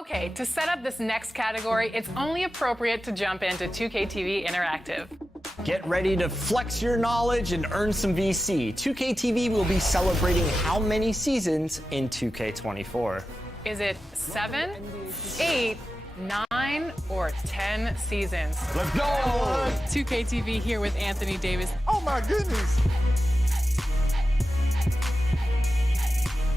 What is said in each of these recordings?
Okay, to set up this next category, it's only appropriate to jump into 2K TV Interactive. Get ready to flex your knowledge and earn some VC. 2K TV will be celebrating how many seasons in 2K24? Is it 7, 8, 9, or 10 seasons? Let's go! 2K TV here with Anthony Davis. Oh my goodness!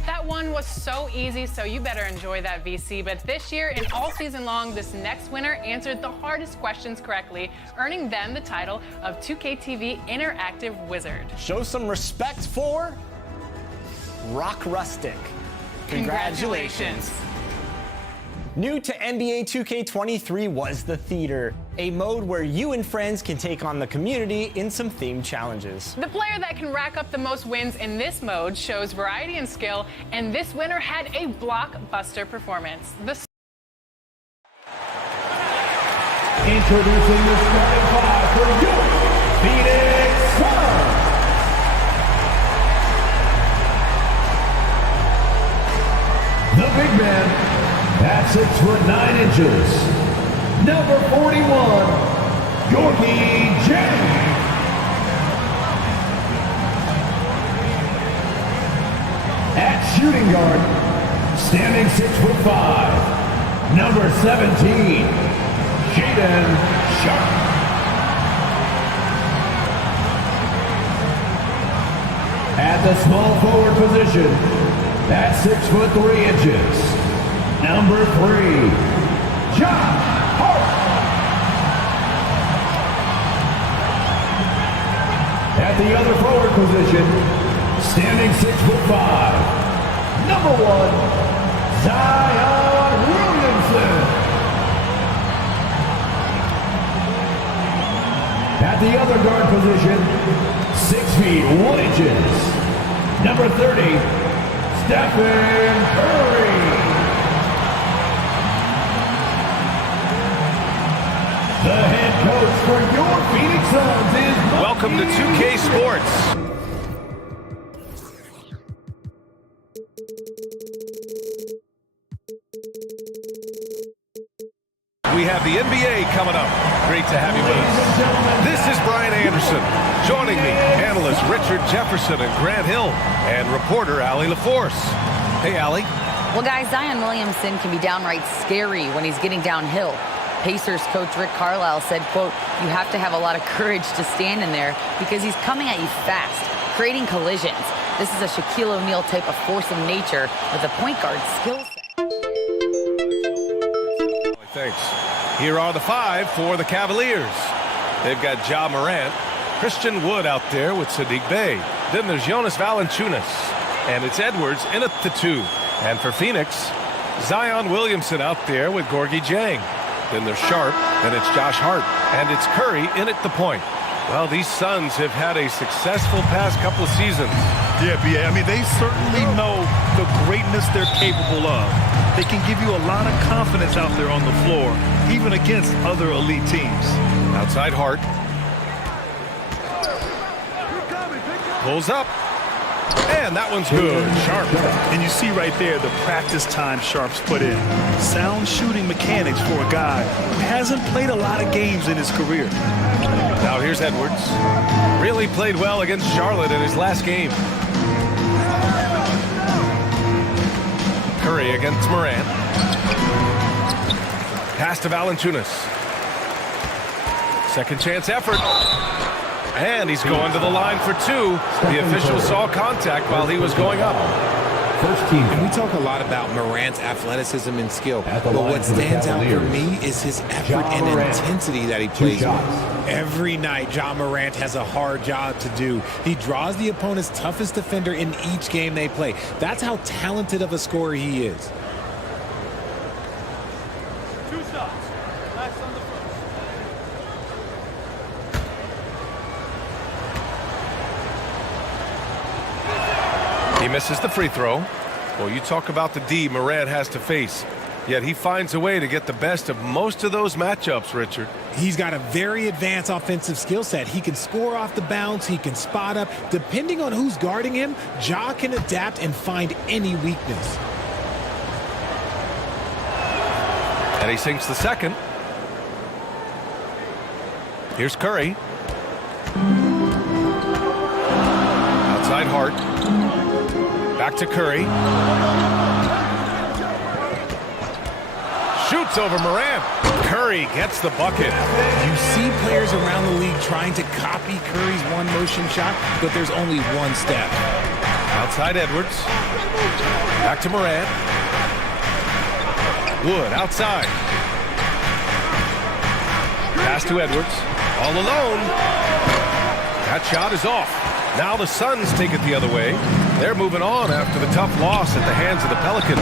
That one was so easy, so you better enjoy that VC. But this year and all season long, this next winner answered the hardest questions correctly, earning them the title of 2K TV Interactive Wizard. Show some respect for Rock Rustic. Congratulations. New to NBA 2K23 was the Theater, a mode where you and friends can take on the community in some themed challenges. The player that can rack up the most wins in this mode shows variety and skill, and this winner had a blockbuster performance. Introducing the starting five for your Phoenix Suns. The big man. At 6'9". Number 41, Gorgie Jang. At shooting guard, standing 6'5", number 17, Shaden Sharp. At the small forward position, at 6'3". Number 3, Josh Hart. At the other forward position, standing 6'5", number 1, Zion Williamson. At the other guard position, 6 feet 1 inches, number 30, Stephen Curry. The head coach for your Phoenix Suns is... Welcome to 2K Sports. We have the NBA coming up. Great to have you with us. This is Brian Anderson. Joining me, analysts Richard Jefferson and Grant Hill, and reporter Allie LaForce. Hey, Allie. Well, guys, Zion Williamson can be downright scary when he's getting downhill. Pacers coach Rick Carlisle said, quote, "You have to have a lot of courage to stand in there because he's coming at you fast, creating collisions. This is a Shaquille O'Neal type of force of nature with a point guard skill set." Thanks. Here are the 5 for the Cavaliers. They've got Ja Morant, Christian Wood out there with Sadiq Bey. Then there's Jonas Valanciunas, and it's Edwards in at the 2. And for Phoenix, Zion Williamson out there with Gorgie Jang. Then there's Sharp, then it's Josh Hart, and it's Curry in at the point. Well, these Suns have had a successful past couple of seasons. Yeah, B.A. I mean, they certainly know the greatness they're capable of. They can give you a lot of confidence out there on the floor, even against other elite teams. Outside Hart. Pulls up. And that one's good. Sharp. And you see right there the practice time Sharp's put in. Sound shooting mechanics for a guy who hasn't played a lot of games in his career. Now here's Edwards. Really played well against Charlotte in his last game. Curry against Morant. Pass to Valanciunas. Second chance effort. And he's going to the line for 2. The official saw contact while he was going up. First team. And we talk a lot about Morant's athleticism and skill, but what stands out for me is his effort and intensity that he plays with. Every night, Ja Morant has a hard job to do. He draws the opponent's toughest defender in each game they play. That's how talented of a scorer he is. 2 shots. Last on the first. He misses the free throw. Well, you talk about the D Morant has to face. Yet he finds a way to get the best of most of those matchups, Richard. He's got a very advanced offensive skill set. He can score off the bounce. He can spot up. Depending on who's guarding him, Ja can adapt and find any weakness. And he sinks the second. Here's Curry. Outside Hart. Back to Curry. Shoots over Morant. Curry gets the bucket. You see players around the league trying to copy Curry's one-motion shot, but there's only one step. Outside Edwards. Back to Morant. Wood outside. Pass to Edwards. All alone. That shot is off. Now the Suns take it the other way. They're moving on after the tough loss at the hands of the Pelicans.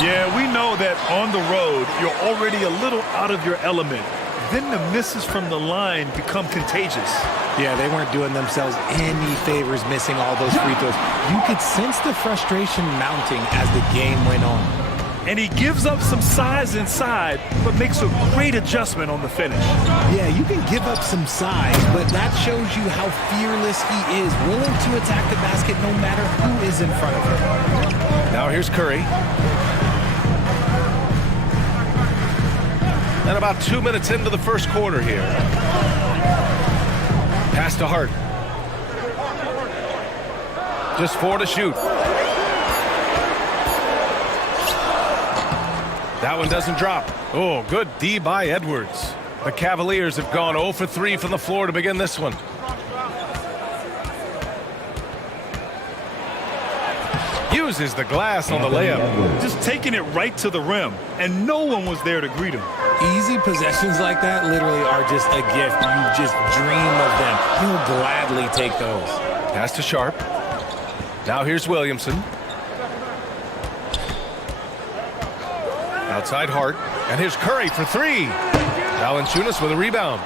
Yeah, we know that on the road, you're already a little out of your element. Then the misses from the line become contagious. Yeah, they weren't doing themselves any favors missing all those free throws. You could sense the frustration mounting as the game went on. And he gives up some size inside, but makes a great adjustment on the finish. Yeah, you can give up some size, but that shows you how fearless he is, willing to attack the basket no matter who is in front of him. Now here's Curry. And about 2 minutes into the first quarter here. Pass to Hart. Just 4 to shoot. That one doesn't drop. Oh, good D by Edwards. The Cavaliers have gone 0 for 3 from the floor to begin this one. Uses the glass on the layup. Just taking it right to the rim, and no one was there to greet him. Easy possessions like that literally are just a gift. You just dream of them. He'll gladly take those. Pass to Sharp. Now here's Williamson. Outside Hart. And here's Curry for 3. Valanciunas with a rebound.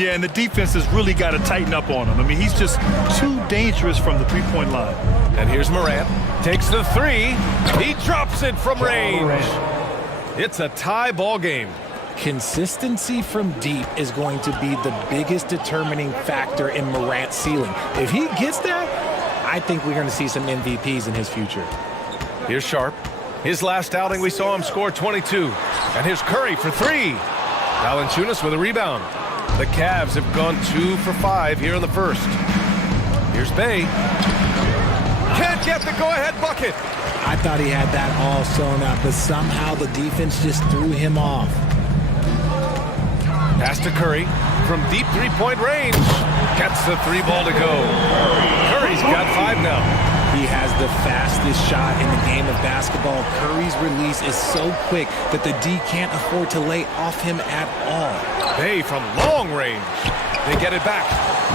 Yeah, and the defense has really got to tighten up on him. I mean, he's just too dangerous from the three-point line. And here's Morant. Takes the 3. He drops it from range. It's a tie ball game. Consistency from deep is going to be the biggest determining factor in Morant's ceiling. If he gets there, I think we're going to see some MVPs in his future. Here's Sharp. His last outing, we saw him score 22. And here's Curry for 3. Valanciunas with a rebound. The Cavs have gone 2 for 5 here in the first. Here's Bay. Can't get the go-ahead bucket. I thought he had that all sewn up, but somehow the defense just threw him off. Pass to Curry from deep three-point range. Gets the 3 ball to go. Curry's got 5 now. He has the fastest shot in the game of basketball. Curry's release is so quick that the D can't afford to lay off him at all. Bay from long range. They get it back.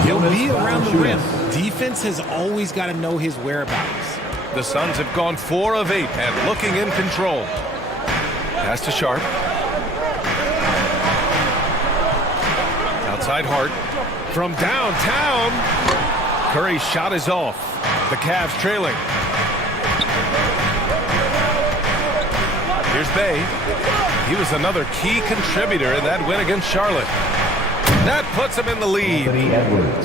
He'll be around the rim. Defense has always got to know his whereabouts. The Suns have gone 4 of 8 and looking in control. Pass to Sharp. Outside Hart. From downtown. Curry's shot is off. The Cavs trailing. Here's Bay. He was another key contributor in that win against Charlotte. That puts him in the lead.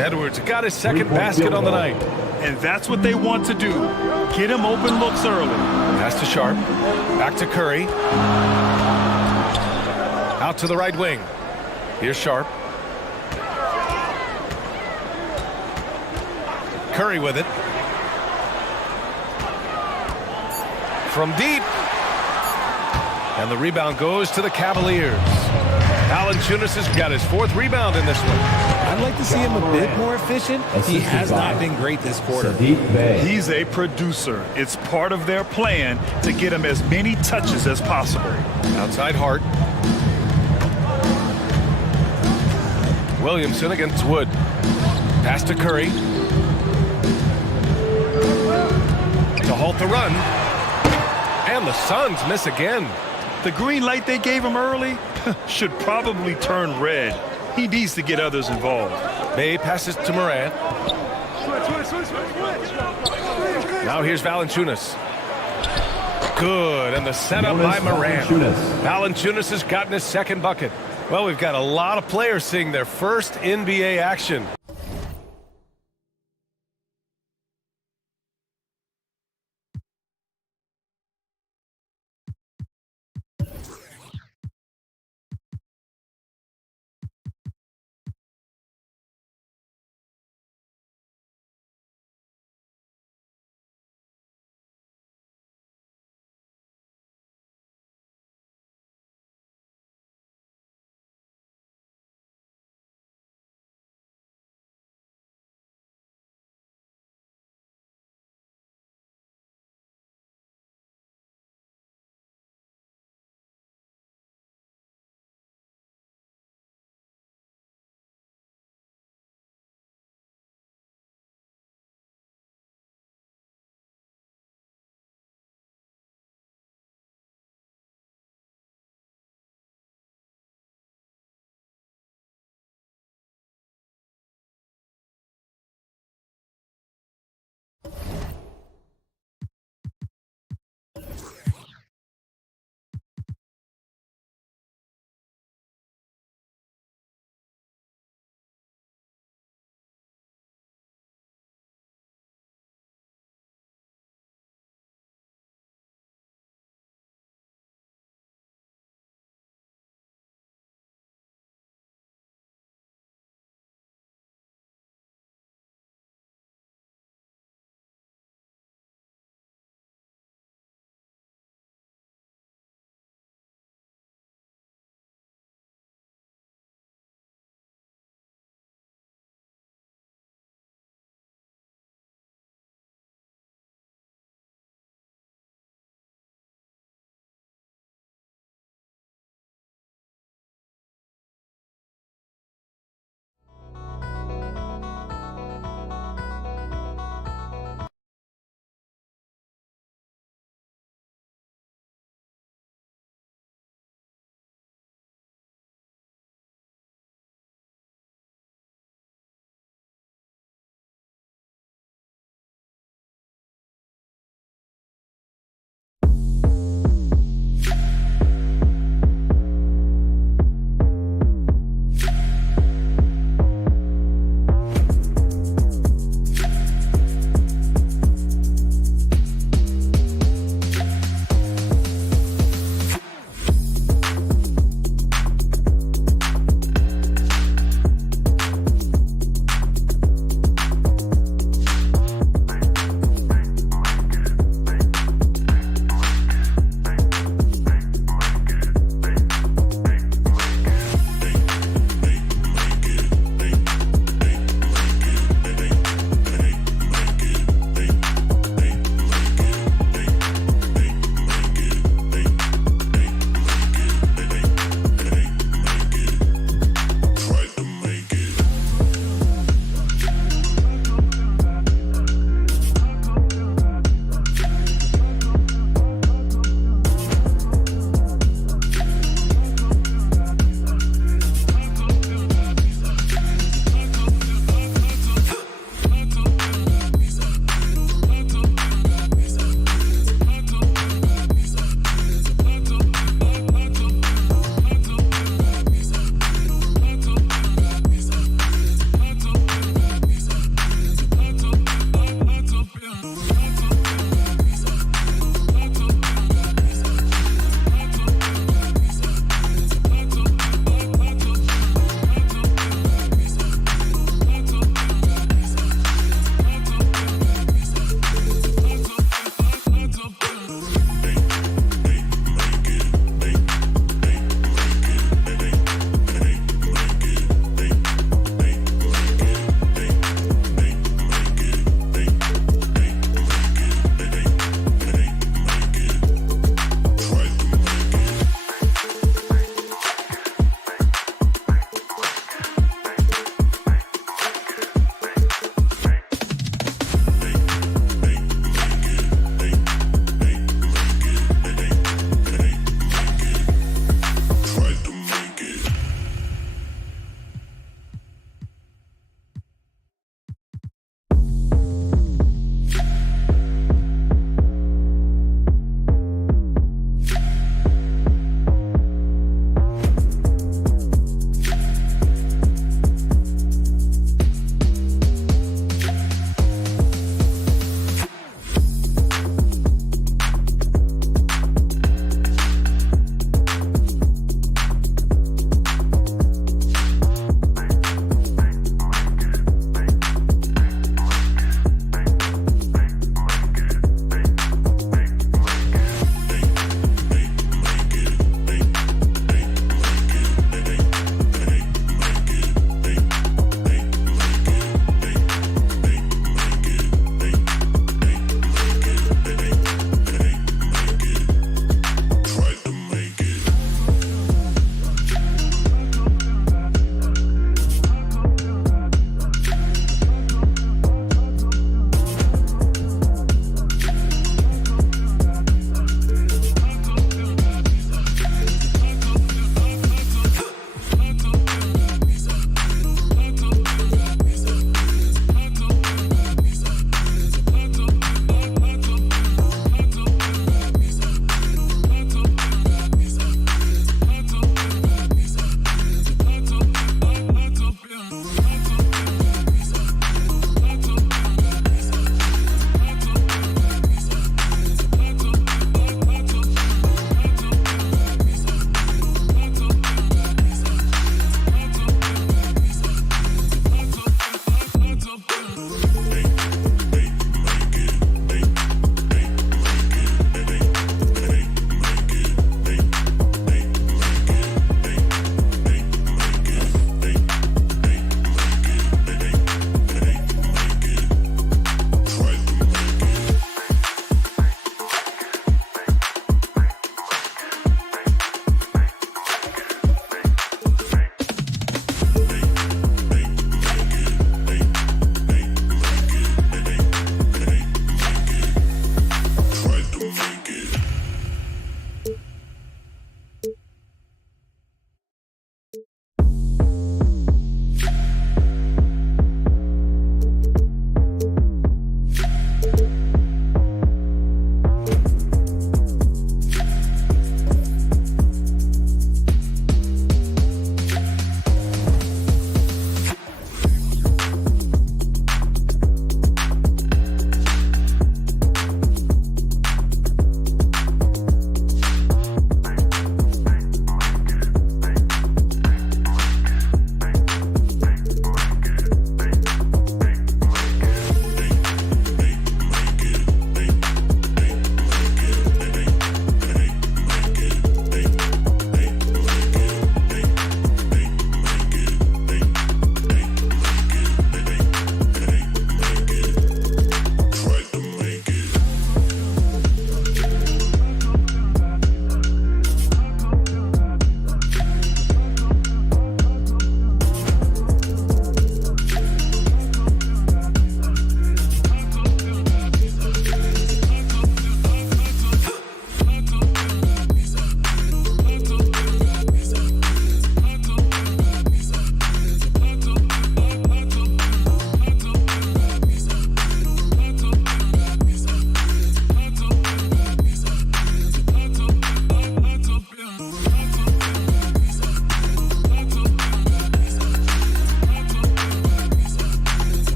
Edwards got his second basket on the night. And that's what they want to do. Get him open looks early. Pass to Sharp. Back to Curry. Out to the right wing. Here's Sharp. Curry with it. From deep. And the rebound goes to the Cavaliers. Valanciunas has got his 4th rebound in this one. I'd like to see him a bit more efficient. He has not been great this quarter. He's a producer. It's part of their plan to get him as many touches as possible. Outside Hart. Williamson against Wood. Pass to Curry. To halt the run. And the Suns miss again. The green light they gave him early should probably turn red. He needs to get others involved. Bay passes to Morant. Now here's Valanciunas. Good, and the setup by Morant. Valanciunas has gotten his 2nd bucket. Well, we've got a lot of players seeing their first NBA action.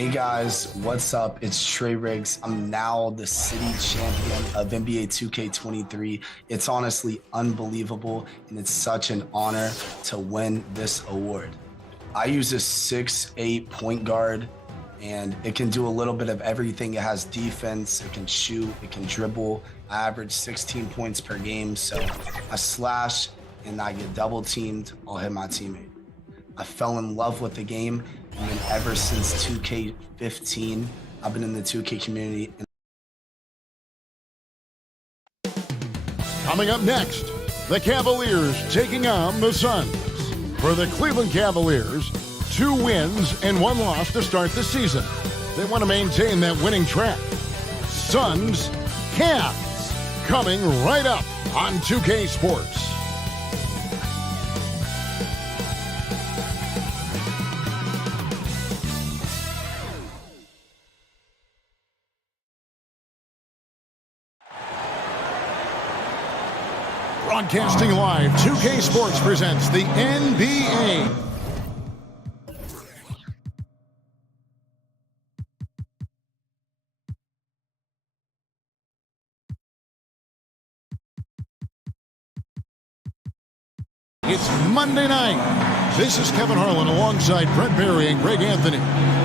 Hey guys, what's up? It's Trey Riggs. I'm now the city champion of NBA 2K23. It's honestly unbelievable, and it's such an honor to win this award. I use a 6'8" point guard, and it can do a little bit of everything. It has defense, it can shoot, it can dribble. I average 16 points per game, so I slash and I get double teamed, I'll hit my teammate. I fell in love with the game, and then ever since 2K15, I've been in the 2K community. Coming up next, the Cavaliers taking on the Suns. For the Cleveland Cavaliers, 2 wins and 1 loss to start the season. They want to maintain that winning track. Suns, Cavs, coming right up on 2K Sports. Broadcasting live, 2K Sports presents the NBA. It's Monday night. This is Kevin Harlan alongside Brent Barry and Greg Anthony.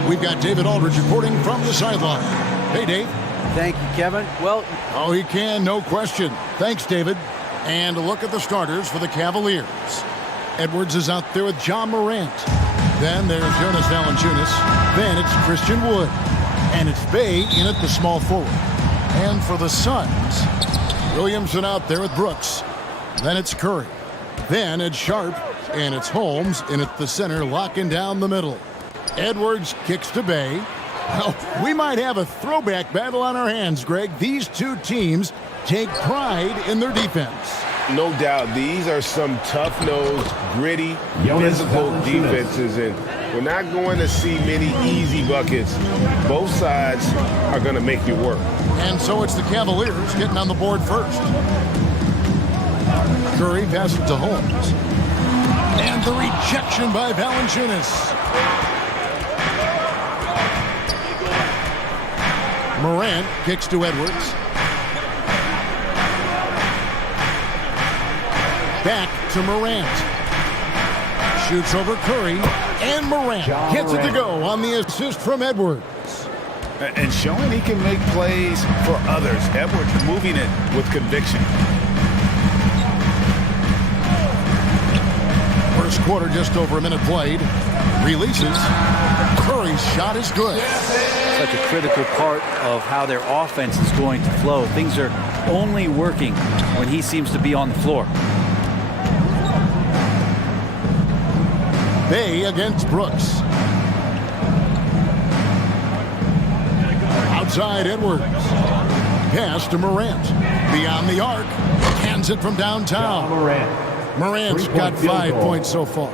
We've got David Aldridge reporting from the sideline. Hey, Dave. Thank you, Kevin. Well, oh, he can, no question. Thanks, David. And a look at the starters for the Cavaliers. Edwards is out there with John Morant. Then there's Jonas Valanciunas. Then it's Christian Wood. And it's Bey in at the small forward. And for the Suns, Williamson out there with Brooks. Then it's Curry. Then it's Sharp. And it's Holmes in at the center, locking down the middle. Edwards kicks to Bey. Well, we might have a throwback battle on our hands, Greg. These two teams take pride in their defense. No doubt, these are some tough-nosed, gritty, physical defenses, and we're not going to see many easy buckets. Both sides are going to make you work. And so it's the Cavaliers getting on the board first. Curry passes to Holmes. And the rejection by Valanciunas. Morant kicks to Edwards. Back to Morant. Shoots over Curry. And Morant gets it to go on the assist from Edwards. And showing he can make plays for others. Edwards moving it with conviction. First quarter, just over a minute played. Releases. Curry's shot is good. Such a critical part of how their offense is going to flow. Things are only working when he seems to be on the floor. Bey against Brooks. Outside Edwards. Pass to Morant. Beyond the arc. Hands it from downtown. Morant's got 5 points so far.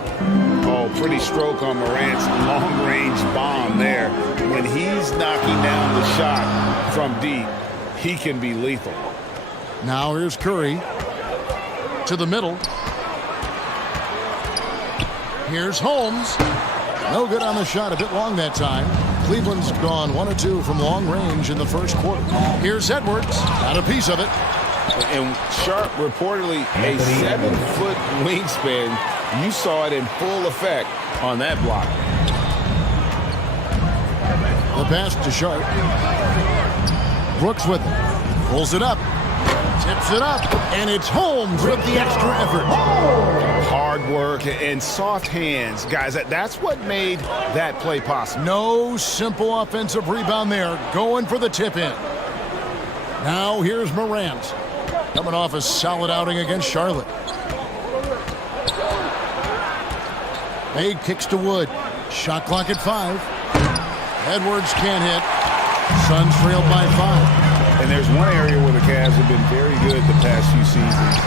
Oh, pretty stroke on Morant's long-range bomb there. When he's knocking down the shot from deep, he can be lethal. Now here's Curry. To the middle. Here's Holmes. No good on the shot, a bit long that time. Cleveland's gone 1 of 2 from long range in the first quarter. Here's Edwards. Got a piece of it. And Sharp reportedly a 7-foot wingspan. You saw it in full effect on that block. The pass to Sharp. Brooks with it. Pulls it up. Tips it up. And it's Holmes with the extra effort. Hard work and soft hands. Guys, that's what made that play possible. No simple offensive rebound there. Going for the tip-in. Now here's Morant. Coming off a solid outing against Charlotte. Bey kicks to Wood. Shot clock at 5. Edwards can't hit. Suns trailed by 5. And there's one area where the Cavs have been very good the past few seasons.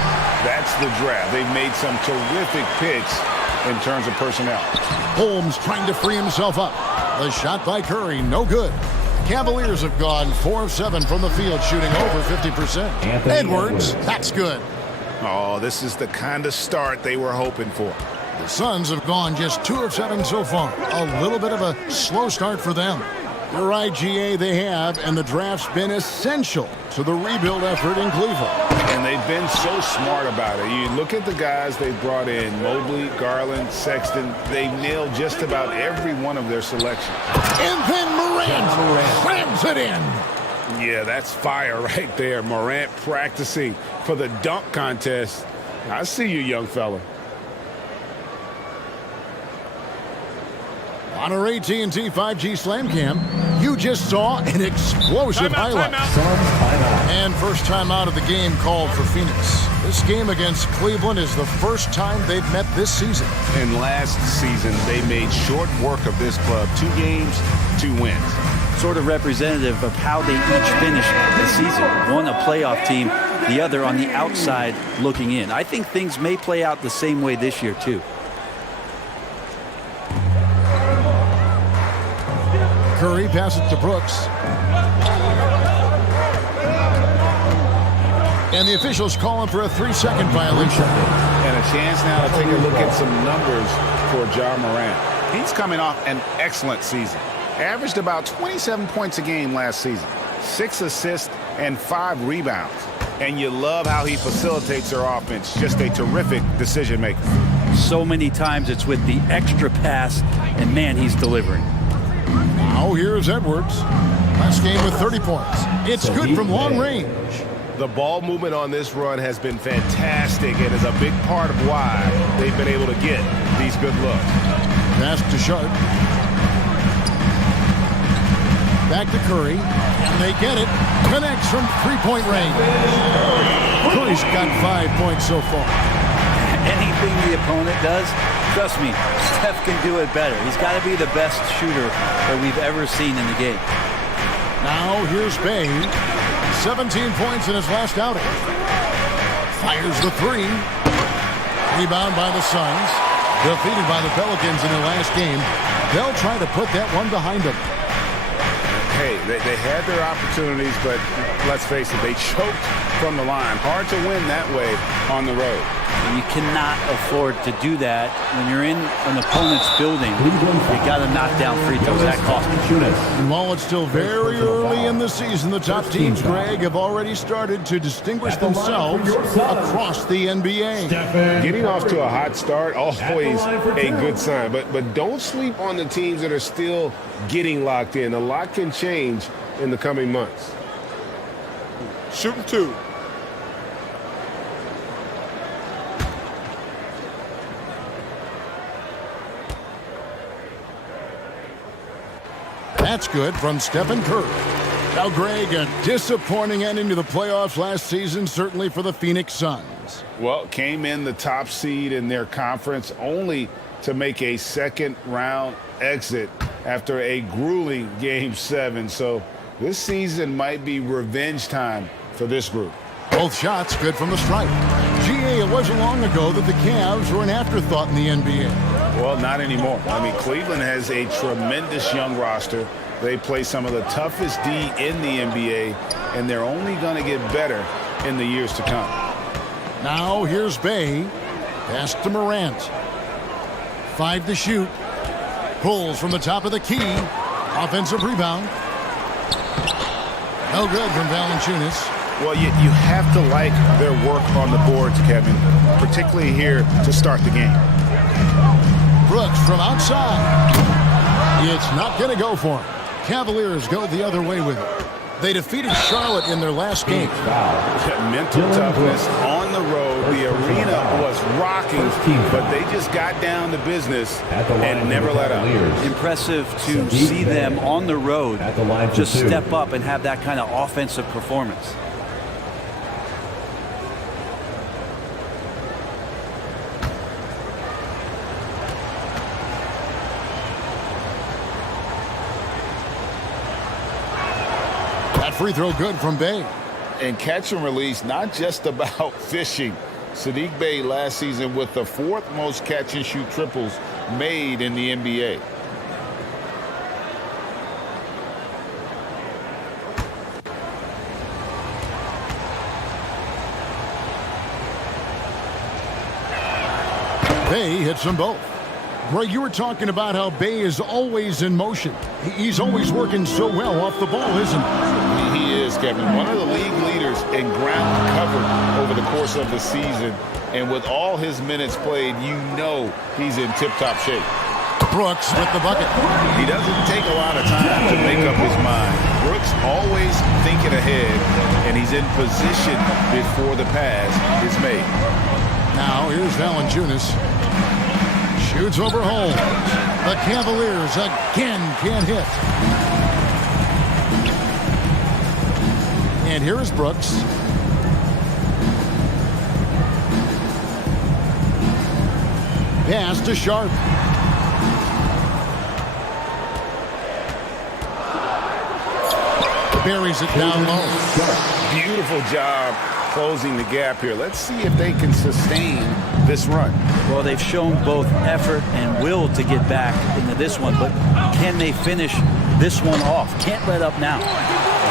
That's the draft. They've made some terrific picks in terms of personnel. Holmes trying to free himself up. The shot by Curry, no good. Cavaliers have gone 4 of 7 from the field, shooting over 50%. Edwards, that's good. Oh, this is the kind of start they were hoping for. The Suns have gone just 2 of 7 so far. A little bit of a slow start for them. You're right, GA, they have, and the draft's been essential to the rebuild effort in Cleveland. And they've been so smart about it. You look at the guys they brought in, Mobley, Garland, Sexton. They've nailed just about every one of their selections. And then Morant slams it in. Yeah, that's fire right there. Morant practicing for the dunk contest. I see you, young fella. On our AT&T 5G Slam Cam, you just saw an explosive highlight. And first time out of the game called for Phoenix. This game against Cleveland is the first time they've met this season. And last season, they made short work of this club. 2 games, 2 wins. Sort of representative of how they each finished the season. One a playoff team, the other on the outside looking in. I think things may play out the same way this year, too. Curry passes it to Brooks. And the officials calling for a 3-second violation. And a chance now to take a look at some numbers for Ja Morant. He's coming off an excellent season. Averaged about 27 points a game last season. 6 assists and 5 rebounds. And you love how he facilitates their offense. Just a terrific decision maker. So many times it's with the extra pass, and man, he's delivering. Now here's Edwards. Last game with 30 points. It's good from long range. The ball movement on this run has been fantastic and is a big part of why they've been able to get these good looks. Pass to Sharp. Back to Curry. And they get it. Connects from 3-point range. Curry's got 5 points so far. Anything the opponent does, trust me, Steph can do it better. He's got to be the best shooter that we've ever seen in the game. Now here's Bay. 17 points in his last outing. Fires the 3. Rebound by the Suns. Defeated by the Pelicans in their last game. They'll try to put that one behind them. Hey, they had their opportunities, but let's face it, they choked from the line. Hard to win that way on the road. And you cannot afford to do that when you're in an opponent's building. You got to knock down free throws. That costs you. And while it's still very early in the season, the top teams, Greg, have already started to distinguish themselves across the NBA. Getting off to a hot start, always a good sign. But don't sleep on the teams that are still getting locked in. A lot can change in the coming months. Shooting 2. That's good from Stephen Curry. Now, Greg, a disappointing ending to the playoffs last season, certainly for the Phoenix Suns. Well, came in the top seed in their conference only to make a second-round exit after a grueling Game 7. So this season might be revenge time for this group. Both shots good from the stripe. GA, it wasn't long ago that the Cavs were an afterthought in the NBA. Well, not anymore. I mean, Cleveland has a tremendous young roster. They play some of the toughest D in the NBA, and they're only going to get better in the years to come. Now here's Bay. Pass to Morant. 5 to shoot. Pulls from the top of the key. Offensive rebound. No good from Valanciunas. Well, you have to like their work on the boards, Kevin, particularly here to start the game. Brooks from outside. It's not going to go for him. Cavaliers go the other way with it. They defeated Charlotte in their last game. Mental toughness on the road. The arena was rocking, but they just got down to business and never let up. Impressive to see them on the road just step up and have that kind of offensive performance. Free throw good from Bay. And catch and release, not just about fishing. Saddiq Bey last season with the 4th most catch and shoot triples made in the NBA. Bay hits them both. Greg, you were talking about how Bey is always in motion. He's always working so well off the ball, isn't he? He is, Kevin. One of the league leaders in ground covered over the course of the season. And with all his minutes played, you know he's in tip-top shape. Brooks with the bucket. He doesn't take a lot of time to make up his mind. Brooks always thinking ahead, and he's in position before the pass is made. Now here's Valanciunas. Shoots over Holmes. The Cavaliers again can't hit. And here is Brooks. Pass to Sharp. Buries it down low. Beautiful job closing the gap here. Let's see if they can sustain this run. Well, they've shown both effort and will to get back into this one, but can they finish this one off? Can't let up now.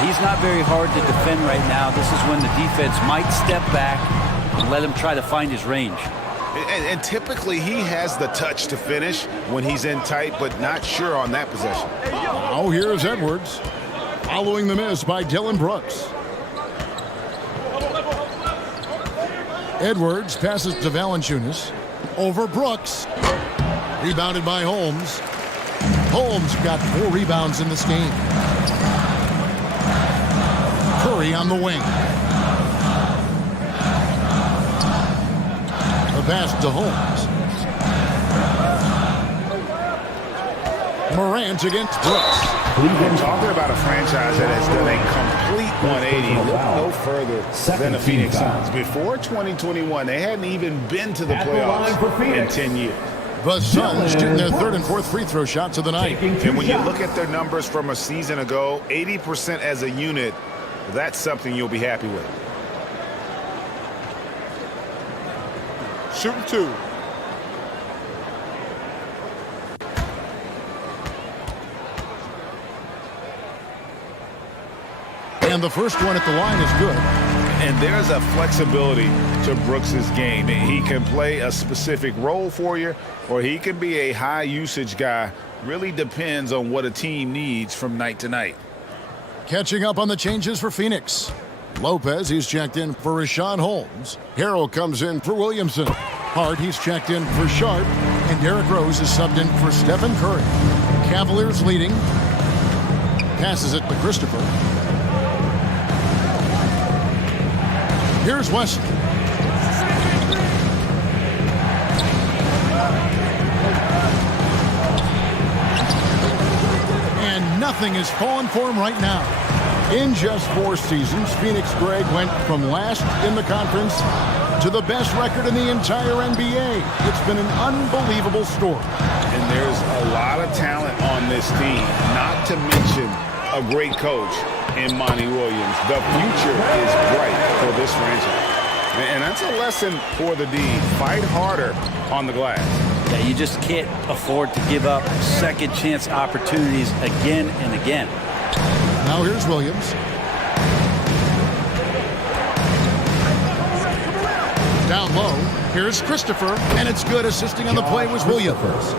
He's not very hard to defend right now. This is when the defense might step back and let him try to find his range. And typically he has the touch to finish when he's in tight, but not sure on that possession. Now here's Edwards. Following the miss by Dillon Brooks. Edwards passes to Valanciunas. Over Brooks. Rebounded by Holmes. Holmes got 4 rebounds in this game. Curry on the wing. The pass to Holmes. Morant against Brooks. We're talking about a franchise that has done a complete 180. Look no further than the Phoenix Suns. Before 2021, they hadn't even been to the playoffs in 10 years. The Suns shooting their 3rd and 4th free throw shots of the night. And when you look at their numbers from a season ago, 80% as a unit, that's something you'll be happy with. Shooting 2. And the first one at the line is good. And there's a flexibility to Brooks's game. He can play a specific role for you, or he can be a high usage guy. Really depends on what a team needs from night to night. Catching up on the changes for Phoenix. Lopez, he's checked in for Rashawn Holmes. Harrell comes in for Williamson. Hart, he's checked in for Sharp. And Derrick Rose is subbed in for Stephen Curry. Cavaliers leading. Passes it to Christopher. Here's West. And nothing is falling for him right now. In just 4 seasons, Phoenix, Greg, went from last in the conference to the best record in the entire NBA. It's been an unbelievable story. And there's a lot of talent on this team, not to mention a great coach in Monty Williams. The future is bright for this franchise. And that's a lesson for the D. Fight harder on the glass. Yeah, you just can't afford to give up second chance opportunities again and again. Now here's Williams. Down low. Here's Christopher. And it's good. Assisting on the play was Williams.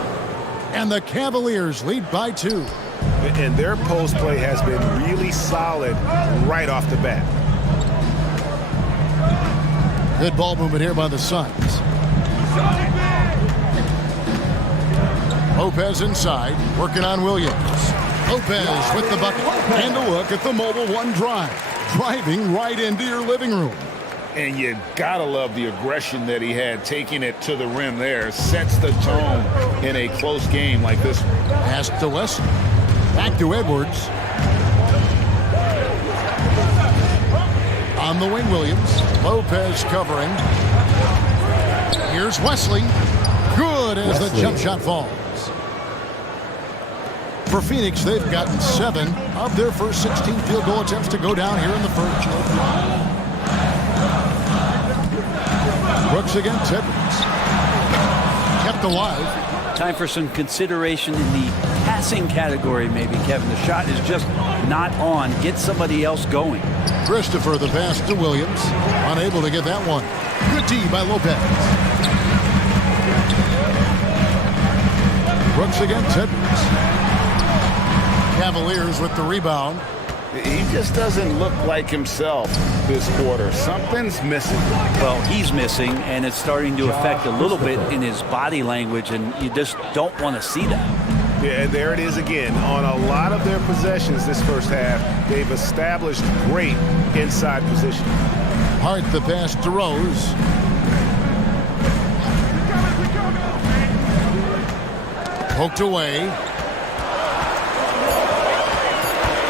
And the Cavaliers lead by 2. And their post play has been really solid right off the bat. Good ball movement here by the Suns. Lopez inside, working on Williams. Lopez with the bucket. And a look at the Mobile One drive. Driving right into your living room. And you gotta love the aggression that he had, taking it to the rim there. Sets the tone in a close game like this one. Pass to West. Back to Edwards. On the wing, Williams. Lopez covering. Here's Wesley. Good as the jump shot falls. For Phoenix, they've gotten 7 of their first 16 field goal attempts to go down here in the first. Brooks against Edwards. Kept alive. Time for some consideration in the passing category, maybe, Kevin. The shot is just not on. Get somebody else going. Christopher, the pass to Williams. Unable to get that one. Good D by Lopez. Brooks against Edwards. Cavaliers with the rebound. He just doesn't look like himself this quarter. Something's missing. Well, he's missing, and it's starting to affect a little bit in his body language, and you just don't want to see that. Yeah, there it is again. On a lot of their possessions this first half, they've established great inside position. Hart the pass to Rose. Poked away.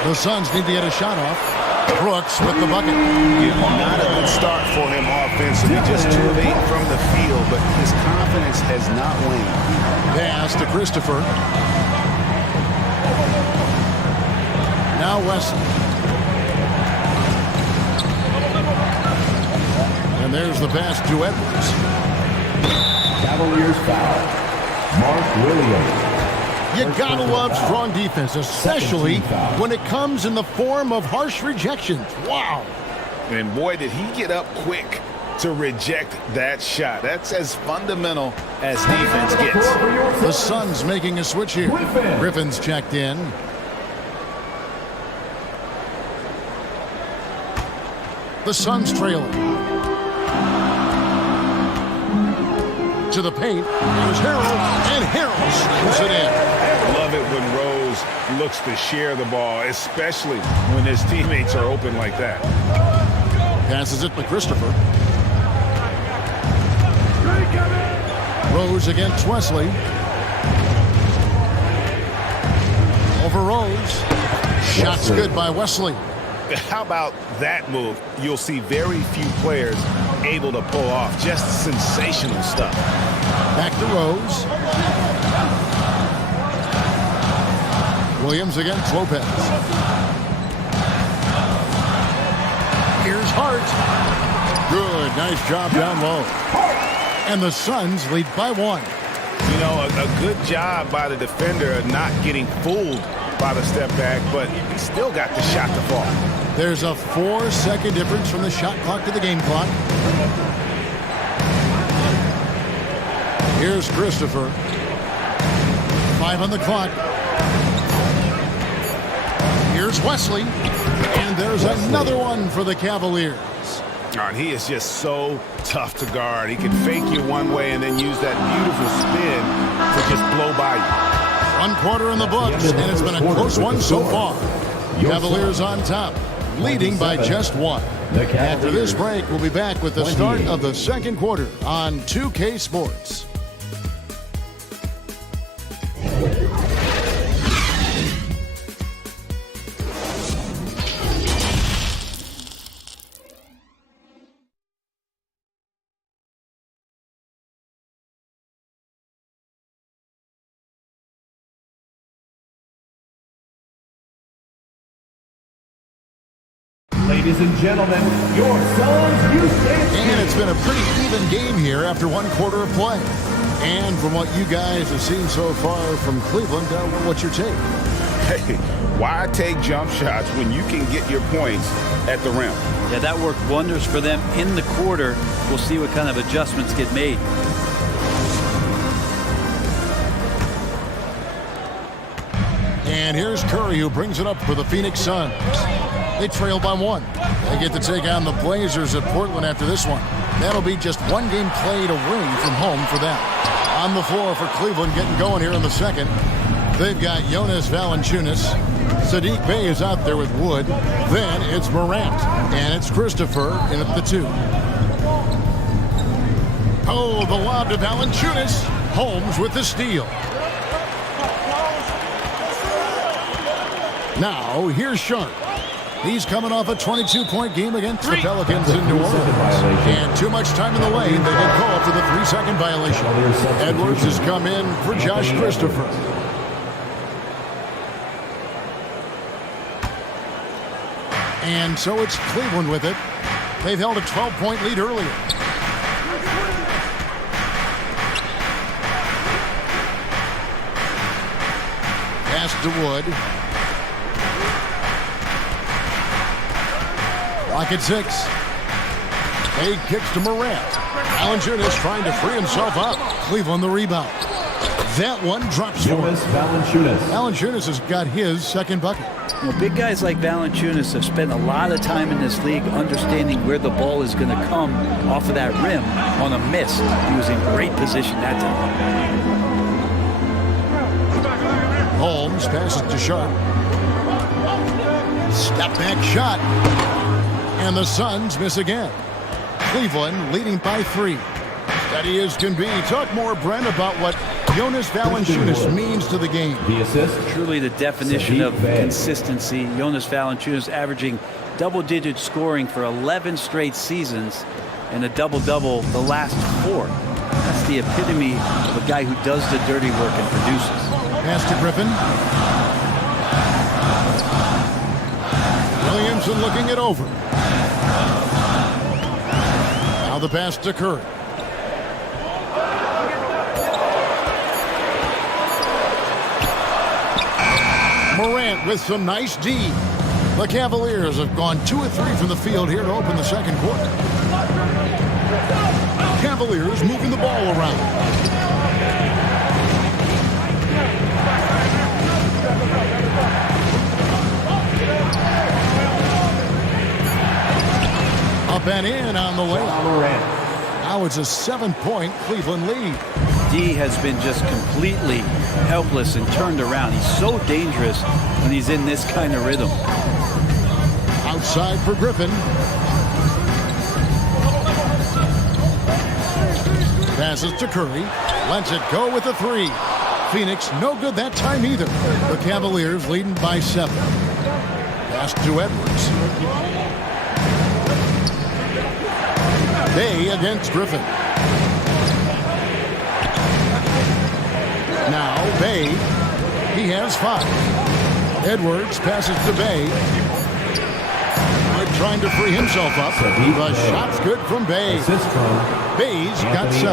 The Suns need to get a shot off. Brooks with the bucket. Not a good start for him offensively. Just too late from the field, but his confidence has not waned. Pass to Christopher. Now Wesley. And there's the pass to Edwards. Cavaliers foul. Mark Williams. You gotta love strong defense, especially when it comes in the form of harsh rejections. Wow. And boy, did he get up quick to reject that shot. That's as fundamental as defense gets. The Suns making a switch here. Griffin's checked in. The Suns trailing. To the paint. Here's Harrell, and Harrell slams it in. Love it when Rose looks to share the ball, especially when his teammates are open like that. Passes it to Christopher. Rose against Wesley. Over Rose. Shots good by Wesley. How about that move? You'll see very few players able to pull off just sensational stuff. Back to Rose. Williams against Lopez. Here's Hart. Good, nice job down low. And the Suns lead by 1. You know, a good job by the defender of not getting fooled by the step back, but he still got the shot to fall. There's a 4-second difference from the shot clock to the game clock. Here's Christopher. 5 on the clock. Here's Wesley. And there's another one for the Cavaliers. And he is just so tough to guard. He can fake you one way and then use that beautiful spin to just blow by you. 1 quarter in the books, and it's been a close one so far. Cavaliers on top, leading by just 1. After this break, we'll be back with the start of the second quarter on 2K Sports. Ladies and gentlemen, your Suns Houston. And it's been a pretty even game here after 1 quarter of play. And from what you guys have seen so far from Cleveland, what's your take? Hey, why take jump shots when you can get your points at the rim? Yeah, that worked wonders for them in the quarter. We'll see what kind of adjustments get made. And here's Curry, who brings it up for the Phoenix Suns. They trail by 1. They get to take on the Blazers at Portland after this one. That'll be just 1 game played away from home for them. On the floor for Cleveland, getting going here in the second. They've got Jonas Valanciunas. Saddiq Bey is out there with Wood. Then it's Morant. And it's Christopher in at the 2. Oh, the lob to Valanciunas. Holmes with the steal. Now, here's Sharp. He's coming off a 22-point game against the Pelicans in New Orleans. And too much time in the lane. They get called for the 3-second violation. Edwards has come in for Josh Christopher. And so it's Cleveland with it. They've held a 12-point lead earlier. Pass to Wood. Clock at 6. Big kicks to Morant. Valanciunas trying to free himself up. Cleveland the rebound. That one drops for him. Valanciunas has got his second bucket. You know, big guys like Valanciunas have spent a lot of time in this league understanding where the ball is going to come off of that rim on a miss. He was in great position that time. Holmes passes to Sharp. Step back shot. And the Suns miss again. Cleveland leading by 3. Steady as can be. Talk more, Brent, about what Jonas Valanciunas means to the game. The assist. Truly the definition of consistency. Jonas Valanciunas averaging double-digit scoring for 11 straight seasons and a double-double the last 4. That's the epitome of a guy who does the dirty work and produces. Pass to Griffin. Williamson looking it over. Now the pass to Curry. Morant with some nice D. The Cavaliers have gone 2 of 3 from the field here to open the second quarter. Cavaliers moving the ball around. Up and in on the layup. Now it's a 7-point Cleveland lead. D has been just completely helpless and turned around. He's so dangerous when he's in this kind of rhythm. Outside for Griffin. Passes to Curry. Lets it go with a 3. Phoenix no good that time either. The Cavaliers leading by 7. Pass to Edwards. Bay against Griffin. Now Bay. He has 5. Edwards passes to Bay. Trying to free himself up. The shot's good from Bay. Bay's got 7.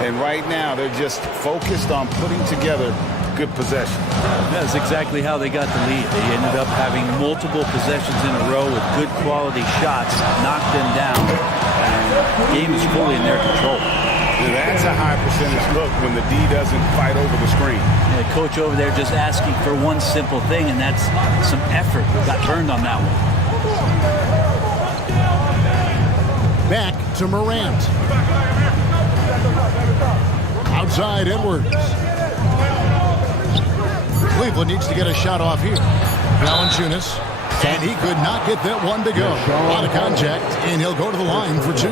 And right now they're just focused on putting together good possession. That's exactly how they got the lead. They ended up having multiple possessions in a row with good quality shots, knocked them down, and the game is fully in their control. That's a high percentage look when the D doesn't fight over the screen. Yeah, the coach over there just asking for one simple thing, and that's some effort. Got burned on that one. Back to Morant. Outside Edwards. Cleveland needs to get a shot off here. Valanciunas. And he could not get that one to go. A lot of contact, and he'll go to the line for 2.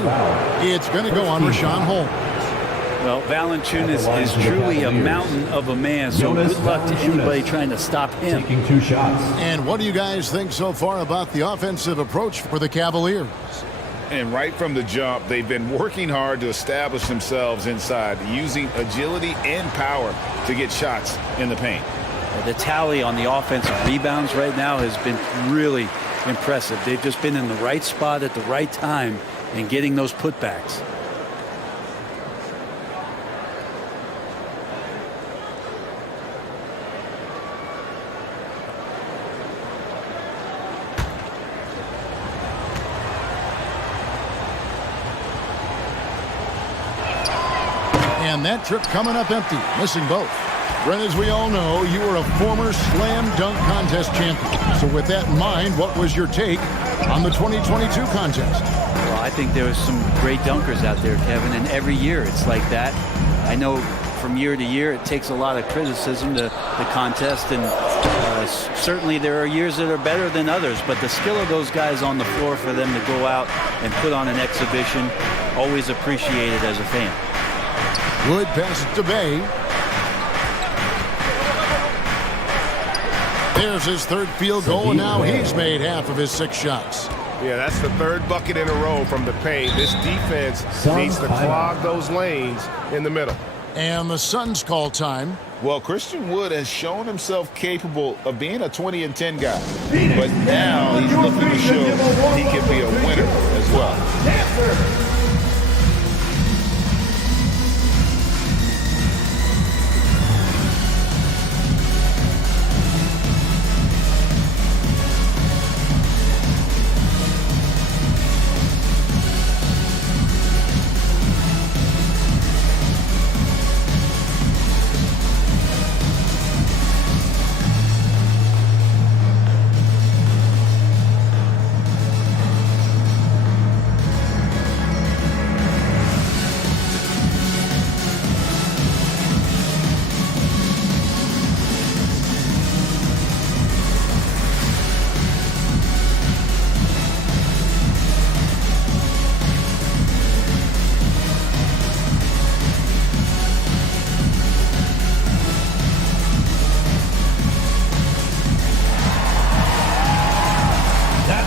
It's going to go on Rashawn Holmes. Well, Valanciunas is truly a mountain of a man, so good luck to anybody trying to stop him. Taking 2 shots. And what do you guys think so far about the offensive approach for the Cavaliers? And right from the jump, they've been working hard to establish themselves inside, using agility and power to get shots in the paint. The tally on the offensive rebounds right now has been really impressive. They've just been in the right spot at the right time and getting those putbacks. And that trip coming up empty, missing both. Brent, as we all know, you were a former slam dunk contest champion. So with that in mind, what was your take on the 2022 contest? Well, I think there was some great dunkers out there, Kevin, and every year it's like that. I know from year to year it takes a lot of criticism to the contest, and certainly there are years that are better than others, but the skill of those guys on the floor for them to go out and put on an exhibition, always appreciated as a fan. Wood passes to Bay. There's his 3rd field goal, and now he's made half of his 6 shots. Yeah, that's the 3rd bucket in a row from the paint. This defense needs to clog those lanes in the middle. And the Suns call time. Well, Christian Wood has shown himself capable of being a 20-10 guy. But now he's looking to show he can be a winner as well.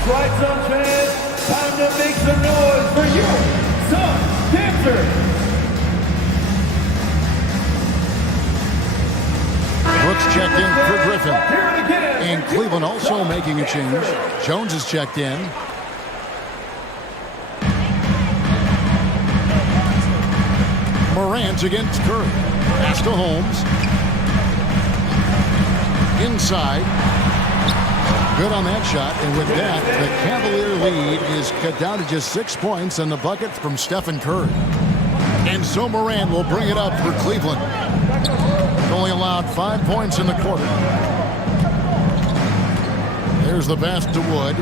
That's right, Suns fans. Time to make some noise for your Suns dancers. Brooks checked in for Griffin. And Cleveland also making a change. Jones is checked in. Morant against Curry. Pass to Holmes. Inside. Good on that shot. And with that, the Cavalier lead is cut down to just 6 points and the bucket from Stephen Curry. And so Morant will bring it up for Cleveland. Only allowed 5 points in the quarter. There's the pass to Wood.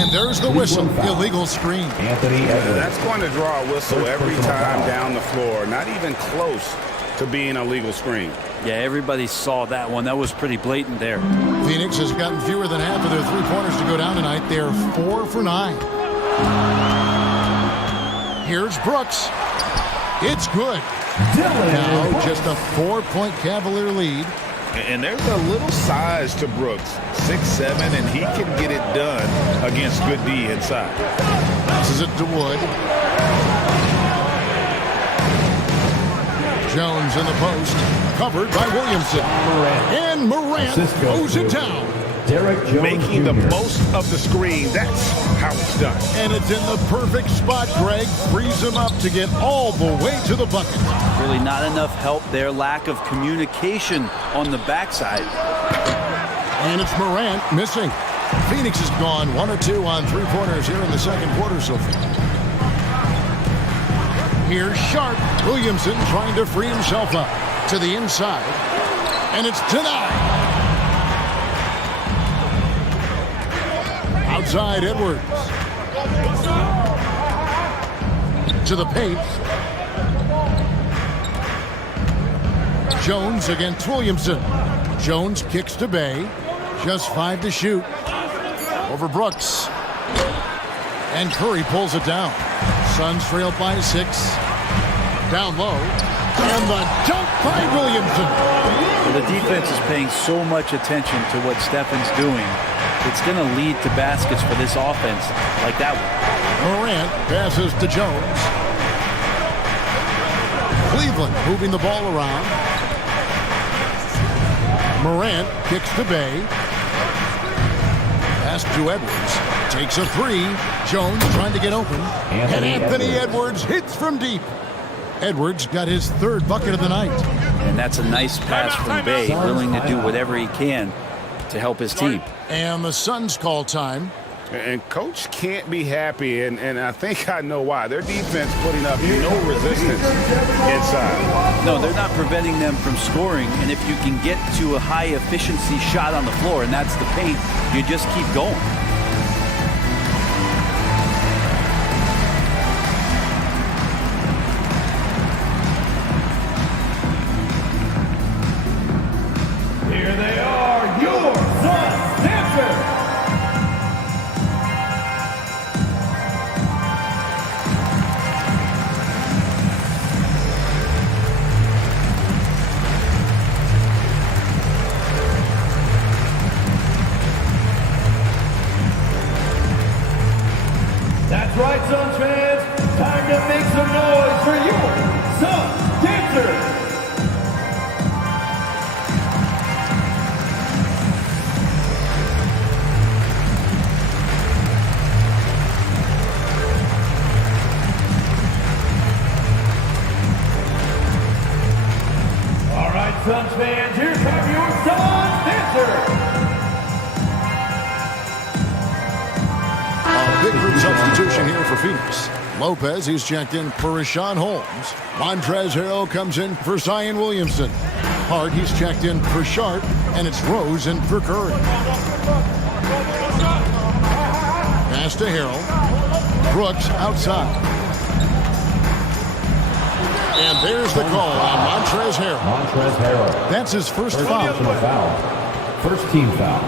And there's the whistle. Illegal screen. That's going to draw a whistle every time down the floor. Not even close to being a legal screen. Yeah, everybody saw that one. That was pretty blatant there. Phoenix has gotten fewer than half of their three-pointers to go down tonight. They're 4 for 9. Here's Brooks. It's good. Now just a 4-point Cavalier lead. And there's a little size to Brooks, 6'7", and he can get it done against good D inside. Passes it to Wood. Jones in the post, covered by Williamson. And Morant goes it down. Making the most of the screen. That's how it's done. And it's in the perfect spot. Greg frees him up to get all the way to the bucket. Really not enough help there. Lack of communication on the backside. And it's Morant missing. Phoenix has gone 1 of 2 on three-pointers here in the second quarter so far. Here's Sharp. Williamson trying to free himself up to the inside. And it's denied. Outside Edwards. To the paint. Jones against Williamson. Jones kicks to Bay. Just 5 to shoot. Over Brooks. And Curry pulls it down. Suns trail by 6. Down low. And the dunk by Williamson. Well, the defense is paying so much attention to what Stephen's doing. It's going to lead to baskets for this offense like that one. Morant passes to Jones. Cleveland moving the ball around. Morant kicks to Bay. Pass to Edwards. Takes a 3. Jones trying to get open. And Anthony Edwards hits from deep. Edwards got his 3rd bucket of the night. And that's a nice pass from Bay, willing to do whatever he can to help his team. And the Suns call time. And Coach can't be happy, and I think I know why. Their defense putting up no resistance inside. No, they're not preventing them from scoring, and if you can get to a high-efficiency shot on the floor, and that's the paint, you just keep going. Here they are, your Suns dancers. That's right, Suns fans. Time to make some noise for your Suns dancers. All right, Suns fans, here come your Suns dancers. Big group substitution here for Phoenix. Lopez, he's checked in for Rashawn Holmes. Montrezl Harrell comes in for Zion Williamson. Hart, he's checked in for Sharp, and it's Rose in for Curry. Pass to Harrell. Brooks outside. And there's the call on Montrezl Harrell. That's his first foul. First team foul.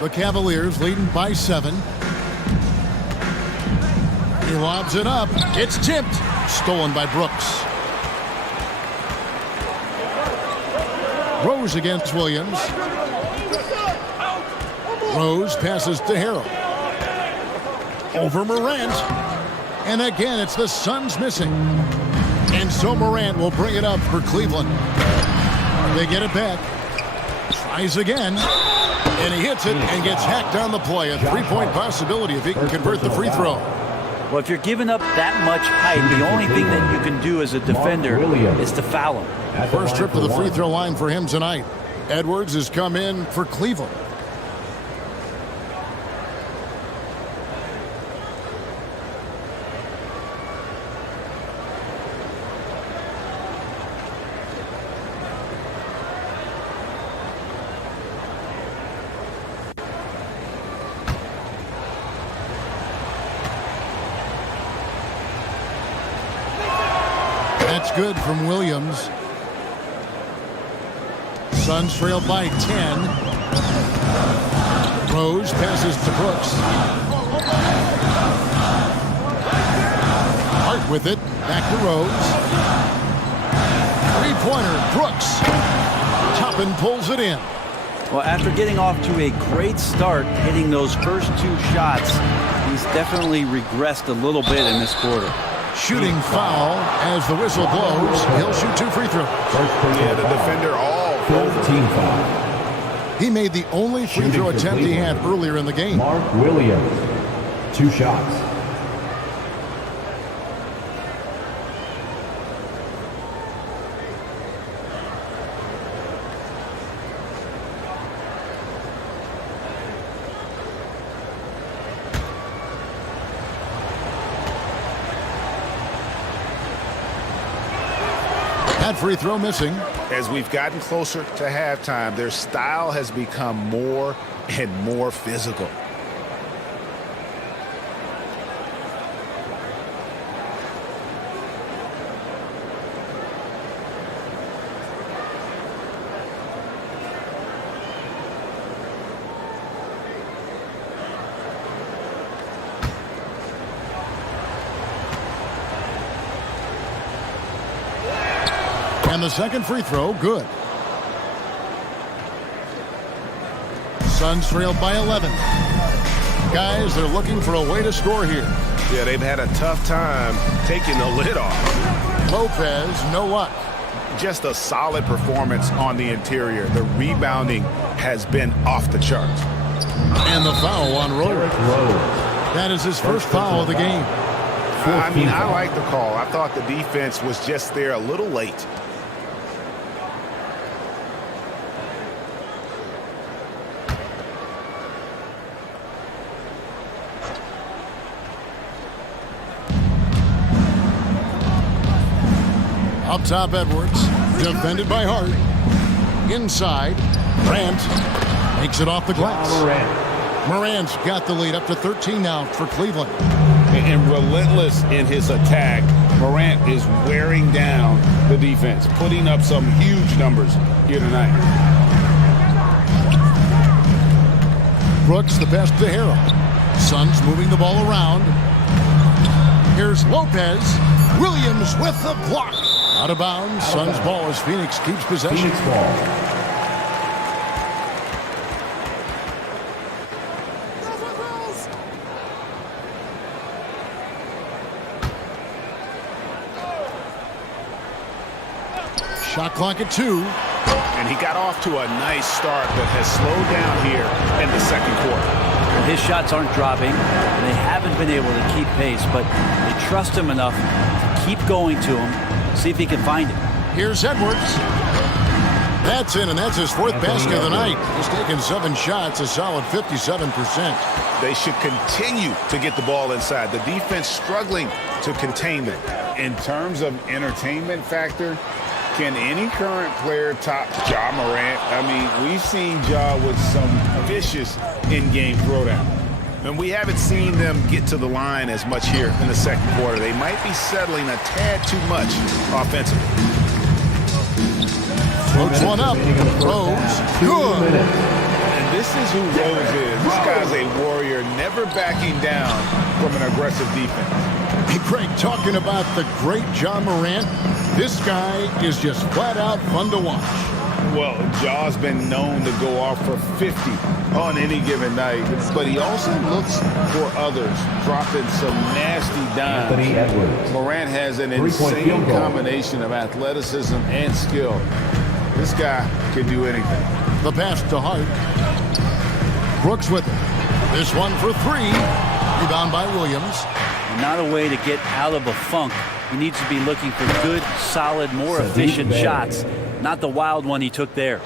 The Cavaliers leading by 7. He lobs it up. It's tipped. Stolen by Brooks. Rose against Williams. Rose passes to Harrell. Over Morant. And again, it's the Suns missing. And so Morant will bring it up for Cleveland. They get it back. Tries again. And he hits it and gets hacked on the play. A three-point possibility if he can convert the free throw. Well, if you're giving up that much height, the only thing that you can do as a defender is to foul him. First trip to the free throw line for him tonight. Edwards has come in for Cleveland. That's good from Williams. Suns trailed by 10. Rose passes to Brooks. Hart with it. Back to Rose. Three-pointer. Brooks. Toppin pulls it in. Well, after getting off to a great start, hitting those first two shots, he's definitely regressed a little bit in this quarter. Shooting foul as the whistle blows. He'll shoot two free throws. Yeah, the defender all over. Team foul. He made the only free throw attempt he had earlier in the game. Mark Williams. 2 shots. That free throw missing. As we've gotten closer to halftime, their style has become more and more physical. And the second free throw, good. Suns trailed by 11. Guys, they're looking for a way to score here. Yeah, they've had a tough time taking the lid off. Lopez, no luck. Just a solid performance on the interior. The rebounding has been off the charts. And the foul on Rose. That is his first foul of the game. I mean, I like the call. I thought the defense was just there a little late. Up top, Edwards. Defended by Hart. Inside. Morant makes it off the glass. Morant's got the lead up to 13 now for Cleveland. And relentless in his attack, Morant is wearing down the defense, putting up some huge numbers here tonight. Brooks the best to Harrell. Suns moving the ball around. Here's Lopez. Williams with the block. Out of bounds. Suns ball as Phoenix keeps possession. Phoenix ball. Shot clock at 2. And he got off to a nice start, but has slowed down here in the second quarter. His shots aren't dropping, and they haven't been able to keep pace, but they trust him enough to keep going to him, see if he can find it. Here's Edwards. That's in, and that's his fourth basket of the night. He's taken 7 shots, a solid 57%. They should continue to get the ball inside. The defense struggling to contain them. In terms of entertainment factor, can any current player top Ja Morant? I mean, we've seen Ja with some vicious in-game throwdown. And we haven't seen them get to the line as much here in the second quarter. They might be settling a tad too much offensively. Floats one up. Rose. Good. And this This is who Rose is. This guy's a warrior, never backing down from an aggressive defense. Hey, Craig, talking about the great John Morant, this guy is just flat out fun to watch. Well, Jaw's been known to go off for 50 on any given night, but he also looks for others, dropping some nasty dimes. Morant has an insane combination of athleticism and skill. This guy can do anything. The pass to Hart. Brooks with it. This one for three. Rebound by Williams. Not a way to get out of a funk. He needs to be looking for good, solid, more efficient shots. Not the wild one he took there.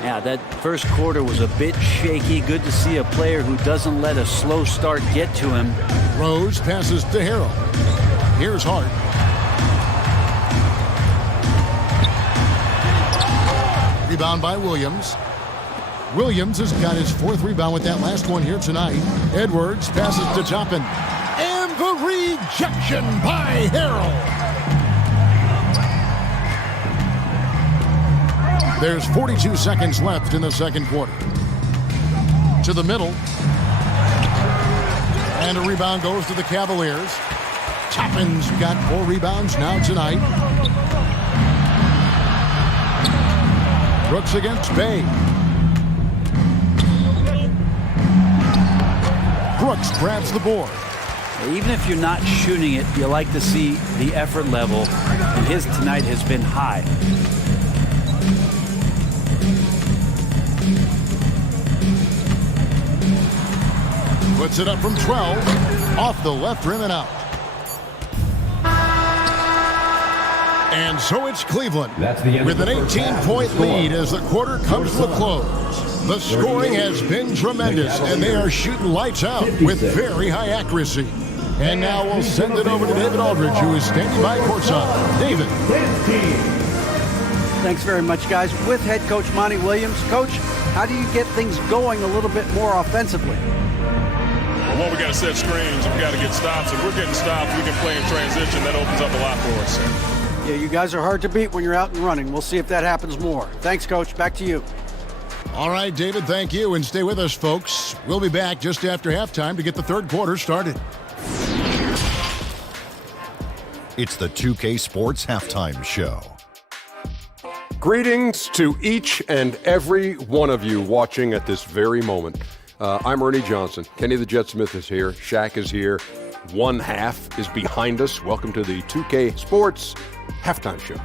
Yeah, that first quarter was a bit shaky. Good to see a player who doesn't let a slow start get to him. Rose passes to Harrell. Here's Hart. Rebound by Williams. Williams has got his fourth rebound with that last one here tonight. Edwards passes to Toppin. And the rejection by Harrell. There's 42 seconds left in the second quarter. To the middle. And a rebound goes to the Cavaliers. Toppin's got 4 rebounds now tonight. Brooks against Bay. Brooks grabs the board. Even if you're not shooting it, you like to see the effort level. And his tonight has been high. Puts it up from 12. Off the left rim and out. And so it's Cleveland with an 18-point lead as the quarter comes to a close. The scoring has been tremendous, and they are shooting lights out with very high accuracy. And now we'll send it over to David Aldridge, who is standing by courtside. David. Thanks very much, guys. With head coach Monty Williams. Coach, how do you get things going a little bit more offensively? Well, one, we got to set screens. We got to get stops. If we're getting stops, we can play in transition. That opens up a lot for us. Yeah, you guys are hard to beat when you're out and running. We'll see if that happens more. Thanks, Coach. Back to you. All right, David, thank you. And stay with us, folks. We'll be back just after halftime to get the third quarter started. It's the 2K Sports Halftime Show. Greetings to each and every one of you watching at this very moment. I'm Ernie Johnson. Kenny the Jet Smith is here. Shaq is here. One half is behind us. Welcome to the 2K Sports Halftime Show.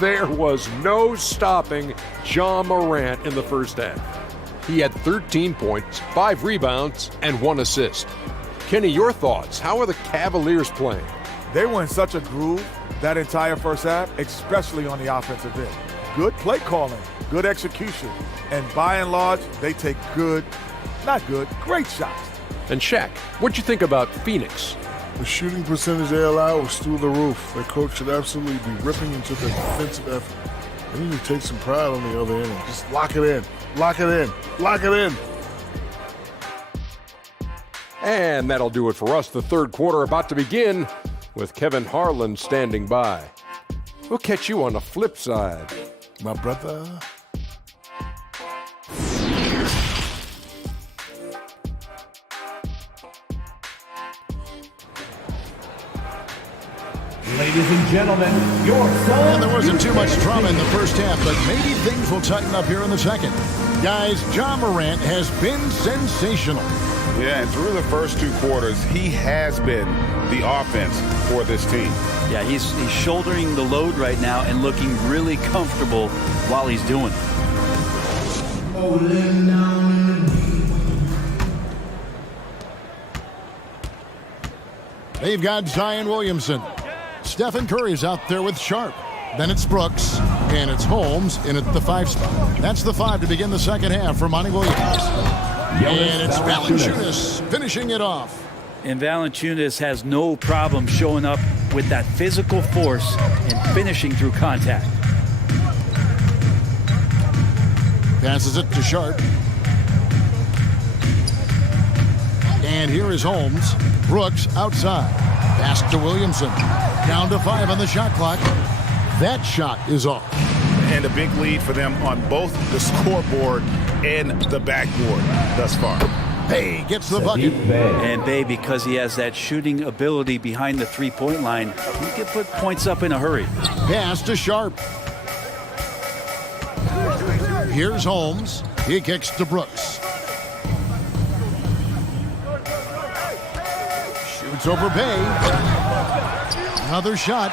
There was no stopping John Morant in the first half. He had 13 points, 5 rebounds, and 1 assist. Kenny, your thoughts? How are the Cavaliers playing? They were in such a groove that entire first half, especially on the offensive end. Good play calling, good execution, and by and large, they take great shots. And Shaq, what'd you think about Phoenix? The shooting percentage they allowed was through the roof. Their coach should absolutely be ripping into the defensive effort. They need to take some pride on the other end and just lock it in, lock it in, lock it in. And that'll do it for us. The third quarter about to begin with Kevin Harlan standing by. We'll catch you on the flip side, my brother. Ladies and gentlemen, your son. And there wasn't too much drama in the first half, but maybe things will tighten up here in the second. Guys, John Morant has been sensational. Yeah, and through the first 2 quarters, he has been the offense for this team. Yeah, he's shouldering the load right now and looking really comfortable while he's doing it. They've got Zion Williamson. Stephen Curry's out there with Sharp. Then it's Brooks, and it's Holmes in at the 5 spot. That's the 5 to begin the second half for Monty Williams. And it's Valanciunas finishing it off. And Valanciunas has no problem showing up with that physical force and finishing through contact. Passes it to Sharp. And here is Holmes. Brooks outside. Pass to Williamson. Down to 5 on the shot clock. That shot is off. and a big lead for them on both the scoreboard and the backboard thus far. Bay gets the bucket. And Bay, because he has that shooting ability behind the three-point line, he can put points up in a hurry. Pass to Sharp. Here's Holmes. He kicks to Brooks. Shoots over Bay. Another shot.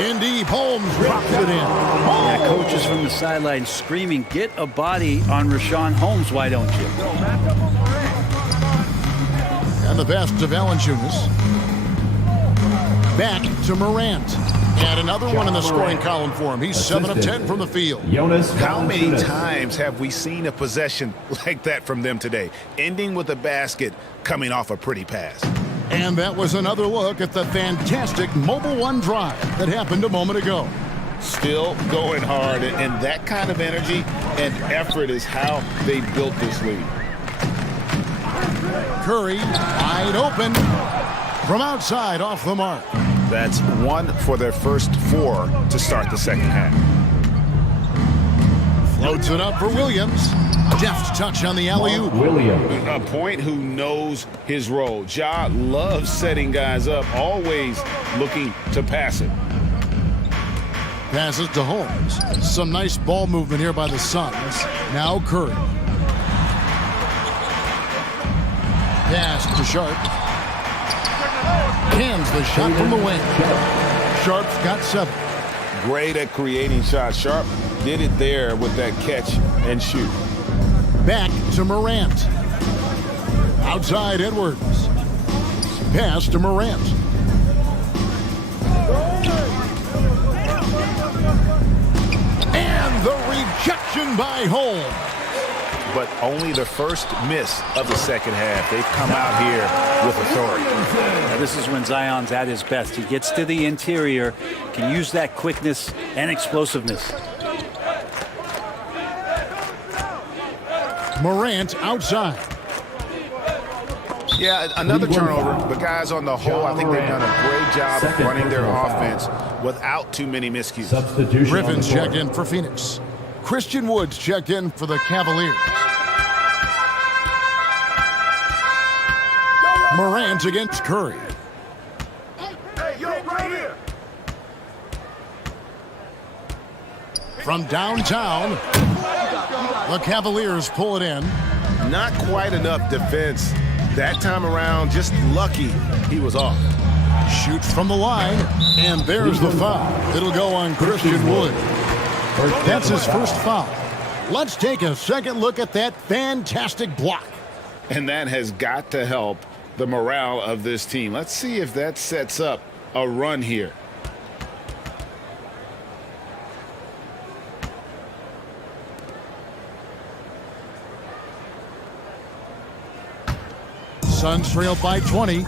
In deep, Holmes rocks it in. Yeah, coaches from the sideline screaming, get a body on Rashawn Holmes, why don't you? And the pass to Valanciunas. Back to Morant. And another one in the scoring column for him. He's 7 of 10 from the field. How many times have we seen a possession like that from them today, ending with a basket coming off a pretty pass? And that was another look at the fantastic Mobile One drive that happened a moment ago. Still going hard, and that kind of energy and effort is how they built this lead. Curry, wide open, from outside, off the mark. That's 1 for their first 4 to start the second half. Floats it up for Williams. Deft touch on the alley-oop. A point who knows his role. Ja loves setting guys up, always looking to pass it. Passes to Holmes. Some nice ball movement here by the Suns. Now Curry. Pass to Sharp. Cans the shot from the wing. Sharp's got 7. Great at creating shots. Sharp did it there with that catch and shoot. Back to Morant. Outside Edwards. Pass to Morant. And the rejection by Holmes. But only the first miss of the second half. They've come out here with authority. Now, this is when Zion's at his best. He gets to the interior, can use that quickness and explosiveness. Morant outside. Yeah, another turnover, but guys, on the whole, I think they've done a great job of running their offense without too many miscues. Griffin's checked in for Phoenix. Christian Wood's checked in for the Cavaliers. Morant against Curry. From downtown, the Cavaliers pull it in. Not quite enough defense that time around. Just lucky he was off. Shoots from the line, and there's the foul. It'll go on Christian Wood. That's his first foul. Let's take a second look at that fantastic block. And that has got to help the morale of this team. Let's see if that sets up a run here. Suns trail by 20.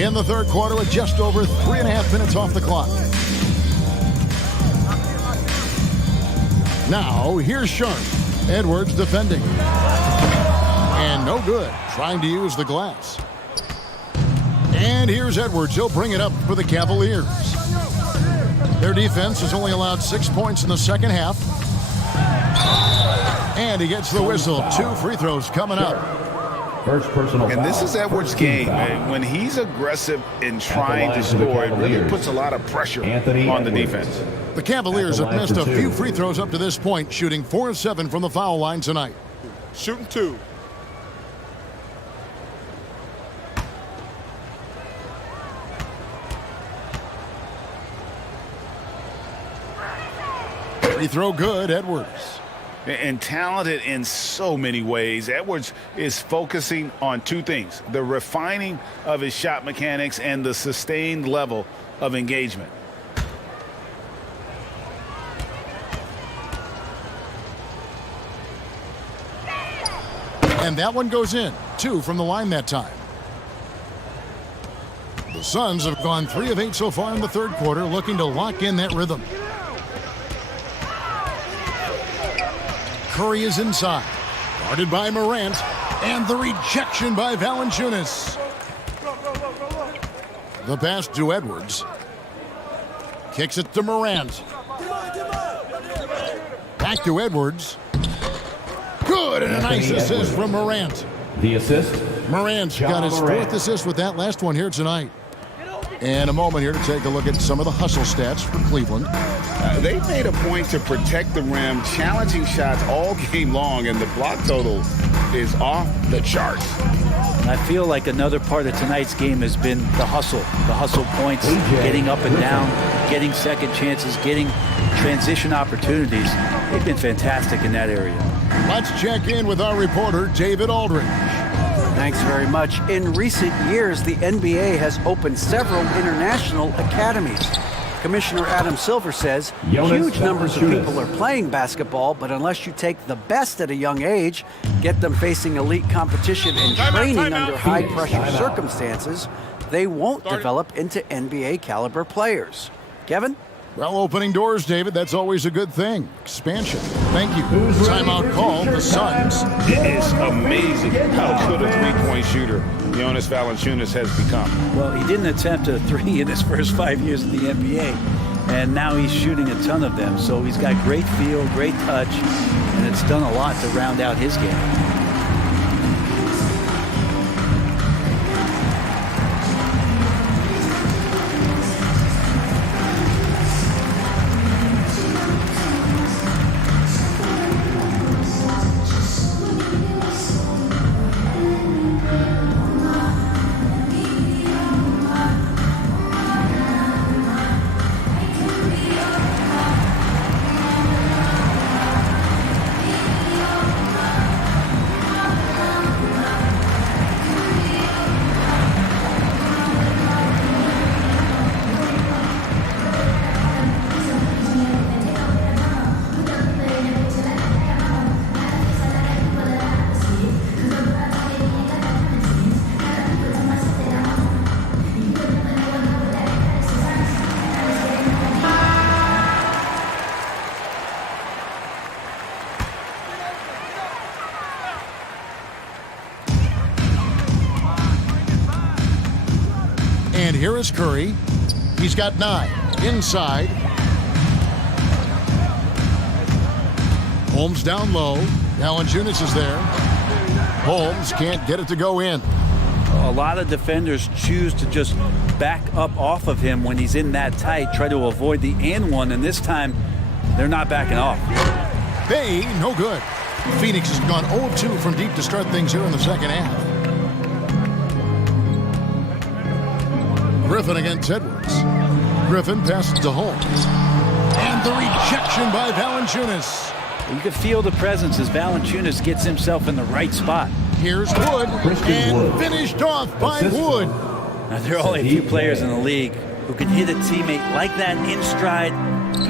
In the third quarter with just over 3.5 minutes off the clock. Now, here's Sharp. Edwards defending. And no good. Trying to use the glass. And here's Edwards. He'll bring it up for the Cavaliers. Their defense has only allowed 6 points in the second half. And he gets the whistle. 2 free throws coming up. First personal and this is Edwards' game. When he's aggressive in trying to score, it really puts a lot of pressure on the defense. The Cavaliers have missed a few free throws up to this point, shooting 4 of 7 from the foul line tonight. Shooting 2. Free throw good, Edwards. And talented in so many ways. Edwards is focusing on 2 things: the refining of his shot mechanics and the sustained level of engagement. And that one goes in. 2 from the line that time. The Suns have gone 3 of 8 so far in the third quarter, looking to lock in that rhythm. Curry is inside. Guarded by Morant. And the rejection by Valanciunas. The pass to Edwards. Kicks it to Morant. Back to Edwards. Good, and a nice assist from Morant. The assist. Morant's got his fourth assist with that last one here tonight. And a moment here to take a look at some of the hustle stats for Cleveland. They made a point to protect the rim, challenging shots all game long, and the block total is off the charts. I feel like another part of tonight's game has been the hustle points, getting up and down, getting second chances, getting transition opportunities. They've been fantastic in that area. Let's check in with our reporter, David Aldridge. Thanks very much. In recent years, the NBA has opened several international academies. Commissioner Adam Silver says huge numbers of people are playing basketball, but unless you take the best at a young age, get them facing elite competition and training under high-pressure circumstances, they won't develop into NBA-caliber players. Kevin? Well, opening doors, David, that's always a good thing. Expansion. Thank you. Timeout call, the Suns. It is amazing how good a three-point shooter Jonas Valanciunas has become. Well, he didn't attempt a three in his first 5 years in the NBA, and now he's shooting a ton of them. So he's got great feel, great touch, and it's done a lot to round out his game. And here is Curry. He's got 9. Inside. Holmes down low. Valanciunas is there. Holmes can't get it to go in. A lot of defenders choose to just back up off of him when he's in that tight, try to avoid the and one, and this time they're not backing off. Bay, no good. Phoenix has gone 0-2 from deep to start things here in the second half. Griffin against Edwards. Griffin passes to Holmes. And the rejection by Valanciunas. You can feel the presence as Valanciunas gets himself in the right spot. Here's Wood. And finished off by Wood. Now, there are only a few players in the league who can hit a teammate like that in stride.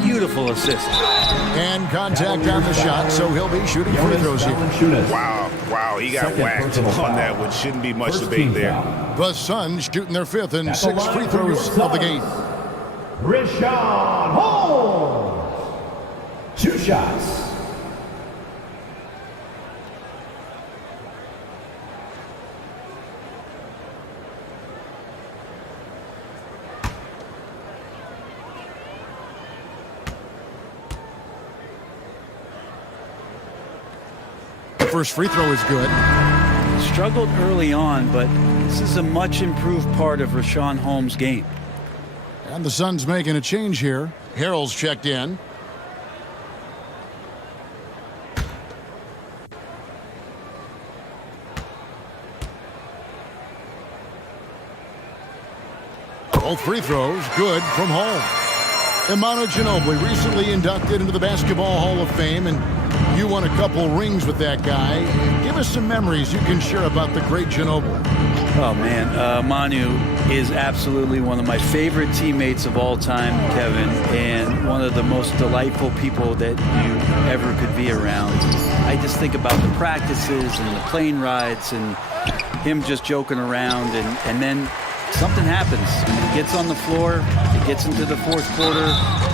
Beautiful assist. And contact on the shot, so he'll be shooting free throws here. Wow, he got whacked on that, which shouldn't be much debate there. The Suns shooting their 5th and 6th free throws of the game. Richaun Holmes. 2 shots. First free throw is good. Struggled early on, but this is a much improved part of Richaun Holmes' game. And the Suns making a change here. Harrell's checked in. Both free throws good from Holmes. Imano Ginobili recently inducted into the Basketball Hall of Fame, and you won a couple rings with that guy. Give us some memories you can share about the great Ginobili. Oh, man. Manu is absolutely one of my favorite teammates of all time, Kevin, and one of the most delightful people that you ever could be around. I just think about the practices and the plane rides and him just joking around, and then something happens. He gets on the floor, it gets into the fourth quarter,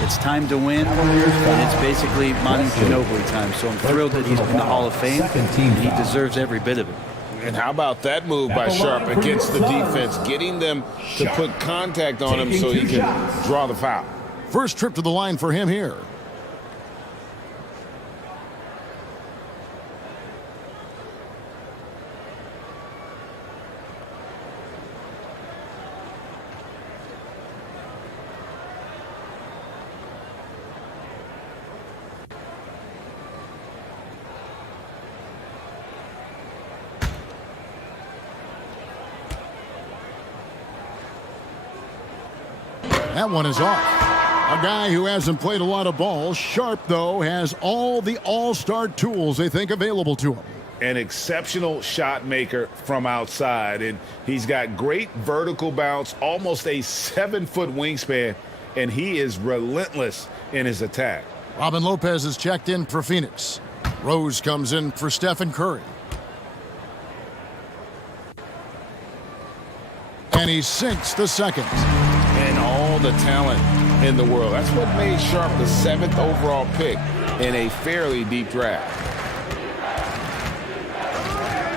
it's time to win, and it's basically Manu Ginobili time. So I'm thrilled that he's in the Hall of Fame, and he deserves every bit of it. And how about that move by Sharp against the defense, getting them to put contact on him so he can draw the foul. First trip to the line for him here. That one is off. A guy who hasn't played a lot of ball. Sharp, though, has all the all-star tools they think available to him. An exceptional shot maker from outside, and he's got great vertical bounce, almost a 7-foot wingspan, and he is relentless in his attack. Robin Lopez is checked in for Phoenix. Rose comes in for Stephen Curry. And he sinks the second. And all the talent in the world. That's what made Sharp the 7th overall pick in a fairly deep draft.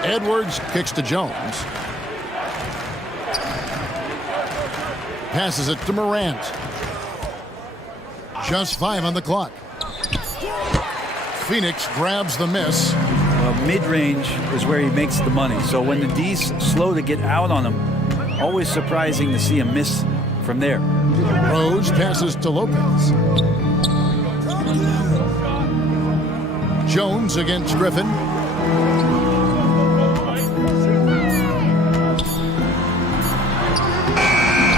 Edwards kicks to Jones. Passes it to Morant. Just 5 on the clock. Phoenix grabs the miss. Mid-range is where he makes the money. So when the D's slow to get out on him, always surprising to see him miss from there. Rose passes to Lopez. Jones against Griffin.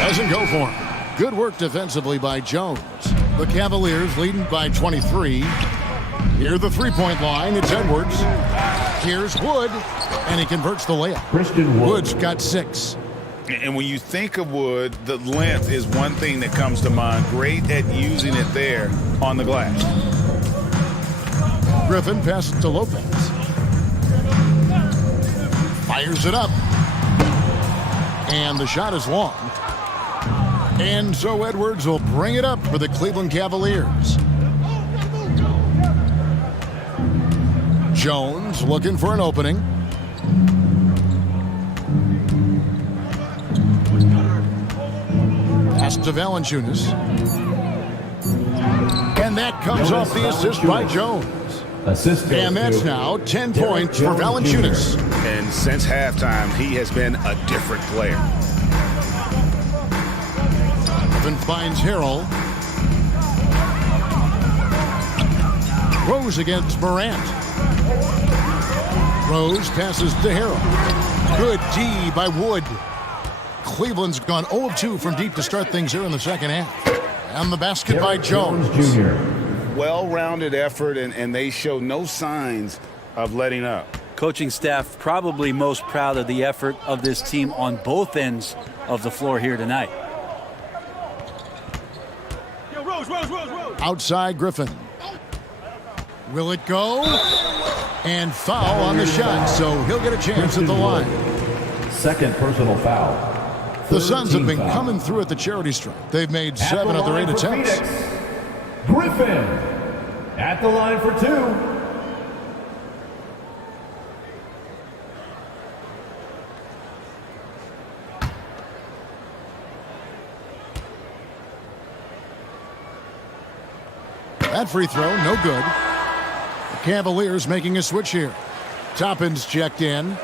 Doesn't go for him. Good work defensively by Jones. The Cavaliers leading by 23. Here the three-point line. It's Edwards. Here's Wood. And he converts the layup. Christian Wood. Wood's got 6. And when you think of Wood, the length is one thing that comes to mind. Great at using it there on the glass. Griffin passes to Lopez. Fires it up. And the shot is long. And so Edwards will bring it up for the Cleveland Cavaliers. Jones looking for an opening. Pass to Valanciunas. And that comes off the assist by Jones. And that's now 10 points for Valanciunas. And since halftime, he has been a different player. Griffin finds Harrell. Rose against Morant. Rose passes to Harrell. Good D by Wood. Cleveland's gone 0 of 2 from deep to start things here in the second half. And the basket by Jones. Jr. Well-rounded effort, and they show no signs of letting up. Coaching staff probably most proud of the effort of this team on both ends of the floor here tonight. Outside Griffin. Will it go? And foul on the shot, so he'll get a chance at the line. Second personal foul. The Suns have been coming through at the charity stripe. They've made 7 of their 8 attempts. Phoenix, Griffin at the line for 2. That free throw, no good. The Cavaliers making a switch here. Toppin's checked in.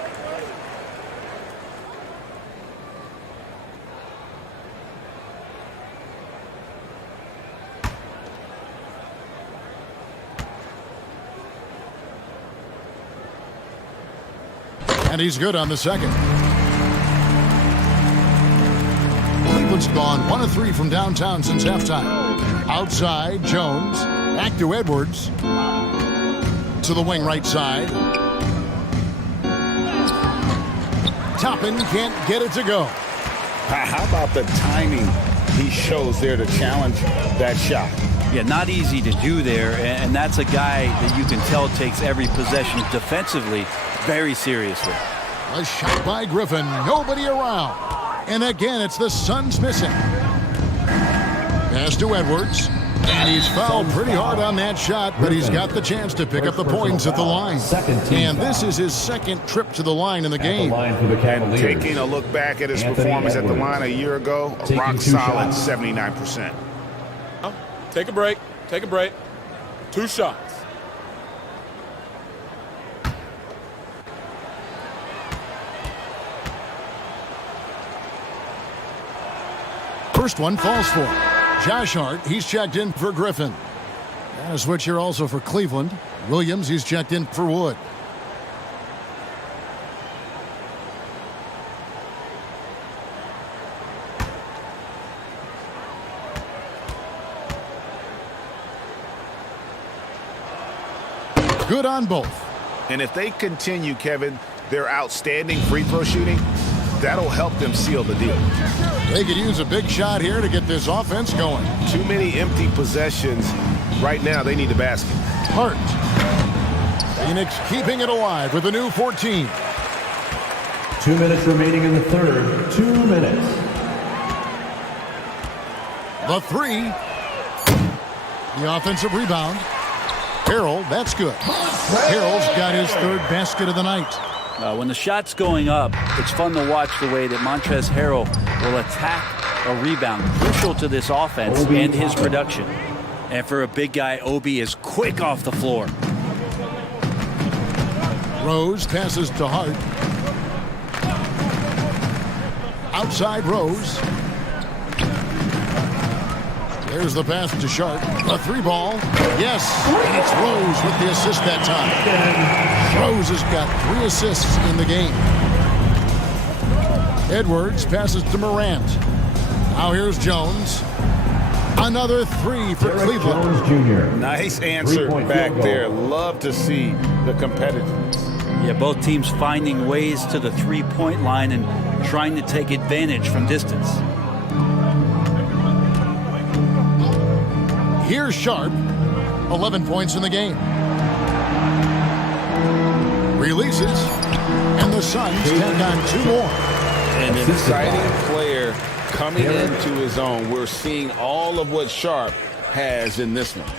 And he's good on the second. Cleveland's gone 1 of 3 from downtown since halftime. Outside, Jones. Back to Edwards. To the wing right side. Toppin can't get it to go. How about the timing he shows there to challenge that shot? Yeah, not easy to do there, and that's a guy that you can tell takes every possession defensively very seriously. A shot by Griffin. Nobody around. And again, it's the Suns missing. Pass to Edwards. And he's fouled pretty hard on that shot, but he's got the chance to pick up the points at the line. And this is his second trip to the line in the game. And taking a look back at his performance at the line a year ago, a rock solid 79%. Take a break. Take a break. 2 shots. First one falls for Josh Hart. He's checked in for Griffin. And a switch here also for Cleveland. Williams, he's checked in for Wood. Good on both. And if they continue, Kevin, their outstanding free throw shooting, that'll help them seal the deal. They could use a big shot here to get this offense going. Too many empty possessions. Right now, they need the basket. Hart. Phoenix keeping it alive with a new 14. 2 minutes remaining in the third. 2 minutes. The 3. The offensive rebound. Harrell, that's good. Harrell's got his 3rd basket of the night. When the shot's going up, it's fun to watch the way that Montrezl Harrell will attack a rebound. Crucial to this offense and his production. And for a big guy, Obi is quick off the floor. Rose passes to Hart. Outside Rose. There's the pass to Sharp. A 3-ball. Yes. And it's Rose with the assist that time. Rose has got 3 assists in the game. Edwards passes to Morant. Now here's Jones. Another 3 for Cleveland. Jones Jr. Nice answer back there. Love to see the competitiveness. Yeah, both teams finding ways to the 3-point line and trying to take advantage from distance. Here's Sharp, 11 points in the game. Releases, and the Suns tack on 2 more. An exciting player coming into his own. We're seeing all of what Sharp has in this one.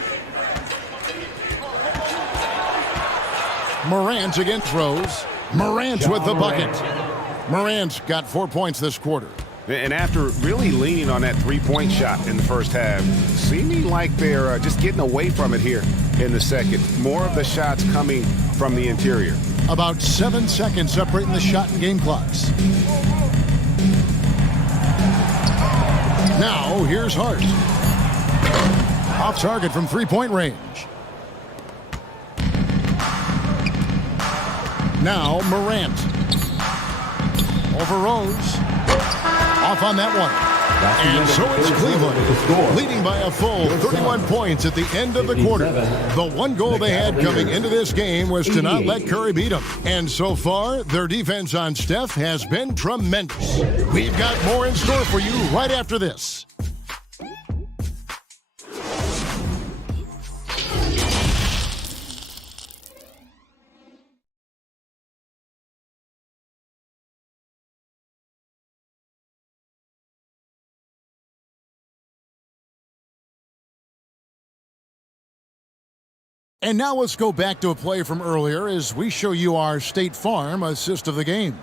Morant against Rose. Morant with the bucket. Morant's got 4 points this quarter. And after really leaning on that 3-point shot in the first half, seeming like they're just getting away from it here in the second. More of the shots coming from the interior. About 7 seconds separating the shot and game clocks. Now, here's Hart. Off target from 3-point range. Now, Morant. Over Rose. Off on that one. And so it's Cleveland, leading by a full 31 points at the end of the quarter. The one goal they had coming into this game was to not let Curry beat them. And so far, their defense on Steph has been tremendous. We've got more in store for you right after this. And now let's go back to a play from earlier as we show you our State Farm assist of the game.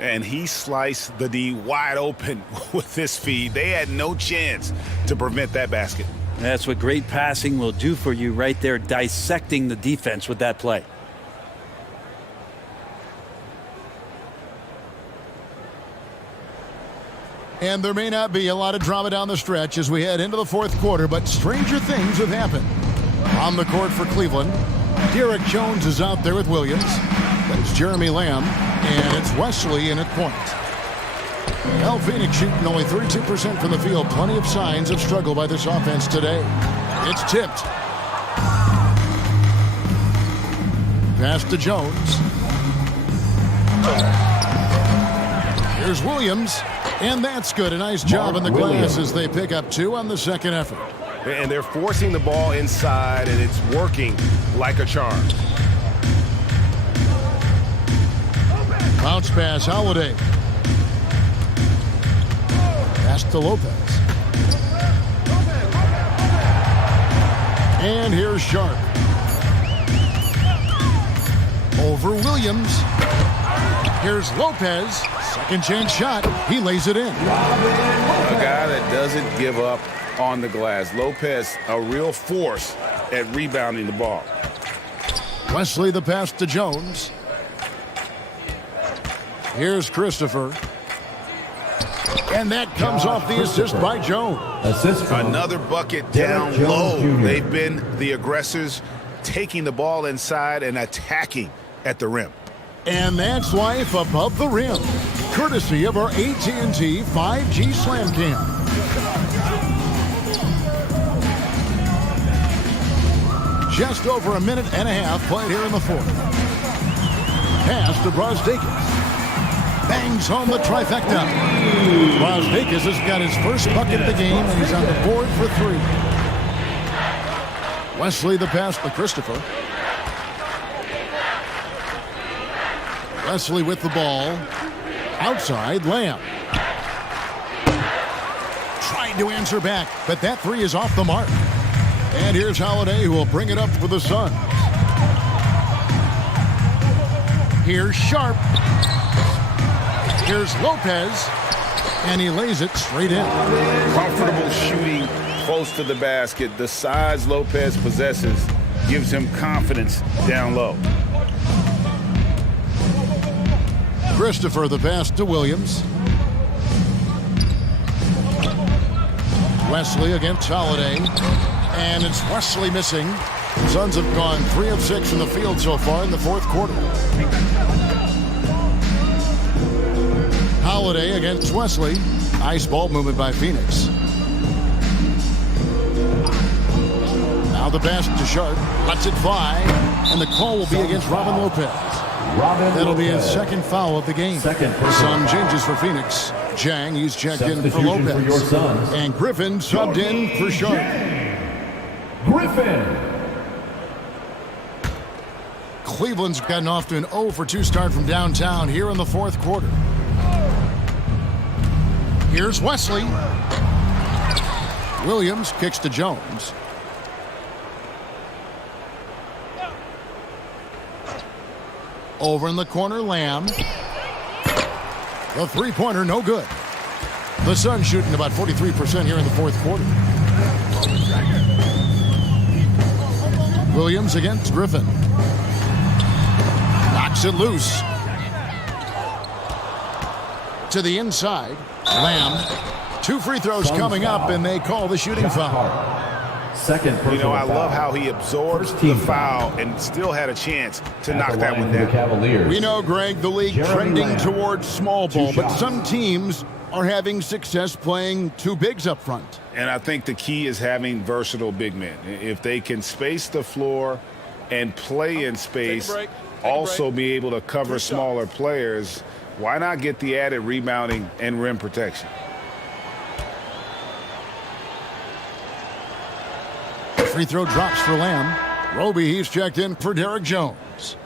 And he sliced the D wide open with this feed. They had no chance to prevent that basket. That's what great passing will do for you right there, dissecting the defense with that play. And there may not be a lot of drama down the stretch as we head into the 4th quarter, but stranger things have happened. On the court for Cleveland, Derek Jones is out there with Williams. That's Jeremy Lamb, and it's Wesley in at point. Well, Phoenix shooting only 32% from the field. Plenty of signs of struggle by this offense today. It's tipped. Pass to Jones. Here's Williams, and that's good. A nice job in the glass as they pick up 2 on the second effort. And they're forcing the ball inside, and it's working like a charm. Bounce pass, Holiday. Pass to Lopez. And here's Sharp. Over Williams. Here's Lopez. Second chance shot. He lays it in. A guy that doesn't give up on the glass. Lopez, a real force at rebounding the ball. Wesley the pass to Jones. Here's Christopher. And that comes off the assist by Jones. Another bucket down low. They've been the aggressors, taking the ball inside and attacking at the rim. And that's life above the rim, courtesy of our AT&T 5G Slam Cam. Just over a minute and a half played here in the fourth. Pass to Brosdakis. Bangs home the trifecta. Brosdakis has got his first bucket of the game, and he's on the board for 3. Wesley the pass to Christopher. Wesley with the ball. Outside, Lamb. Trying to answer back, but that 3 is off the mark. And here's Holiday, who will bring it up for the Suns. Here's Sharp. Here's Lopez. And he lays it straight in. Comfortable shooting close to the basket. The size Lopez possesses gives him confidence down low. Christopher the pass to Williams. Wesley against Holiday. And it's Wesley missing. The Suns have gone 3 of 6 from the field so far in the fourth quarter. Holiday against Wesley. Nice ball movement by Phoenix. Now the pass to Sharp. Lets it fly. And the call will be against Robin Lopez. That'll be his second foul of the game. Some changes for Phoenix. Jang, he's checked in for Lopez. And Griffin subbed in for Sharp. Griffin. Cleveland's gotten off to an 0 for 2 start from downtown here in the fourth quarter. Here's Wesley. Williams kicks to Jones. Over in the corner, Lamb. The three-pointer, no good. The Suns shooting about 43% here in the fourth quarter. Williams against Griffin. Knocks it loose. To the inside. Lamb. 2 free throws coming up, and they call the shooting foul. I love how he absorbed the foul and still had a chance to knock that one down. We know, Greg, the league trending towards small ball, but some teams are having success playing 2 bigs up front. And I think the key is having versatile big men. If they can space the floor and play in space, also be able to cover smaller players, why not get the added rebounding and rim protection? Free throw drops for Lamb. Roby, he's checked in for Derek Jones.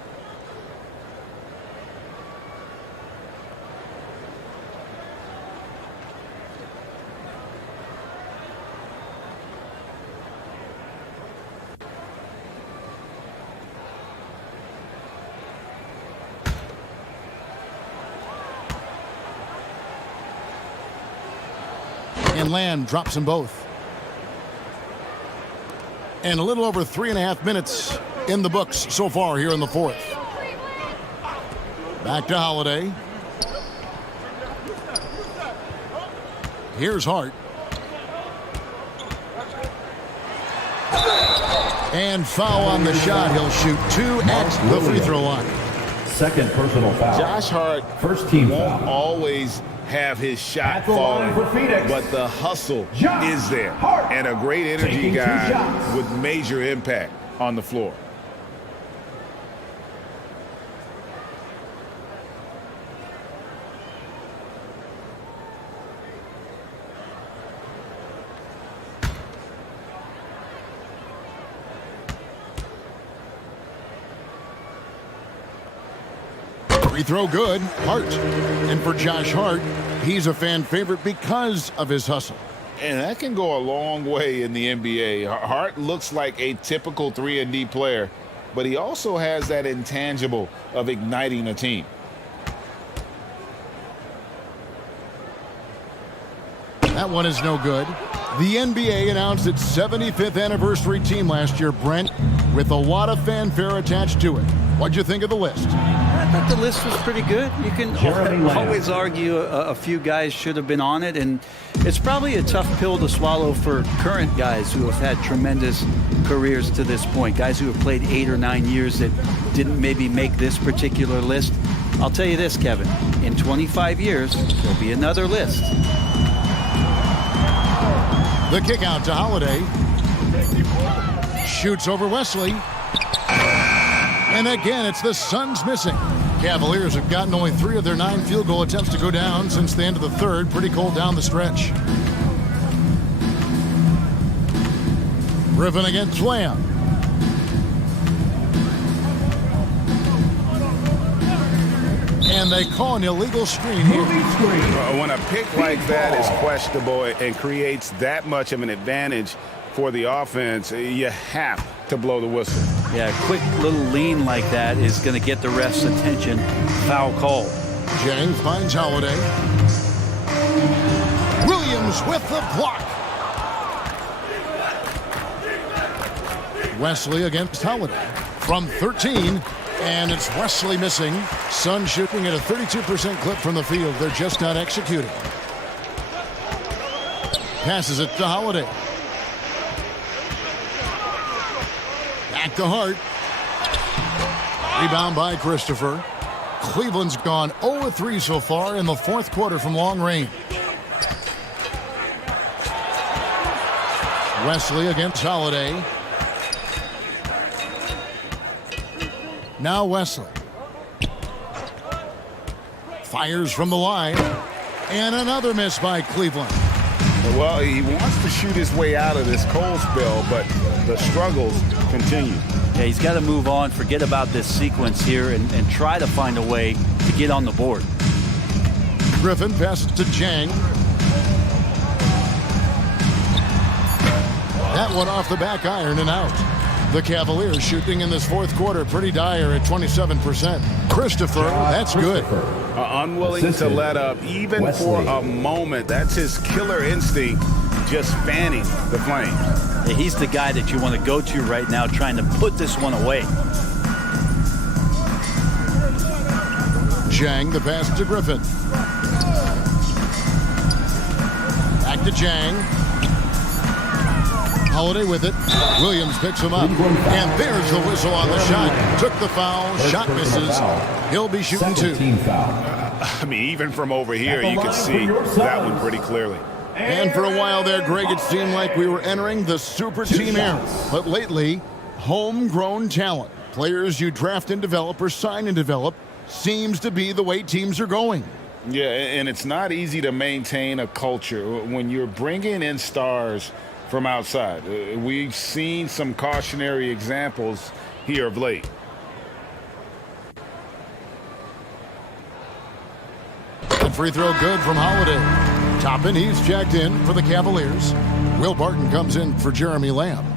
And Lamb drops them both. And a little over 3.5 minutes in the books so far here in the fourth. Back to Holiday. Here's Hart. And foul on the shot. He'll shoot 2 at the free throw line. Second personal foul. Josh Hart First team won't foul. always have his shot falling, but the hustle is there. And a great energy guy with major impact on the floor. Free throw good. Hart. And for Josh Hart, he's a fan favorite because of his hustle. And that can go a long way in the NBA. Hart looks like a typical 3-and-D player, but he also has that intangible of igniting a team. That one is no good. The NBA announced its 75th anniversary team last year, Brent, with a lot of fanfare attached to it. What'd you think of the list? I thought the list was pretty good. You can always argue a few guys should have been on it, and it's probably a tough pill to swallow for current guys who have had tremendous careers to this point, guys who have played 8 or 9 years that didn't maybe make this particular list. I'll tell you this, Kevin, in 25 years, there'll be another list. The kick out to Holiday. Shoots over Wesley. And again, it's the Suns missing. Cavaliers have gotten only 3 of their 9 field goal attempts to go down since the end of the third. Pretty cold down the stretch. Griffin against Lamb. And they call an illegal screen here. When a pick like that is questionable and creates that much of an advantage for the offense, you have to blow the whistle. Yeah, a quick little lean like that is going to get the ref's attention. Foul call. Jang finds Holiday. Williams with the block. Wesley against Holiday from 13. And it's Wesley missing. Suns shooting at a 32% clip from the field. They're just not executing. Passes it to Holiday. Back to Hart. Rebound by Christopher. Cleveland's gone 0-3 so far in the fourth quarter from long range. Wesley against Holiday. Now Wesley. Fires from the line. And another miss by Cleveland. Well, he wants to shoot his way out of this cold spell, but the struggles continue. Yeah, he's got to move on, forget about this sequence here, and try to find a way to get on the board. Griffin passes to Jang. That one off the back iron and out. The Cavaliers shooting in this fourth quarter pretty dire at 27%. Christopher, that's good. Unwilling to let up even Wesley. For a moment. That's his killer instinct, just fanning the flames. Yeah, he's the guy that you want to go to right now trying to put this one away. Jang, the pass to Griffin. Back to Jang. Holiday with it. Williams picks him up. And there's the whistle on the shot. Took the foul. Shot misses. He'll be shooting 2. I mean, even from over here, you can see that one pretty clearly. And for a while there, Greg, it seemed like we were entering the super team era. But lately, homegrown talent, players you draft and develop or sign and develop, seems to be the way teams are going. Yeah, and it's not easy to maintain a culture when you're bringing in stars from outside. We've seen some cautionary examples here of late. And free throw good from Holiday. Toppin, he's checked in for the Cavaliers. Will Barton comes in for Jeremy Lamb.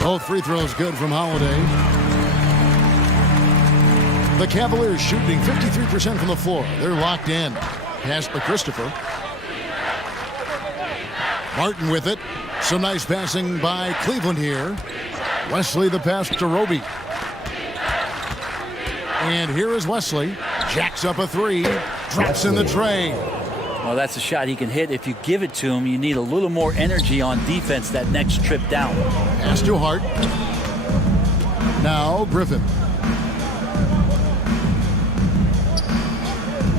Both free throws good from Holiday. The Cavaliers shooting 53% from the floor. They're locked in. Pass to Christopher. Martin with it. Some nice passing by Cleveland here. Wesley the pass to Roby. And here is Wesley. Jacks up a 3. Drops in the tray. Well, that's a shot he can hit. If you give it to him, you need a little more energy on defense that next trip down. Pass to Hart. Now Griffin.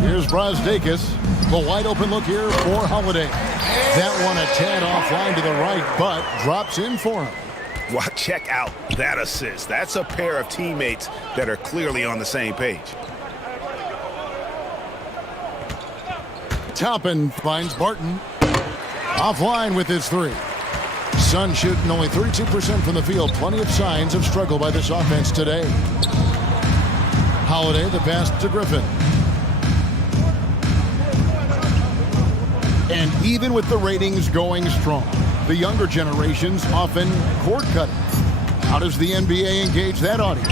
Here's Brasdakis. The wide open look here for Holiday. That one a tad offline to the right, but drops in for him. Well, check out that assist. That's a pair of teammates that are clearly on the same page. Toppin finds Barton. Offline with his 3. Suns shooting only 32% from the field. Plenty of signs of struggle by this offense today. Holiday the pass to Griffin. And even with the ratings going strong, the younger generations often cord-cutting. How does the NBA engage that audience?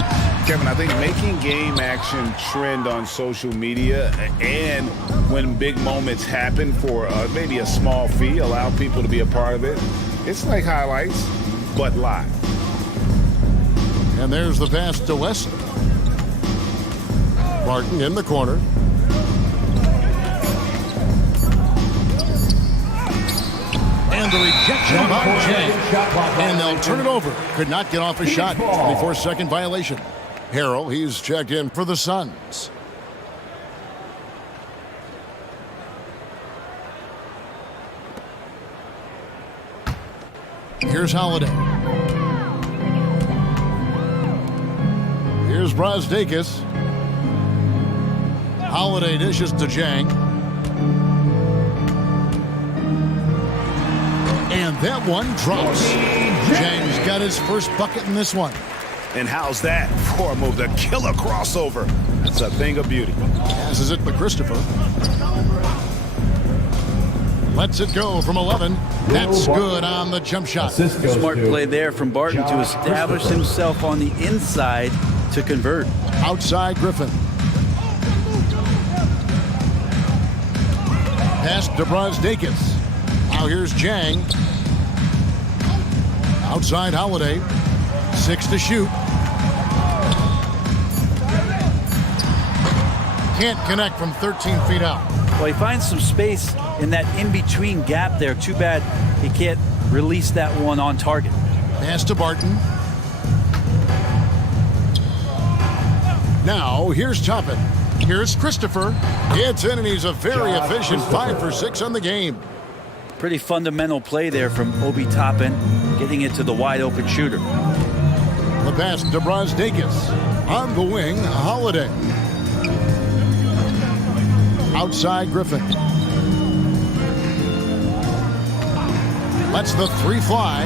Kevin, I think making game action trend on social media and when big moments happen for maybe a small fee, allow people to be a part of it. It's like highlights, but live. And there's the pass to Wesley. Barton in the corner. And the rejection by Jang. And they'll turn it over. Could not get off a shot. 24-second violation. Harrell, he's checked in for the Suns. Here's Holiday. Here's Brazdeikis. Holiday dishes to Jang. And that one drops. Jang's got his first bucket in this one. And how's that for a move? The killer crossover. That's a thing of beauty. Passes it to Christopher. Lets it go from 11. That's good on the jump shot. Smart play there from Barton to establish himself on the inside to convert. Outside Griffin. Pass to Brazdeikis. Now here's Jang. Outside Holiday. 6 to shoot. Can't connect from 13 feet out. Well, he finds some space in that in-between gap there. Too bad he can't release that one on target. Pass to Barton. Now, here's Toppin. Here's Christopher. Gets in, and he's a very efficient 5 for 6 on the game. Pretty fundamental play there from Obi Toppin, getting it to the wide-open shooter. The pass to Brazdeikis. On the wing, Holiday. Outside Griffin. Lets the 3 fly.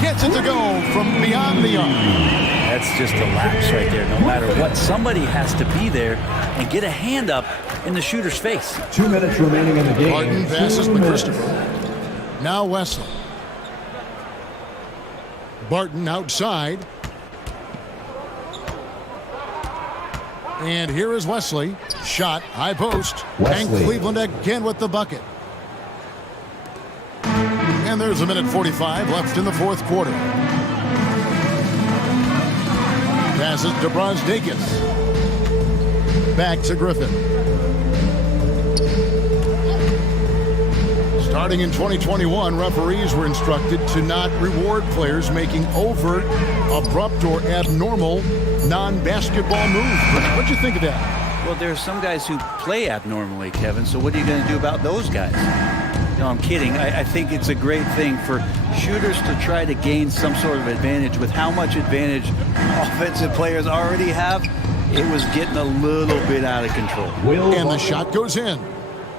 Gets it to go from beyond the arc. That's just a lapse right there. No matter what, somebody has to be there and get a hand up in the shooter's face. 2 minutes remaining in the game. Barton passes to Christopher. Now Wesley. Barton outside. And here is Wesley. Shot, high post. And Cleveland again with the bucket. And there's a minute 45 left in the fourth quarter. Passes to Brazdeikis. Back to Griffin. Starting in 2021, referees were instructed to not reward players making overt, abrupt, or abnormal non-basketball moves. What'd you think of that? Well, there are some guys who play abnormally, Kevin, so what are you going to do about those guys? No, I'm kidding. I think it's a great thing for shooters to try to gain some sort of advantage. With how much advantage offensive players already have, it was getting a little bit out of control. And the shot goes in.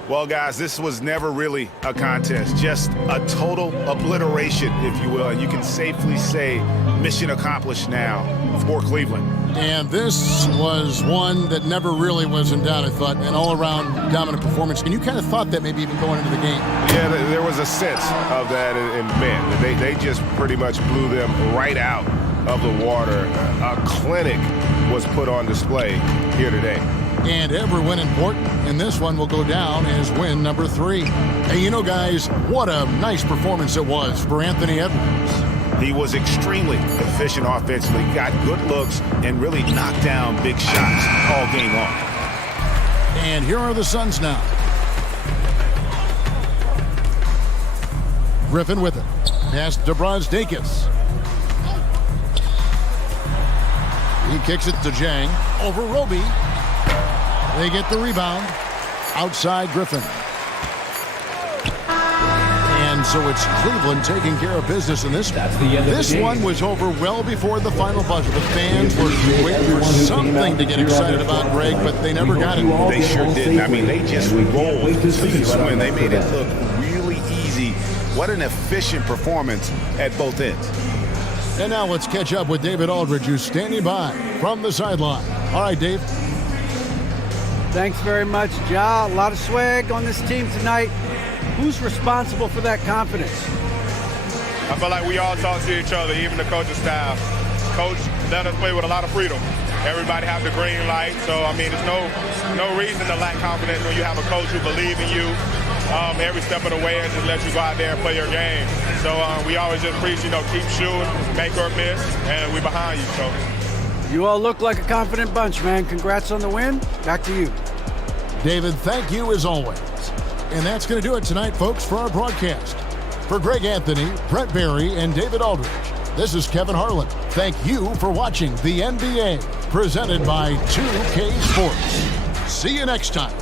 Well, guys, this was never really a contest, just a total obliteration, if you will. And you can safely say mission accomplished now for Cleveland. And this was one that never really was in doubt, I thought, an all-around dominant performance. And you kind of thought that maybe even going into the game. Yeah, there was a sense of that in men. They just pretty much blew them right out of the water. A clinic was put on display here today. And every win important, and this one will go down as win number 3. Hey, you know, guys, what a nice performance it was for Anthony Edwards. He was extremely efficient offensively, got good looks, and really knocked down big shots all game long. And here are the Suns now. Griffin with it. Pass to Brazdeikis. He kicks it to Jang. Over Roby. They get the rebound. Outside Griffin. And so it's Cleveland taking care of business in this one. This one was over well before the final buzzer. The fans were waiting for something to get excited about, Greg, but they never got it. They sure didn't. I mean, they just rolled to this win. They made it look really easy. What an efficient performance at both ends. And now let's catch up with David Aldridge, who's standing by from the sideline. All right, Dave. Thanks very much, Ja. A lot of swag on this team tonight. Who's responsible for that confidence? I feel like we all talk to each other, even the coaching staff. Coach let us play with a lot of freedom. Everybody have the green light, so I mean, there's no reason to lack confidence when you have a coach who believes in you every step of the way and just let you go out there and play your game. So we always just preach, keep shooting, make or miss, and we behind you. So you all look like a confident bunch, man. Congrats on the win. Back to you. David, thank you as always. And that's going to do it tonight, folks, for our broadcast. For Greg Anthony, Brett Barry, and David Aldridge, this is Kevin Harlan. Thank you for watching the NBA, presented by 2K Sports. See you next time.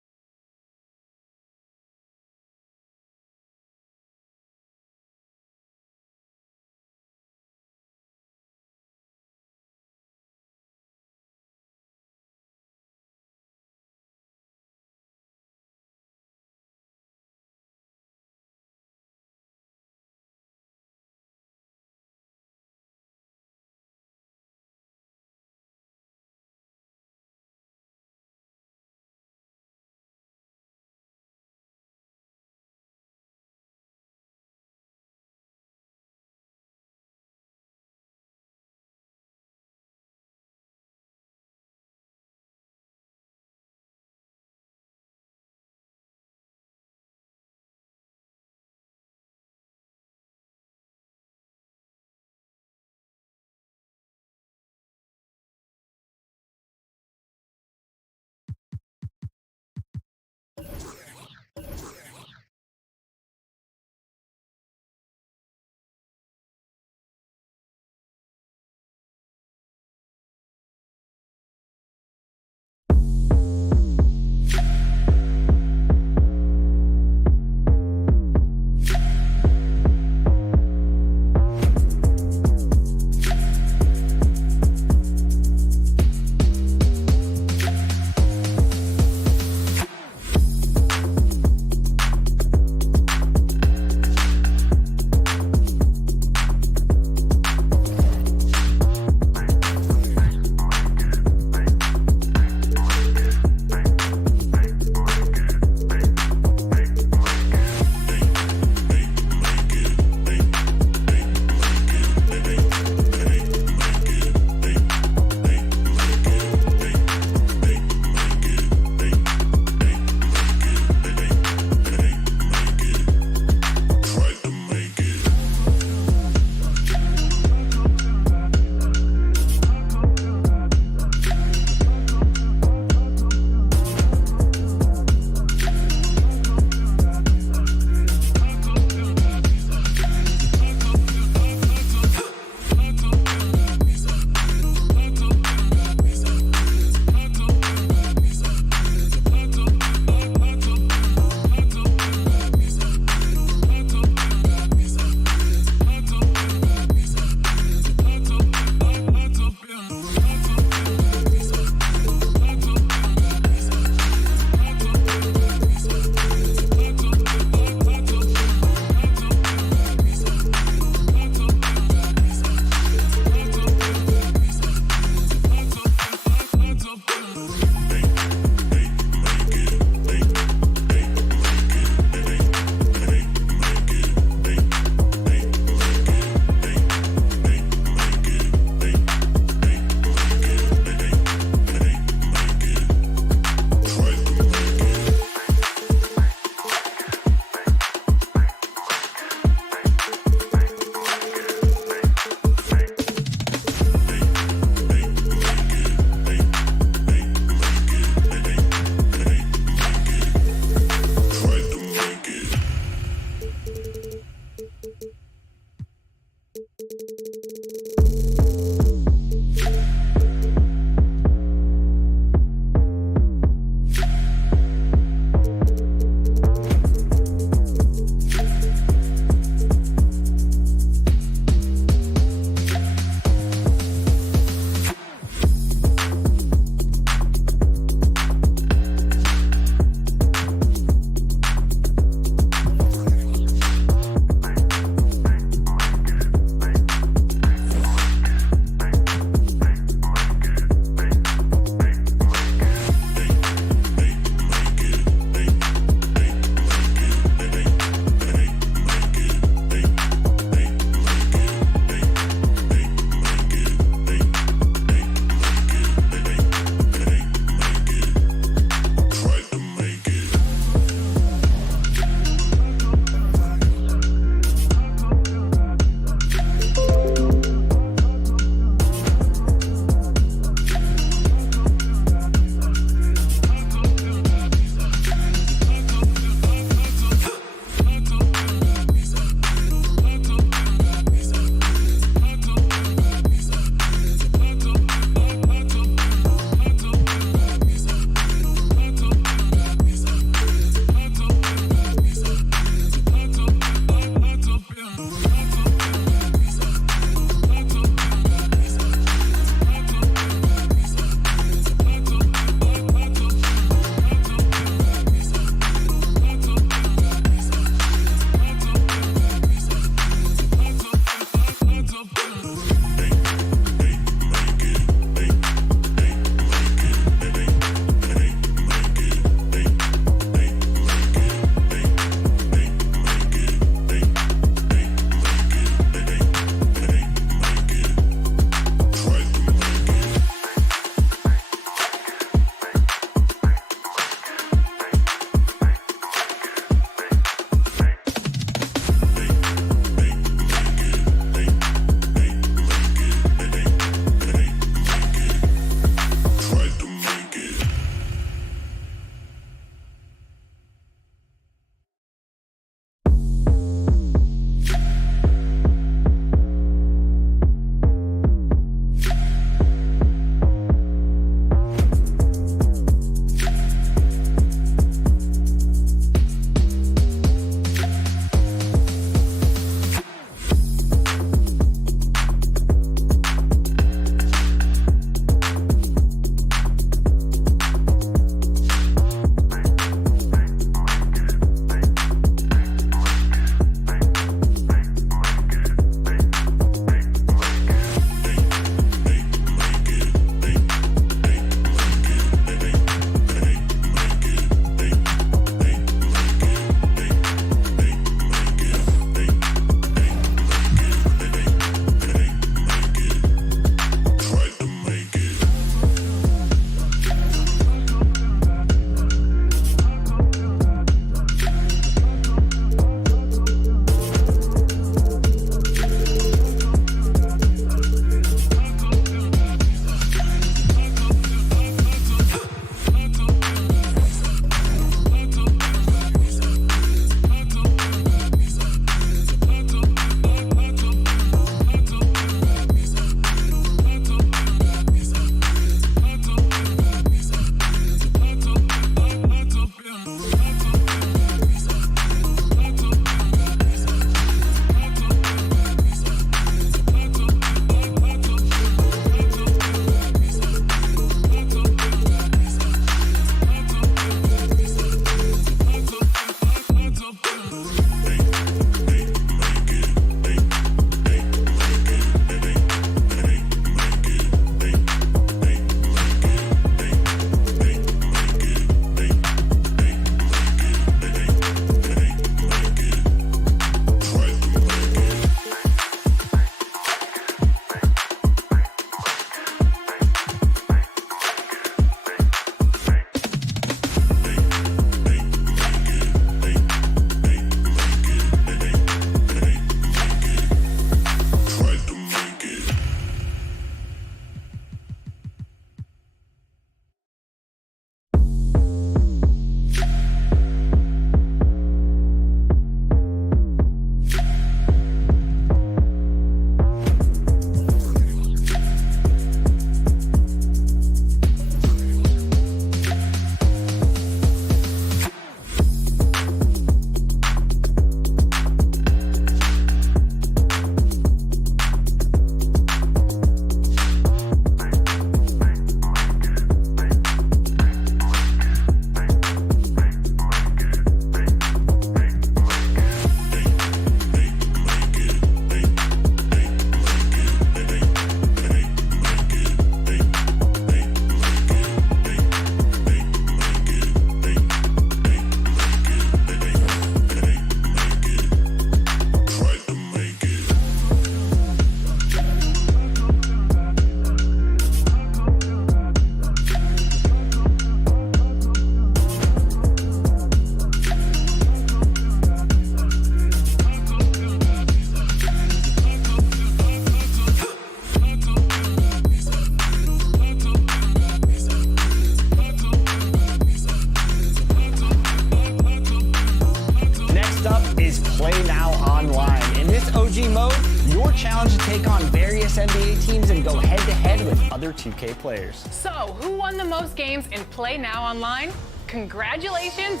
is Play Now Online. In this OG mode, your challenge to take on various NBA teams and go head-to-head with other 2K players. So, who won the most games in Play Now Online? Congratulations!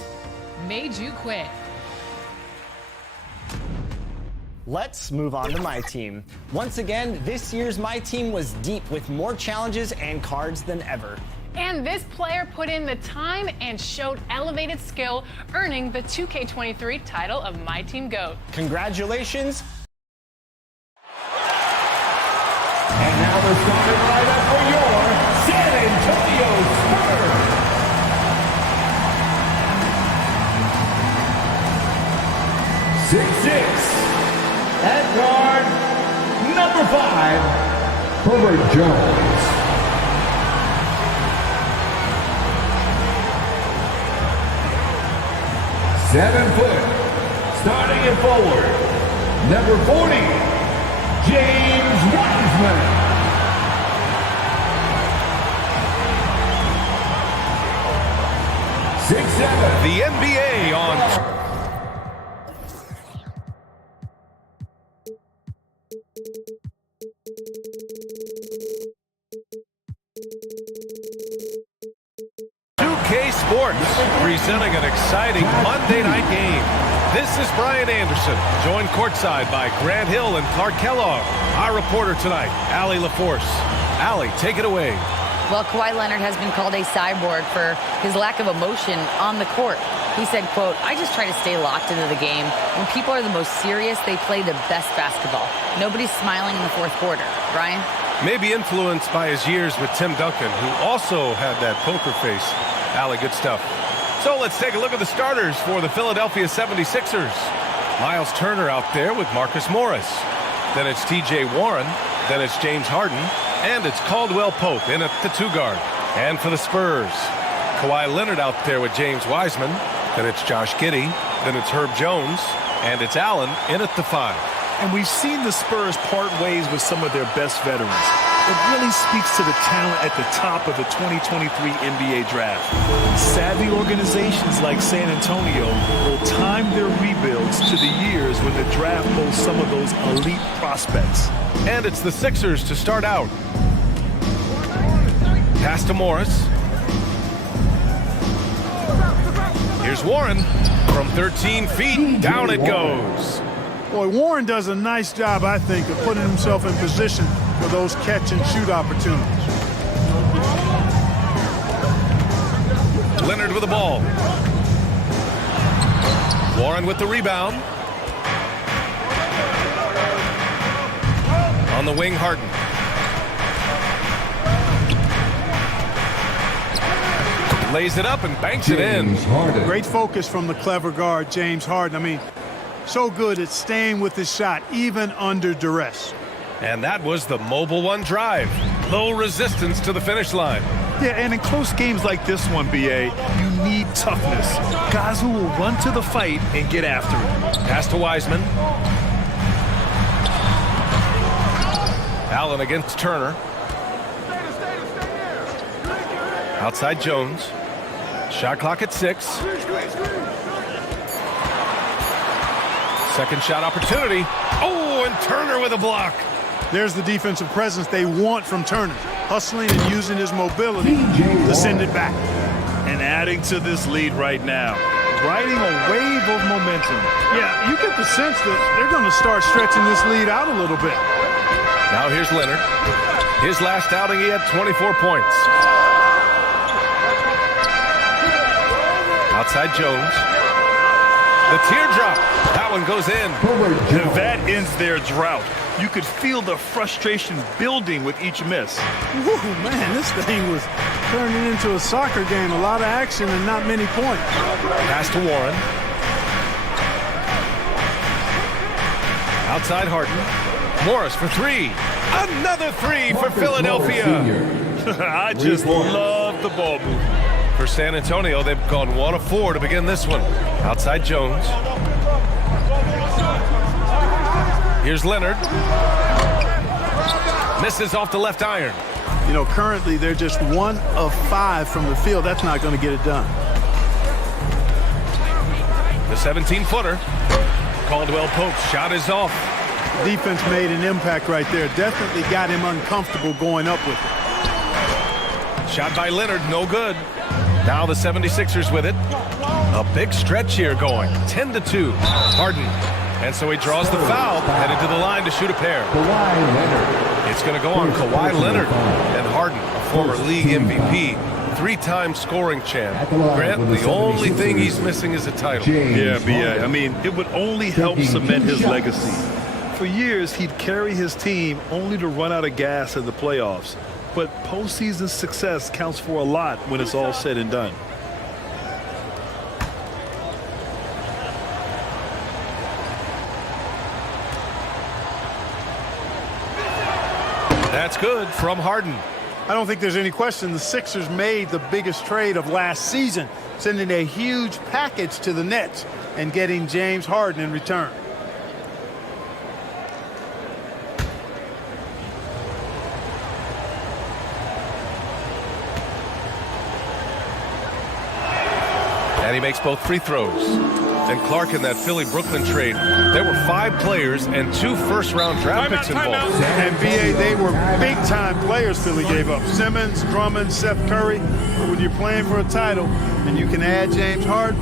Made you quit. Let's move on to my team. Once again, this year's My Team was deep with more challenges and cards than ever. And this player put in the time and showed elevated skill, earning the 2K23 title of My Team GOAT. Congratulations. And now the starting lineup for your San Antonio Spurs. Six. At guard, number 5, Herbert Jones. 7 foot, starting at forward, number 40, James Wiseman. The NBA on. Sports, presenting an exciting Monday night game. This is Brian Anderson, joined courtside by Grant Hill and Clark Kellogg. Our reporter tonight, Allie LaForce. Allie, take it away. Well, Kawhi Leonard has been called a cyborg for his lack of emotion on the court. He said, quote, "I just try to stay locked into the game. When people are the most serious, they play the best basketball. Nobody's smiling in the fourth quarter." Brian? Maybe influenced by his years with Tim Duncan, who also had that poker face. Allie, good stuff. So let's take a look at the starters for the Philadelphia 76ers. Miles Turner out there with Marcus Morris. Then it's TJ Warren. Then it's James Harden. And it's Caldwell Pope in at the 2 guard. And for the Spurs, Kawhi Leonard out there with James Wiseman. Then it's Josh Giddey. Then it's Herb Jones. And it's Allen in at the 5. And we've seen the Spurs part ways with some of their best veterans. It really speaks to the talent at the top of the 2023 NBA draft. Savvy organizations like San Antonio will time their rebuilds to the years when the draft holds some of those elite prospects. And it's the Sixers to start out. Pass to Morris. Here's Warren from 13 feet. Down it goes. Boy, Warren does a nice job, I think, of putting himself in position for those catch-and-shoot opportunities. Leonard with the ball. Warren with the rebound. On the wing, Harden. Lays it up and banks it in. Great focus from the clever guard, James Harden. I mean, so good at staying with his shot, even under duress. And that was the Mobile One drive. Low resistance to the finish line. Yeah, and in close games like this one, BA, you need toughness. Guys who will run to the fight and get after it. Pass to Wiseman. Allen against Turner. Outside Jones. Shot clock at 6. Second shot opportunity. Oh, and Turner with a block. There's the defensive presence they want from Turner. Hustling and using his mobility to send it back. And adding to this lead right now. Riding a wave of momentum. Yeah, you get the sense that they're going to start stretching this lead out a little bit. Now here's Leonard. His last outing, he had 24 points. Outside Jones. The teardrop. That one goes in. And that ends their drought. You could feel the frustration building with each miss. Woo, man, this thing was turning into a soccer game. A lot of action and not many points. Pass to Warren. Outside Harden. Morris for 3. Another 3 for Philadelphia. I just love the ball movement. For San Antonio, they've gone 1 of 4 to begin this one. Outside Jones. Here's Leonard. Misses off the left iron. You know, currently they're just 1 of 5 from the field. That's not going to get it done. The 17-footer. Caldwell Pope's shot is off. Defense made an impact right there. Definitely got him uncomfortable going up with it. Shot by Leonard, no good. Now the 76ers with it. A big stretch here going, 10-2. Harden. And so he draws the foul, headed to the line to shoot a pair. It's going to go on Kawhi Leonard and Harden, a former league MVP, 3-time scoring champ. Grant, the only thing he's missing is a title. Yeah, B.A. I mean, it would only help cement his legacy. For years, he'd carry his team only to run out of gas in the playoffs. But postseason success counts for a lot when it's all said and done. That's good from Harden. I don't think there's any question the Sixers made the biggest trade of last season, sending a huge package to the Nets and getting James Harden in return. And he makes both free throws. And Clark in that Philly-Brooklyn trade, there were 5 players and 2 first-round draft picks involved. And B.A., they were big-time players Philly gave up. Simmons, Drummond, Seth Curry. But when you're playing for a title and you can add James Harden,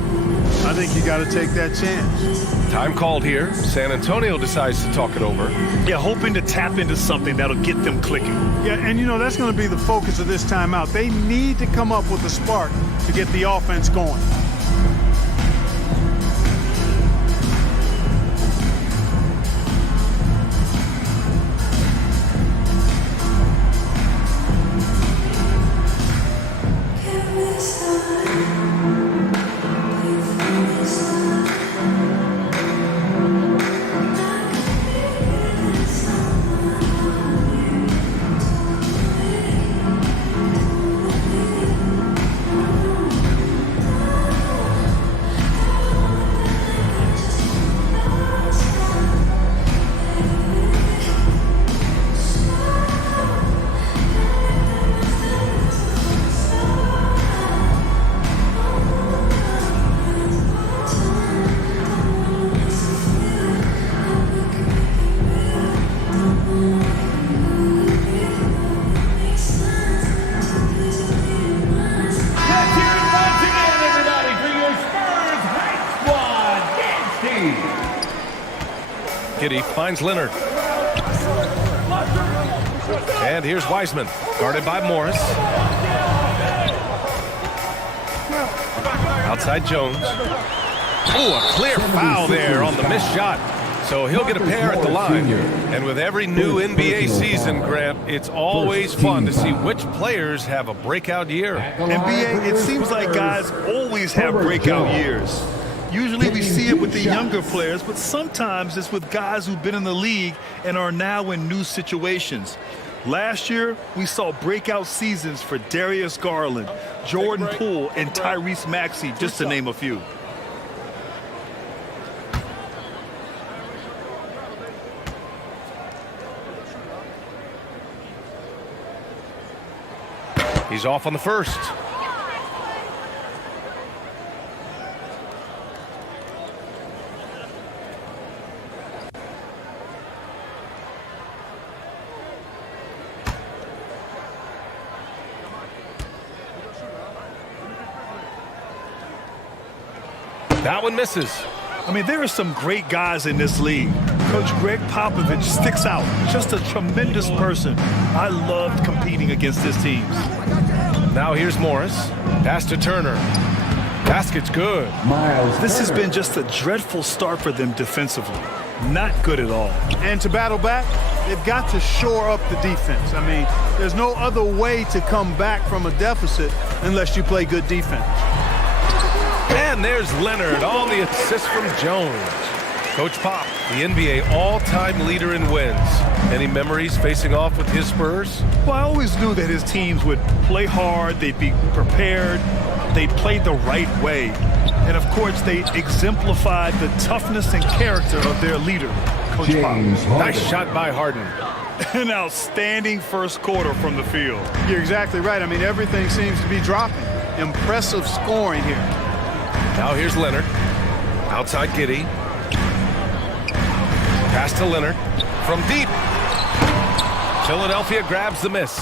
I think you got to take that chance. Time called here. San Antonio decides to talk it over. Yeah, hoping to tap into something that'll get them clicking. Yeah, and you know, that's going to be the focus of this timeout. They need to come up with a spark to get the offense going. Giddy finds Leonard. And here's Wiseman, guarded by Morris. Outside Jones. Oh, a clear foul there on the missed shot. So he'll get a pair at the line. And with every new NBA season, Grant, it's always fun to see which players have a breakout year. And B.A., it seems like guys always have breakout years. Usually we see it with the younger players, but sometimes it's with guys who've been in the league and are now in new situations. Last year, we saw breakout seasons for Darius Garland, Jordan Poole, and Tyrese Maxey, just to name a few. He's off on the first. That one misses. I mean, there are some great guys in this league. Coach Greg Popovich sticks out. Just a tremendous person. I loved competing against his teams. Now here's Morris. Pass to Turner. Basket's good. This has been just a dreadful start for them defensively. Not good at all. And to battle back, they've got to shore up the defense. I mean, there's no other way to come back from a deficit unless you play good defense. And there's Leonard on the assist from Jones. Coach Pop, the NBA all-time leader in wins. Any memories facing off with his Spurs? Well, I always knew that his teams would play hard, they'd be prepared, they'd play the right way. And, of course, they exemplified the toughness and character of their leader, Coach Pop. Nice shot by Harden. An outstanding first quarter from the field. You're exactly right. I mean, everything seems to be dropping. Impressive scoring here. Now here's Leonard. Outside Giddy. Pass to Leonard from deep. Philadelphia grabs the miss.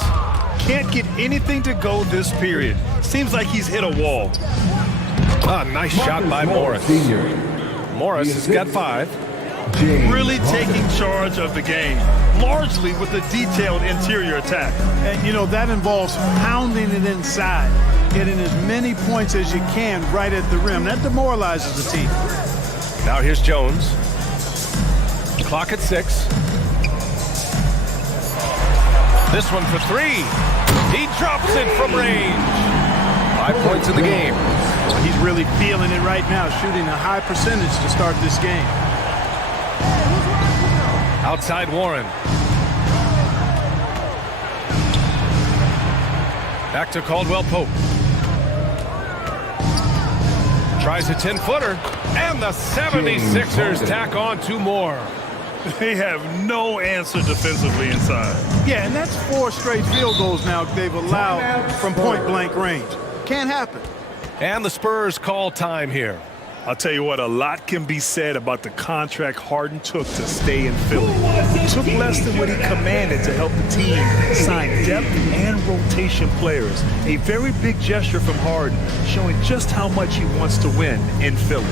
Can't get anything to go this period. Seems like he's hit a wall. Nice shot by Morris. Morris has got 5. Really taking charge of the game, largely with a detailed interior attack. And, you know, that involves pounding it inside, getting as many points as you can right at the rim. That demoralizes the team. Now here's Jones. Clock at 6. This one for 3. He drops it from range. 5 points in the game. Well, he's really feeling it right now, shooting a high percentage to start this game. Outside Warren. Back to Caldwell Pope. Tries a 10-footer, and the 76ers tack on 2 more. They have no answer defensively inside. Yeah, and that's 4 straight field goals now they've allowed from point-blank range. Can't happen. And the Spurs call time here. I'll tell you what, a lot can be said about the contract Harden took to stay in Philly. It took less than what he commanded to help the team sign depth and rotation players. A very big gesture from Harden, showing just how much he wants to win in Philly.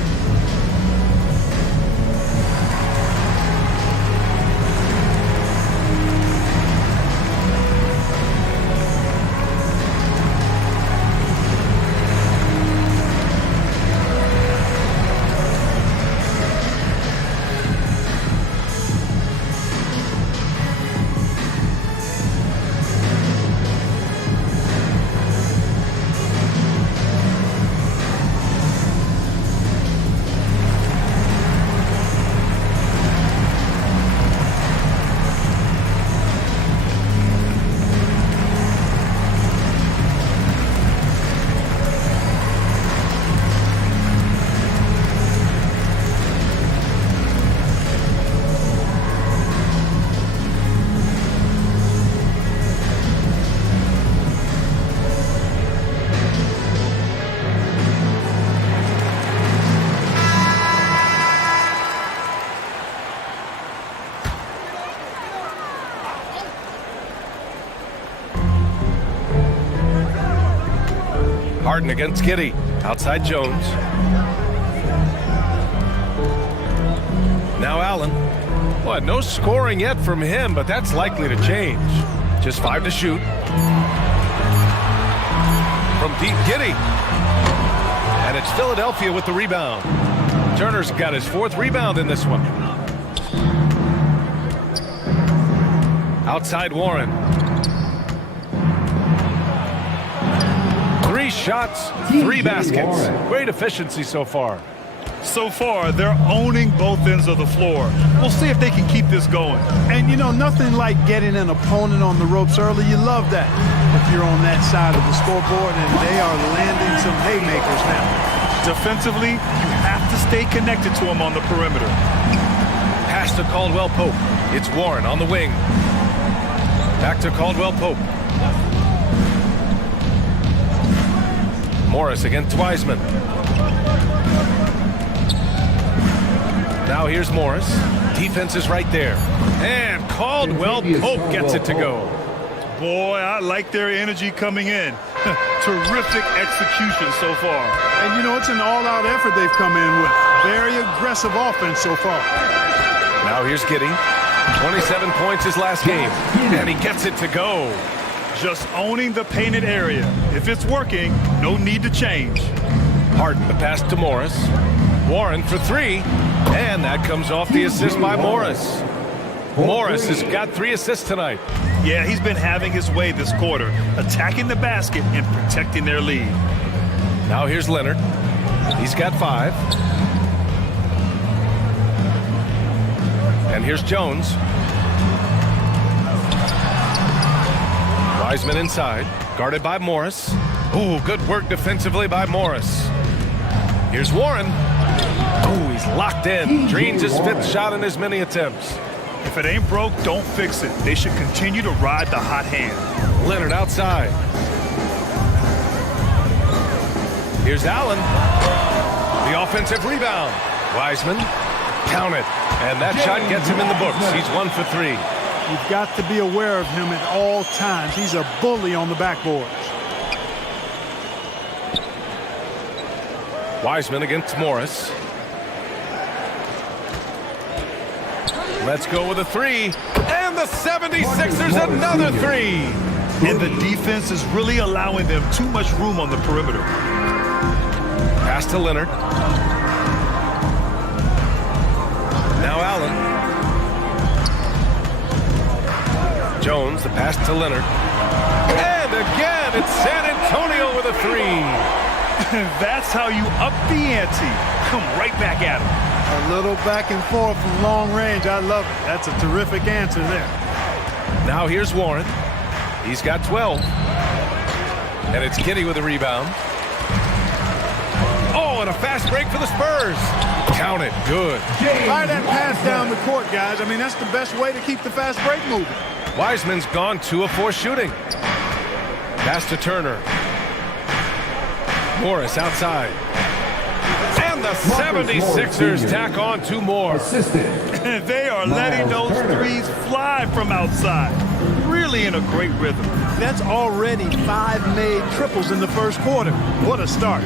Harden against Giddey. Outside Jones. Now Allen. Boy, no scoring yet from him, but that's likely to change. Just 5 to shoot. From deep, Giddey. And it's Philadelphia with the rebound. Turner's got his 4th rebound in this one. Outside Warren. 3 shots, 3 baskets. Great efficiency so far. So far, they're owning both ends of the floor. We'll see if they can keep this going. And, you know, nothing like getting an opponent on the ropes early. You love that if you're on that side of the scoreboard, and they are landing some haymakers now. Defensively, you have to stay connected to them on the perimeter. Pass to Caldwell Pope. It's Warren on the wing. Back to Caldwell Pope. Morris against Wiseman. Now here's Morris. Defense is right there. And Caldwell Pope gets it to go. Boy, I like their energy coming in. Terrific execution so far. And, you know, it's an all-out effort they've come in with. Very aggressive offense so far. Now here's Giddey. 27 points his last game. And he gets it to go. Just owning the painted area. If it's working, no need to change. Harden the pass to Morris. Warren for 3. And that comes off the assist by Morris. Morris has got 3 assists tonight. Yeah, he's been having his way this quarter, attacking the basket and protecting their lead. Now here's Leonard. He's got 5. And here's Jones. Wiseman inside, guarded by Morris. Ooh, good work defensively by Morris. Here's Warren. Ooh, he's locked in. Drains his 5th shot in as many attempts. If it ain't broke, don't fix it. They should continue to ride the hot hand. Leonard outside. Here's Allen. The offensive rebound. Wiseman. Count it. And that shot gets him in the books. He's 1 for 3. You've got to be aware of him at all times. He's a bully on the backboards. Wiseman against Morris. Let's go with a 3. And the 76ers another 3. And the defense is really allowing them too much room on the perimeter. Pass to Leonard. Now Allen. Jones, the pass to Leonard. And again, it's San Antonio with a 3. That's how you up the ante. Come right back at him. A little back and forth from long range. I love it. That's a terrific answer there. Now here's Warren. He's got 12. And it's Giddey with a rebound. Oh, and a fast break for the Spurs. Count it. Good. Fire that pass down the court, guys. I mean, that's the best way to keep the fast break moving. Wiseman's gone 2 of 4 shooting. Pass to Turner. Morris outside. And the 76ers tack on 2 more. They are letting those threes fly from outside. Really in a great rhythm. That's already 5 made triples in the first quarter. What a start.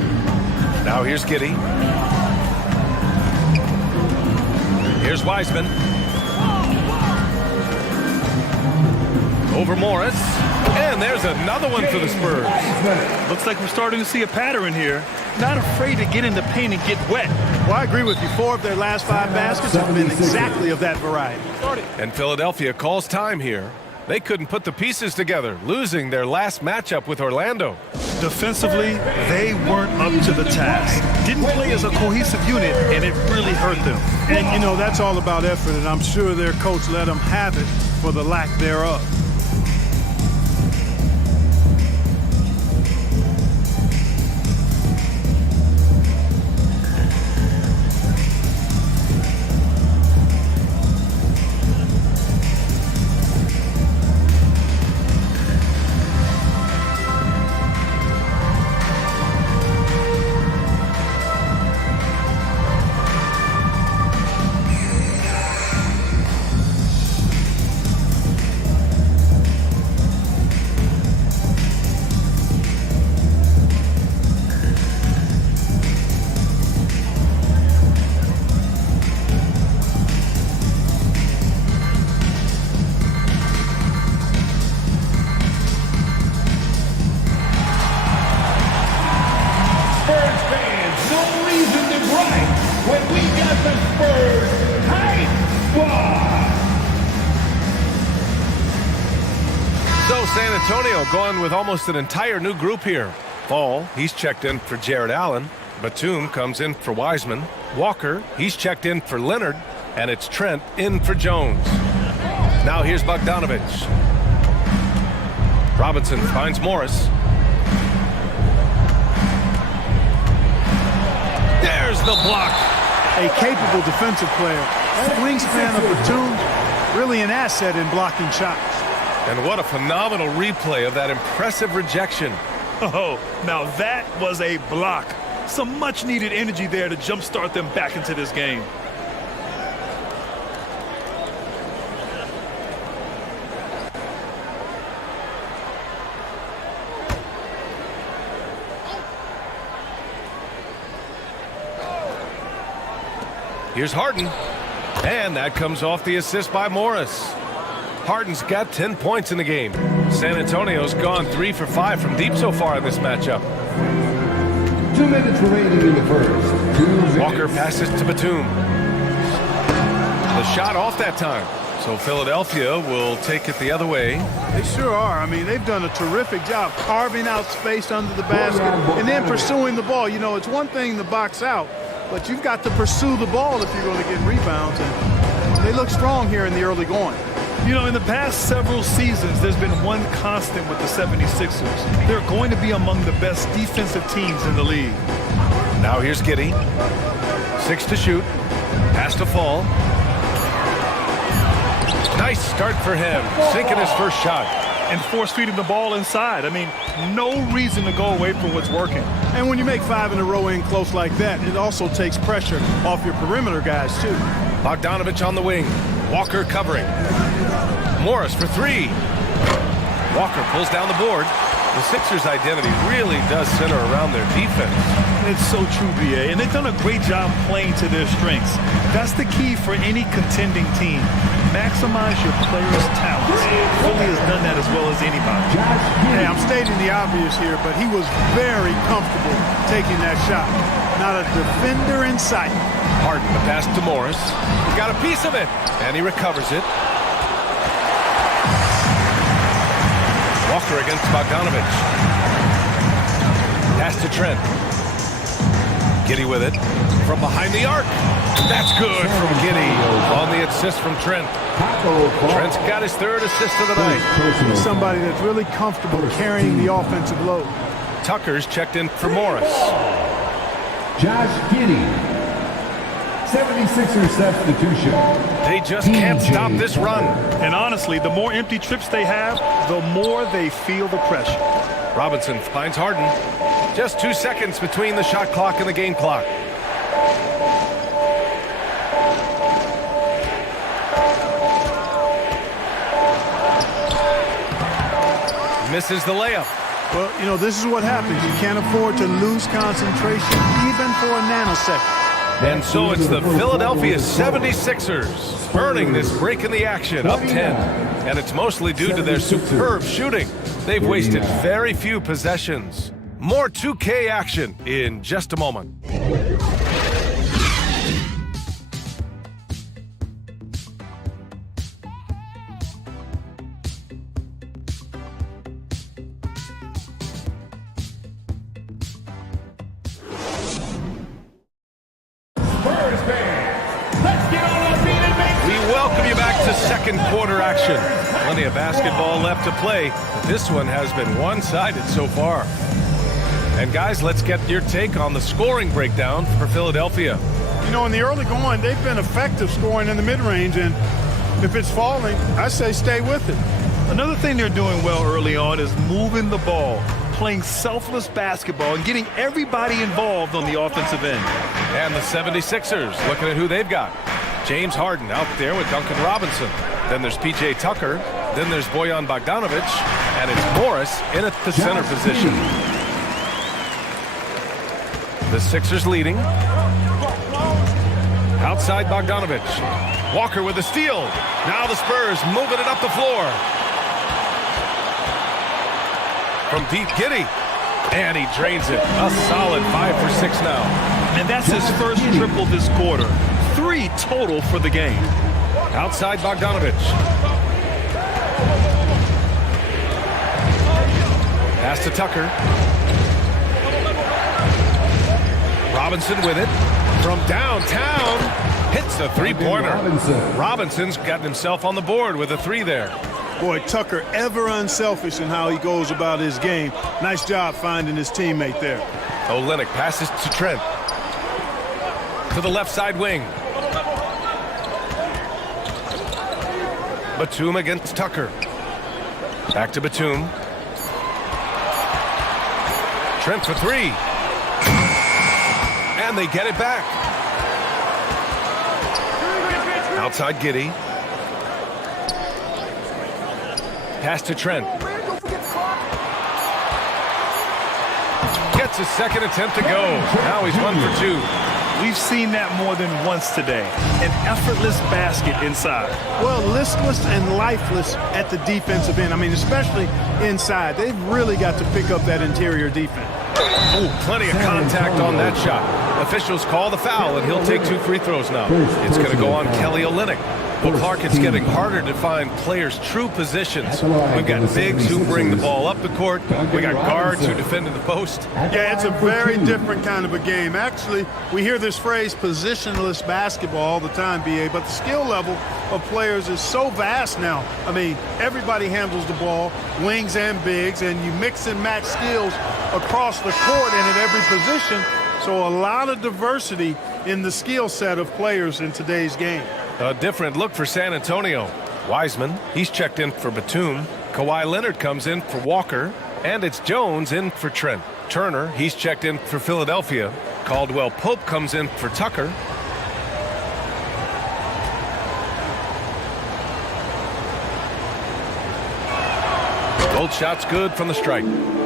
Now here's Giddey. Here's Wiseman. Over Morris. And there's another one for the Spurs. Looks like we're starting to see a pattern here. Not afraid to get in the paint and get wet. Well, I agree with you. 4 of their last 5 baskets have been exactly of that variety. And Philadelphia calls time here. They couldn't put the pieces together, losing their last matchup with Orlando. Defensively, they weren't up to the task. Didn't play as a cohesive unit, and it really hurt them. And, you know, that's all about effort, and I'm sure their coach let them have it for the lack thereof. San Antonio going with almost an entire new group here. Fall, he's checked in for Jared Allen. Batum comes in for Wiseman. Walker, he's checked in for Leonard. And it's Trent in for Jones. Now here's Bogdanovich. Robinson finds Morris. There's the block. A capable defensive player. That wingspan of Batum, really an asset in blocking shots. And what a phenomenal replay of that impressive rejection. Oh, now that was a block. Some much-needed energy there to jumpstart them back into this game. Here's Harden. And that comes off the assist by Morris. Harden's got 10 points in the game. San Antonio's gone 3 for 5 from deep so far in this matchup. 2 minutes remaining in the first. Walker passes to Batum. The shot off that time. So Philadelphia will take it the other way. They sure are. I mean, they've done a terrific job carving out space under the basket and then pursuing the ball. You know, it's one thing to box out, but you've got to pursue the ball if you're going to get rebounds. And they look strong here in the early going. You know, in the past several seasons, there's been one constant with the 76ers. They're going to be among the best defensive teams in the league. Now here's Giddey. 6 to shoot. Pass to Fall. Nice start for him. Sinking his first shot. and force-feeding the ball inside. I mean, no reason to go away from what's working. And when you make 5 in a row in close like that, it also takes pressure off your perimeter guys, too. Bogdanovich on the wing. Walker covering. Morris for 3. Walker pulls down the board. The Sixers' identity really does center around their defense. It's so true, B.A., and they've done a great job playing to their strengths. That's the key for any contending team. Maximize your players' talents. Philly has done that as well as anybody. Hey, I'm stating the obvious here, but he was very comfortable taking that shot. Not a defender in sight. Harden the pass to Morris. He's got a piece of it, and he recovers it. Walker against Bogdanovich. Pass to Trent. Giddey with it. From behind the arc. That's good from Giddey on the assist from Trent. Trent's got his 3rd assist of the night. He's somebody that's really comfortable carrying the offensive load. Tucker's checked in for Morris. Josh Giddey. 76ers substitution. They just can't stop this run. And honestly, the more empty trips they have, the more they feel the pressure. Robinson finds Harden. Just 2 seconds between the shot clock and the game clock. Misses the layup. Well, you know, this is what happens. You can't afford to lose concentration even for a nanosecond. And so it's the Philadelphia 76ers earning this break in the action, up 10. And it's mostly due to their superb shooting. They've wasted very few possessions. More 2K action in just a moment. Welcome you back to second quarter action. Plenty of basketball left to play, but this one has been one-sided so far. And guys, let's get your take on the scoring breakdown for Philadelphia. You know, in the early going, they've been effective scoring in the mid-range, and if it's falling, I say stay with it. Another thing they're doing well early on is moving the ball, playing selfless basketball, and getting everybody involved on the offensive end. And the 76ers, looking at who they've got. James Harden out there with Duncan Robinson. Then there's P.J. Tucker. Then there's Bojan Bogdanovich. And it's Morris in at the center position. The Sixers leading. Outside Bogdanovich. Walker with the steal. Now the Spurs moving it up the floor. From deep, Giddey. And he drains it. A solid 5 for 6 now. And that's his first triple this quarter. 3 total for the game. Outside Bogdanovich. Pass to Tucker. Robinson with it. From downtown. Hits a 3-pointer. Robinson's gotten himself on the board with a 3 there. Boy, Tucker ever unselfish in how he goes about his game. Nice job finding his teammate there. Olynyk passes to Trent. To the left side wing. Batum against Tucker. Back to Batum. Trent for 3. And they get it back. Outside Giddey. Pass to Trent. Gets his second attempt to go. Now he's 1 for 2. We've seen that more than once today. An effortless basket inside. Well, listless and lifeless at the defensive end. I mean, especially inside. They've really got to pick up that interior defense. Oh, plenty of contact on that shot. Officials call the foul, and he'll take 2 free throws now. It's going to go on Kelly Olynyk. Well, Clark, it's getting harder to find players' true positions. We've got bigs who bring the ball up the court. We got guards who defend in the post. Yeah, it's a very different kind of a game. Actually, we hear this phrase positionless basketball all the time, B.A., but the skill level of players is so vast now. I mean, everybody handles the ball, wings and bigs, and you mix and match skills across the court and at every position. So a lot of diversity in the skill set of players in today's game. A different look for San Antonio. Wiseman, he's checked in for Batum. Kawhi Leonard comes in for Walker, and it's Jones in for Trent. Turner, he's checked in for Philadelphia. Caldwell Pope comes in for Tucker. Gold shot's good from the stripe.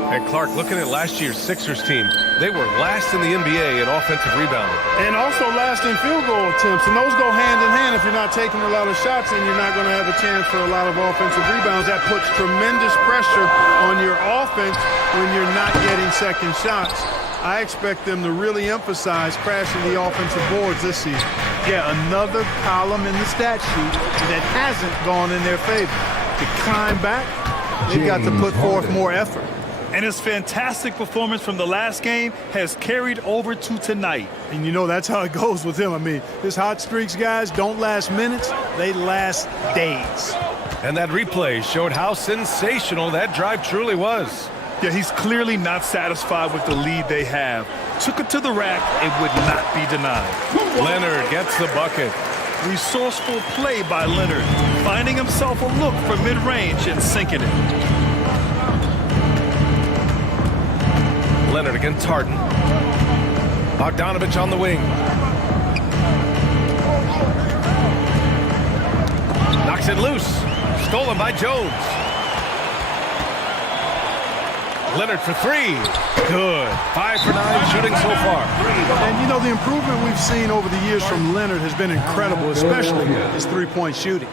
And Clark, looking at last year's Sixers team, they were last in the NBA in offensive rebounding. And also last in field goal attempts. And those go hand in hand. If you're not taking a lot of shots, then you're not going to have a chance for a lot of offensive rebounds. That puts tremendous pressure on your offense when you're not getting second shots. I expect them to really emphasize crashing the offensive boards this season. Yeah, another column in the stat sheet that hasn't gone in their favor. To climb back, they've got to put forth more effort. And his fantastic performance from the last game has carried over to tonight. And you know that's how it goes with him. I mean, his hot streaks, guys, don't last minutes. They last days. And that replay showed how sensational that drive truly was. Yeah, he's clearly not satisfied with the lead they have. Took it to the rack and would not be denied. Leonard gets the bucket. Resourceful play by Leonard, finding himself a look for mid-range and sinking it. Leonard against Harden. Bogdanovich on the wing. Knocks it loose. Stolen by Jones. Leonard for three. Good. 5 for 9 shooting so far. And, you know, the improvement we've seen over the years from Leonard has been incredible, especially his three-point shooting.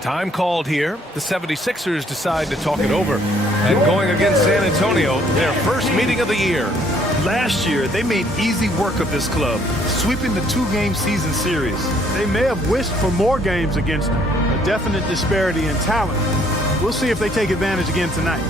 Time called here. The 76ers decide to talk it over. And going against San Antonio, their first meeting of the year. Last year, they made easy work of this club, sweeping the 2-game season series. They may have wished for more games against them. A definite disparity in talent. We'll see if they take advantage again tonight.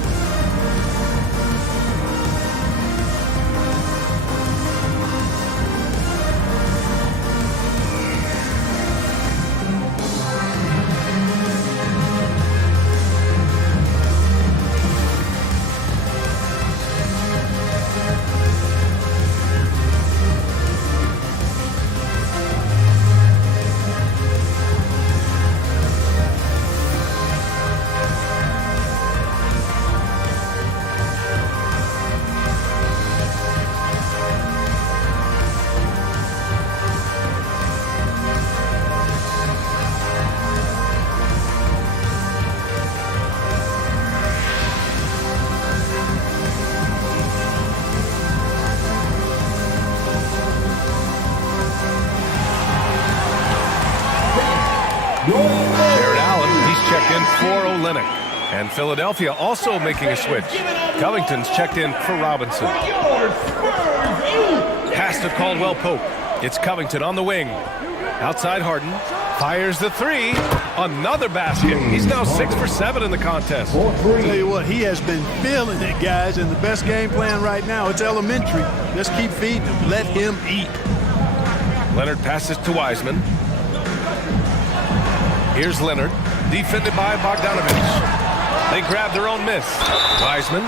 Jared Allen, he's checked in for Olynyk. And Philadelphia also making a switch. Covington's checked in for Robinson. Pass to Caldwell Pope. It's Covington on the wing. Outside Harden. Fires the three. Another basket. He's now 6 for 7 in the contest. I'll tell you what, he has been feeling it, guys. And the best game plan right now, it's elementary. Just keep feeding him. Let him eat. Leonard passes to Wiseman. Here's Leonard, defended by Bogdanovich. They grab their own miss. Wiseman.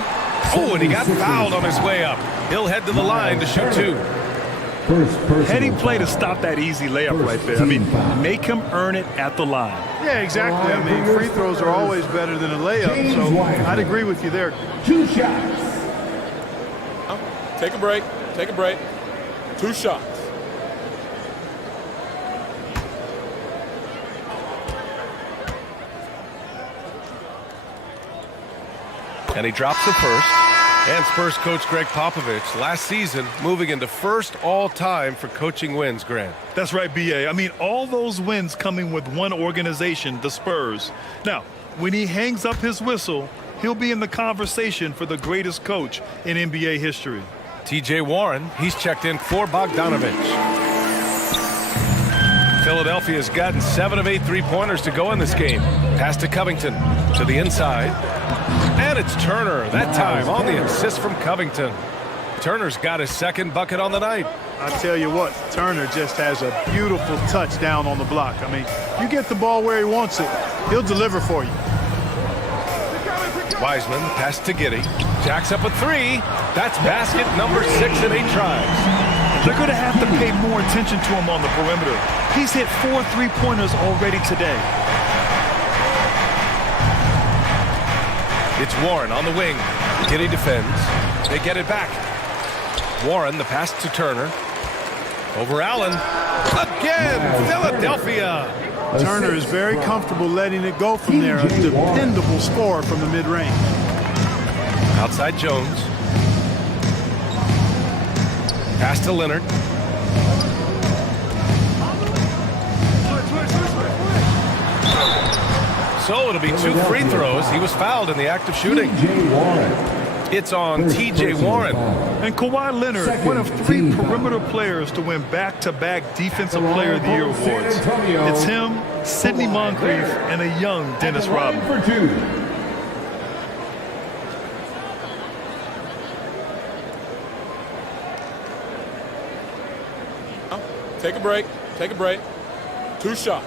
Oh, and he got fouled on his way up. He'll head to the line to shoot 2. Heading play to stop that easy layup right there. I mean, make him earn it at the line. Yeah, exactly. I mean, free throws are always better than a layup, so I'd agree with you there. 2 shots. Take a break. Take a break. 2 shots. And he drops the first. And Spurs coach Greg Popovich last season moving into first all-time for coaching wins, Grant. That's right, B.A. I mean, all those wins coming with one organization, the Spurs. Now, when he hangs up his whistle, he'll be in the conversation for the greatest coach in NBA history. T.J. Warren, he's checked in for Bogdanovich. Philadelphia's gotten 7 of 8 three-pointers to go in this game. Pass to Covington to the inside. And it's Turner, that time on the assist from Covington. Turner's got his second bucket on the night. I tell you what, Turner just has a beautiful touch down on the block. I mean, you get the ball where he wants it, he'll deliver for you. Wiseman, pass to Giddey. Jacks up a 3. That's basket number 6 in 8 tries. They're going to have to pay more attention to him on the perimeter. He's hit 4 three-pointers already today. It's Warren on the wing. Giddey defends. They get it back. Warren, the pass to Turner. Over Allen. Again, Philadelphia. Turner is very comfortable letting it go from there. A dependable scorer from the mid-range. Outside Jones. Pass to Leonard. So it'll be 2 free throws. He was fouled in the act of shooting. It's on T.J. Warren. And Kawhi Leonard, one of 3 perimeter players to win back-to-back Defensive Player of the Year awards. It's him, Sidney Moncrief, and a young Dennis Rodman. Take a break. Take a break. 2 shots.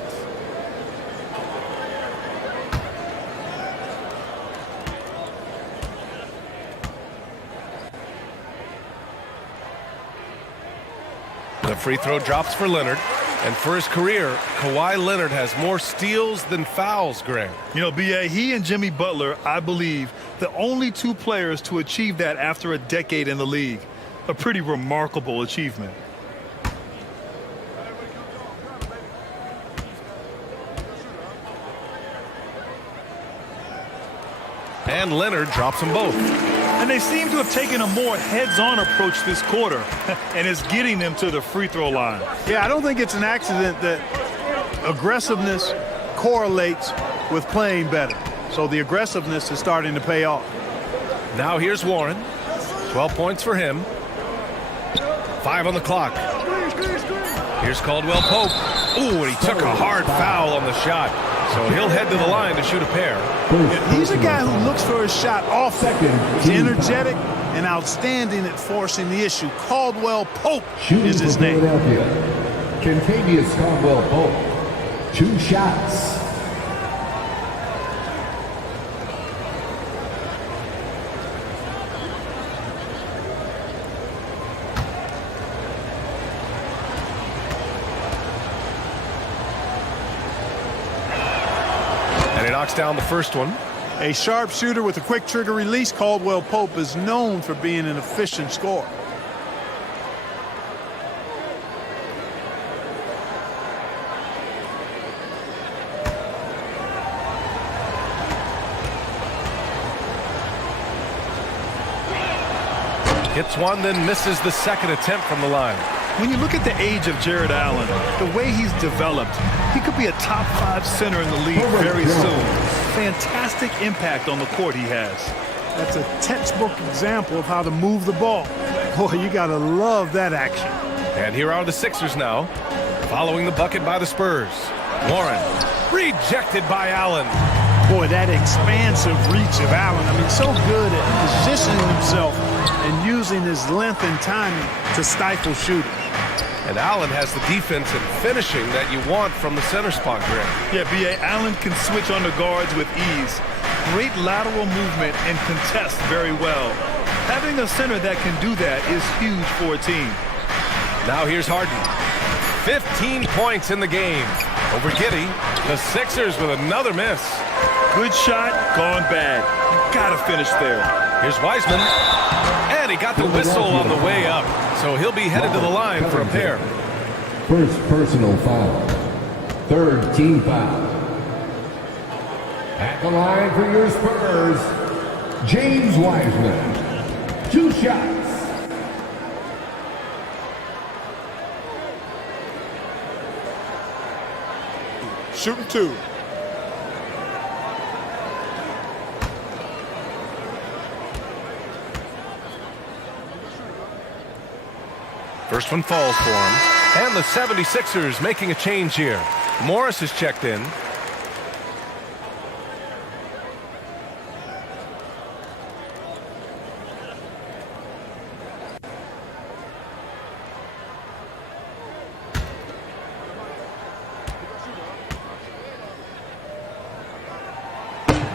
The free throw drops for Leonard. And for his career, Kawhi Leonard has more steals than fouls, Greg. You know, B.A., he and Jimmy Butler, I believe, the only 2 players to achieve that after a decade in the league. A pretty remarkable achievement. And Leonard drops them both. And they seem to have taken a more heads-on approach this quarter, and it's getting them to the free throw line. Yeah, I don't think it's an accident that aggressiveness correlates with playing better. So the aggressiveness is starting to pay off. Now here's Warren. 12 points for him. 5 on the clock. Here's Caldwell Pope. Ooh, and he took a hard foul on the shot. So he'll head to the line to shoot a pair. He's a guy who looks for his shot often. He's energetic and outstanding at forcing the issue. Caldwell Pope is his name. Contavious Caldwell Pope. 2 shots. Down the first one. A sharp shooter with a quick trigger release, Caldwell Pope is known for being an efficient scorer. Hits one, then misses the second attempt from the line. When you look at the age of Jared Allen, the way he's developed, he could be a top 5 center in the league very soon. Fantastic impact on the court he has. That's a textbook example of how to move the ball. Boy, you gotta love that action. And here are the Sixers now, following the bucket by the Spurs. Warren, rejected by Allen. Boy, that expansive reach of Allen. I mean, so good at positioning himself and using his length and timing to stifle shooting. And Allen has the defense and finishing that you want from the center spot, Greg. Yeah, B.A., Allen can switch on the guards with ease. Great lateral movement and contest very well. Having a center that can do that is huge for a team. Now here's Harden. 15 points in the game. Over Giddey, the Sixers with another miss. Good shot, gone bad. You gotta finish there. Here's Wiseman. And he got the whistle on the way up. So he'll be headed to the line for a pair. First personal foul. Third team foul. At the line for your Spurs, James Wiseman. 2 shots. Shooting 2. First one falls for him. And the 76ers making a change here. Morris is checked in.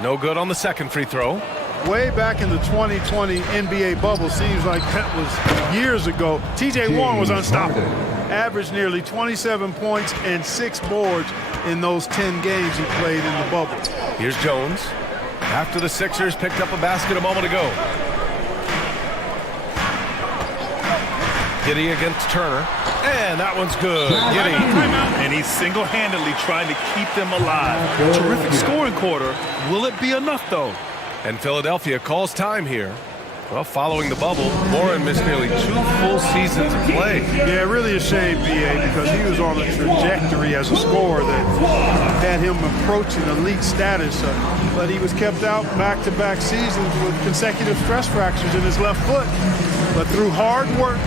No good on the second free throw. Way back in the 2020 NBA bubble, seems like that was years ago. T.J. Warren was unstoppable. Averaged nearly 27 points and 6 boards in those 10 games he played in the bubble. Here's Jones. After the Sixers picked up a basket a moment ago. Giddey against Turner. And that one's good. Giddey. And he's single-handedly trying to keep them alive. Terrific scoring quarter. Will it be enough, though? And Philadelphia calls time here. Well, following the bubble, Warren missed nearly 2 full seasons of play. Yeah, really a shame, B.A., because he was on a trajectory as a scorer that had him approaching elite status. But he was kept out back-to-back seasons with consecutive stress fractures in his left foot. But through hard work,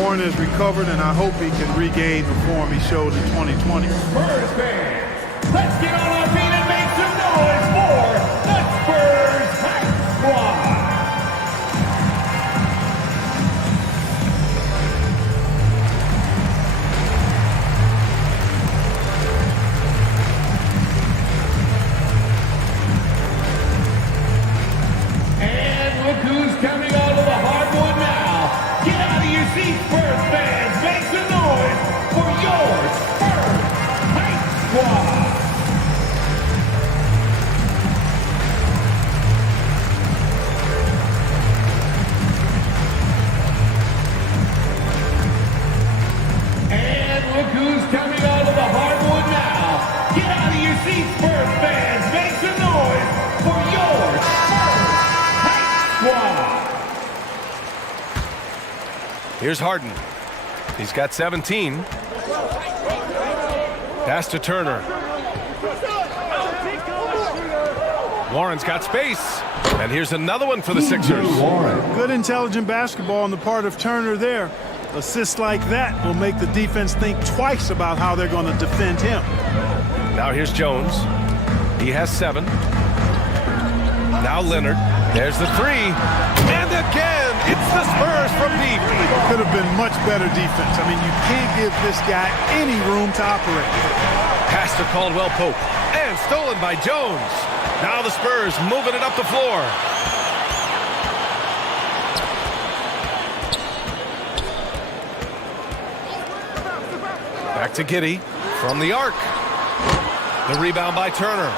Warren has recovered, and I hope he can regain the form he showed in 2020. Spurs fans, let's get on our feet and make some noise for the Spurs Hype Squad. And look who's coming onto the hardwood now. Get out of your seats, Spurs fans. Make some noise for your Spurs Hype Squad. And look who's coming onto the hardwood now. Get out of your seats, Spurs fans. Make some noise for your Spurs Hype Squad. Here's Harden. He's got 17. Pass to Turner. Warren's got space. And here's another one for the Sixers. Good intelligent basketball on the part of Turner there. Assists like that will make the defense think twice about how they're going to defend him. Now here's Jones. He has 7. Now Leonard. There's the 3. And again, it's the Spurs from deep. Could have been much better defense. I mean, you can't give this guy any room to operate. Pass to Caldwell Pope. And stolen by Jones. Now the Spurs moving it up the floor. Back to Giddey from the arc. The rebound by Turner.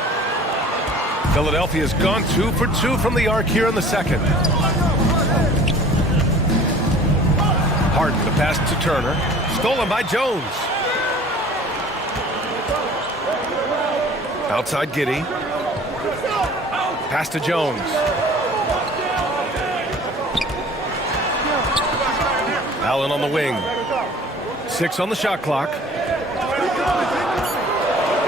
Philadelphia's gone 2 for 2 from the arc here in the second. Harden, the pass to Turner. Stolen by Jones. Outside Giddey. Pass to Jones. Allen on the wing. 6 on the shot clock.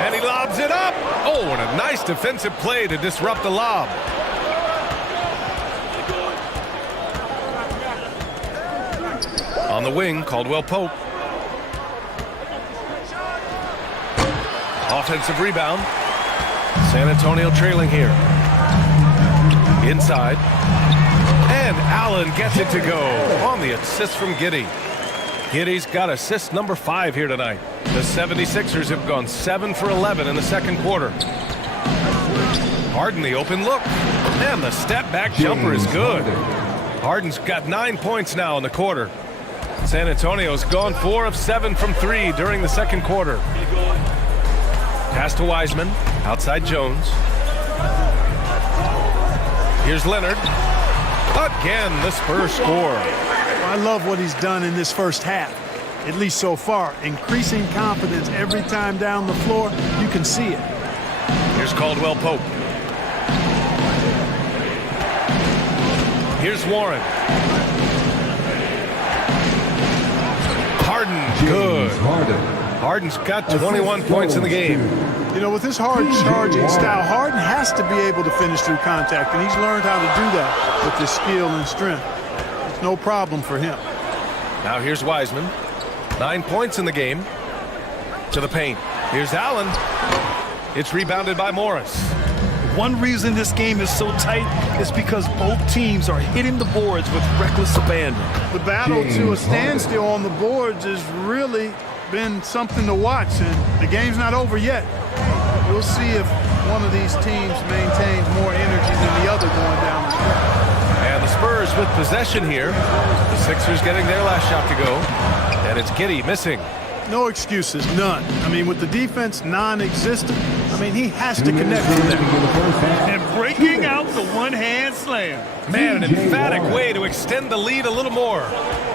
And he lobs it up. Oh, and a nice defensive play to disrupt the lob. On the wing, Caldwell Pope. Offensive rebound. San Antonio trailing here. Inside. And Allen gets it to go on the assist from Giddey. Giddey's got assist number 5 here tonight. The 76ers have gone 7 for 11 in the second quarter. Harden the open look. And the step back jumper is good. Harden's got 9 points now in the quarter. San Antonio's gone 4 of 7 from 3 during the second quarter. Pass to Wiseman. Outside Jones. Here's Leonard. Again, the Spurs score. I love what he's done in this first half, at least so far. Increasing confidence every time down the floor. You can see it. Here's Caldwell Pope. Here's Warren. Harden, good. Harden's got 21 points in the game. You know, with his hard charging style, Harden has to be able to finish through contact, and he's learned how to do that with his skill and strength. It's no problem for him. Now here's Wiseman. 9 points in the game. To the paint. Here's Allen. It's rebounded by Morris. One reason this game is so tight is because both teams are hitting the boards with reckless abandon. The battle to a standstill on the boards has really been something to watch, and the game's not over yet. We'll see if one of these teams maintains more energy than the other going down the stretch. And the Spurs with possession here. The Sixers getting their last shot to go. And it's Giddey missing. No excuses, none. I mean, with the defense non-existent, I mean, he has to connect with that. And breaking out the one-hand slam. Man, an emphatic way to extend the lead a little more.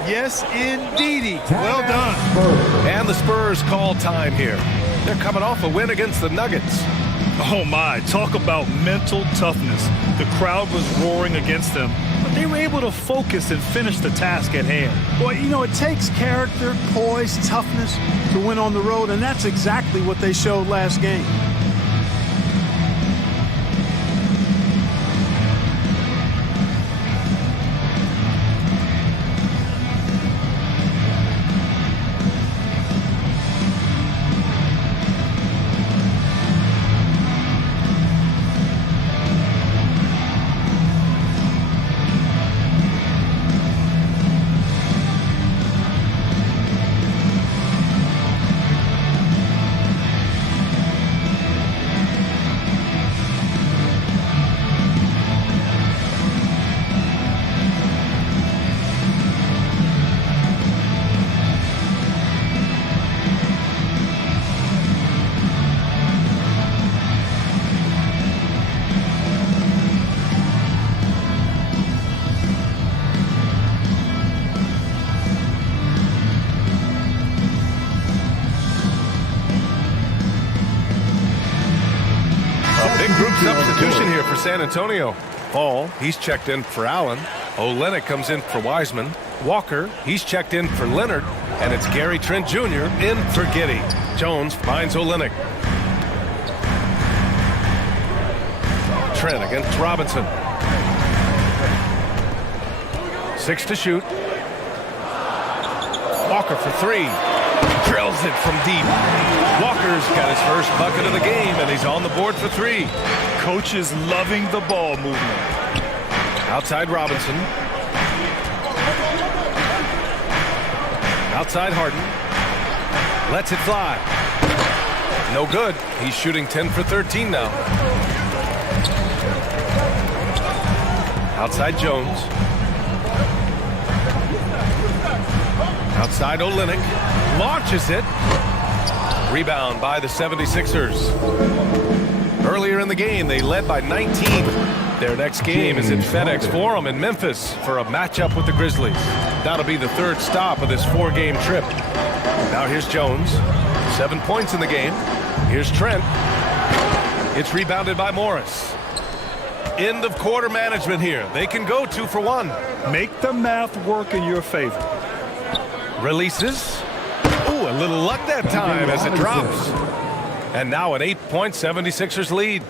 Yes, indeedy. Well done. And the Spurs call time here. They're coming off a win against the Nuggets. Oh my, talk about mental toughness. The crowd was roaring against them, but they were able to focus and finish the task at hand. Boy, you know, it takes character, poise, toughness to win on the road, and that's exactly what they showed last game. Substitution here for San Antonio. Ball, he's checked in for Allen. Olynyk comes in for Wiseman. Walker, he's checked in for Leonard. And it's Gary Trent Jr. in for Giddey. Jones finds Olynyk. Trent against Robinson. 6 to shoot. Walker for 3. Drills it from deep. Walker's got his first bucket of the game, and he's on the board for 3. Coach is loving the ball movement. Outside Robinson. Outside Harden. Lets it fly. No good. He's shooting 10 for 13 now. Outside Jones. Outside Olynyk. Launches it. Rebound by the 76ers. Earlier in the game, they led by 19. Their next game is at FedEx Forum in Memphis for a matchup with the Grizzlies. That'll be the third stop of this 4-game trip. Now here's Jones. 7 points in the game. Here's Trent. It's rebounded by Morris. End of quarter management here. They can go 2 for 1. Make the math work in your favor. Releases. Ooh, a little luck that time as it drops. And now an 8-point 76ers lead.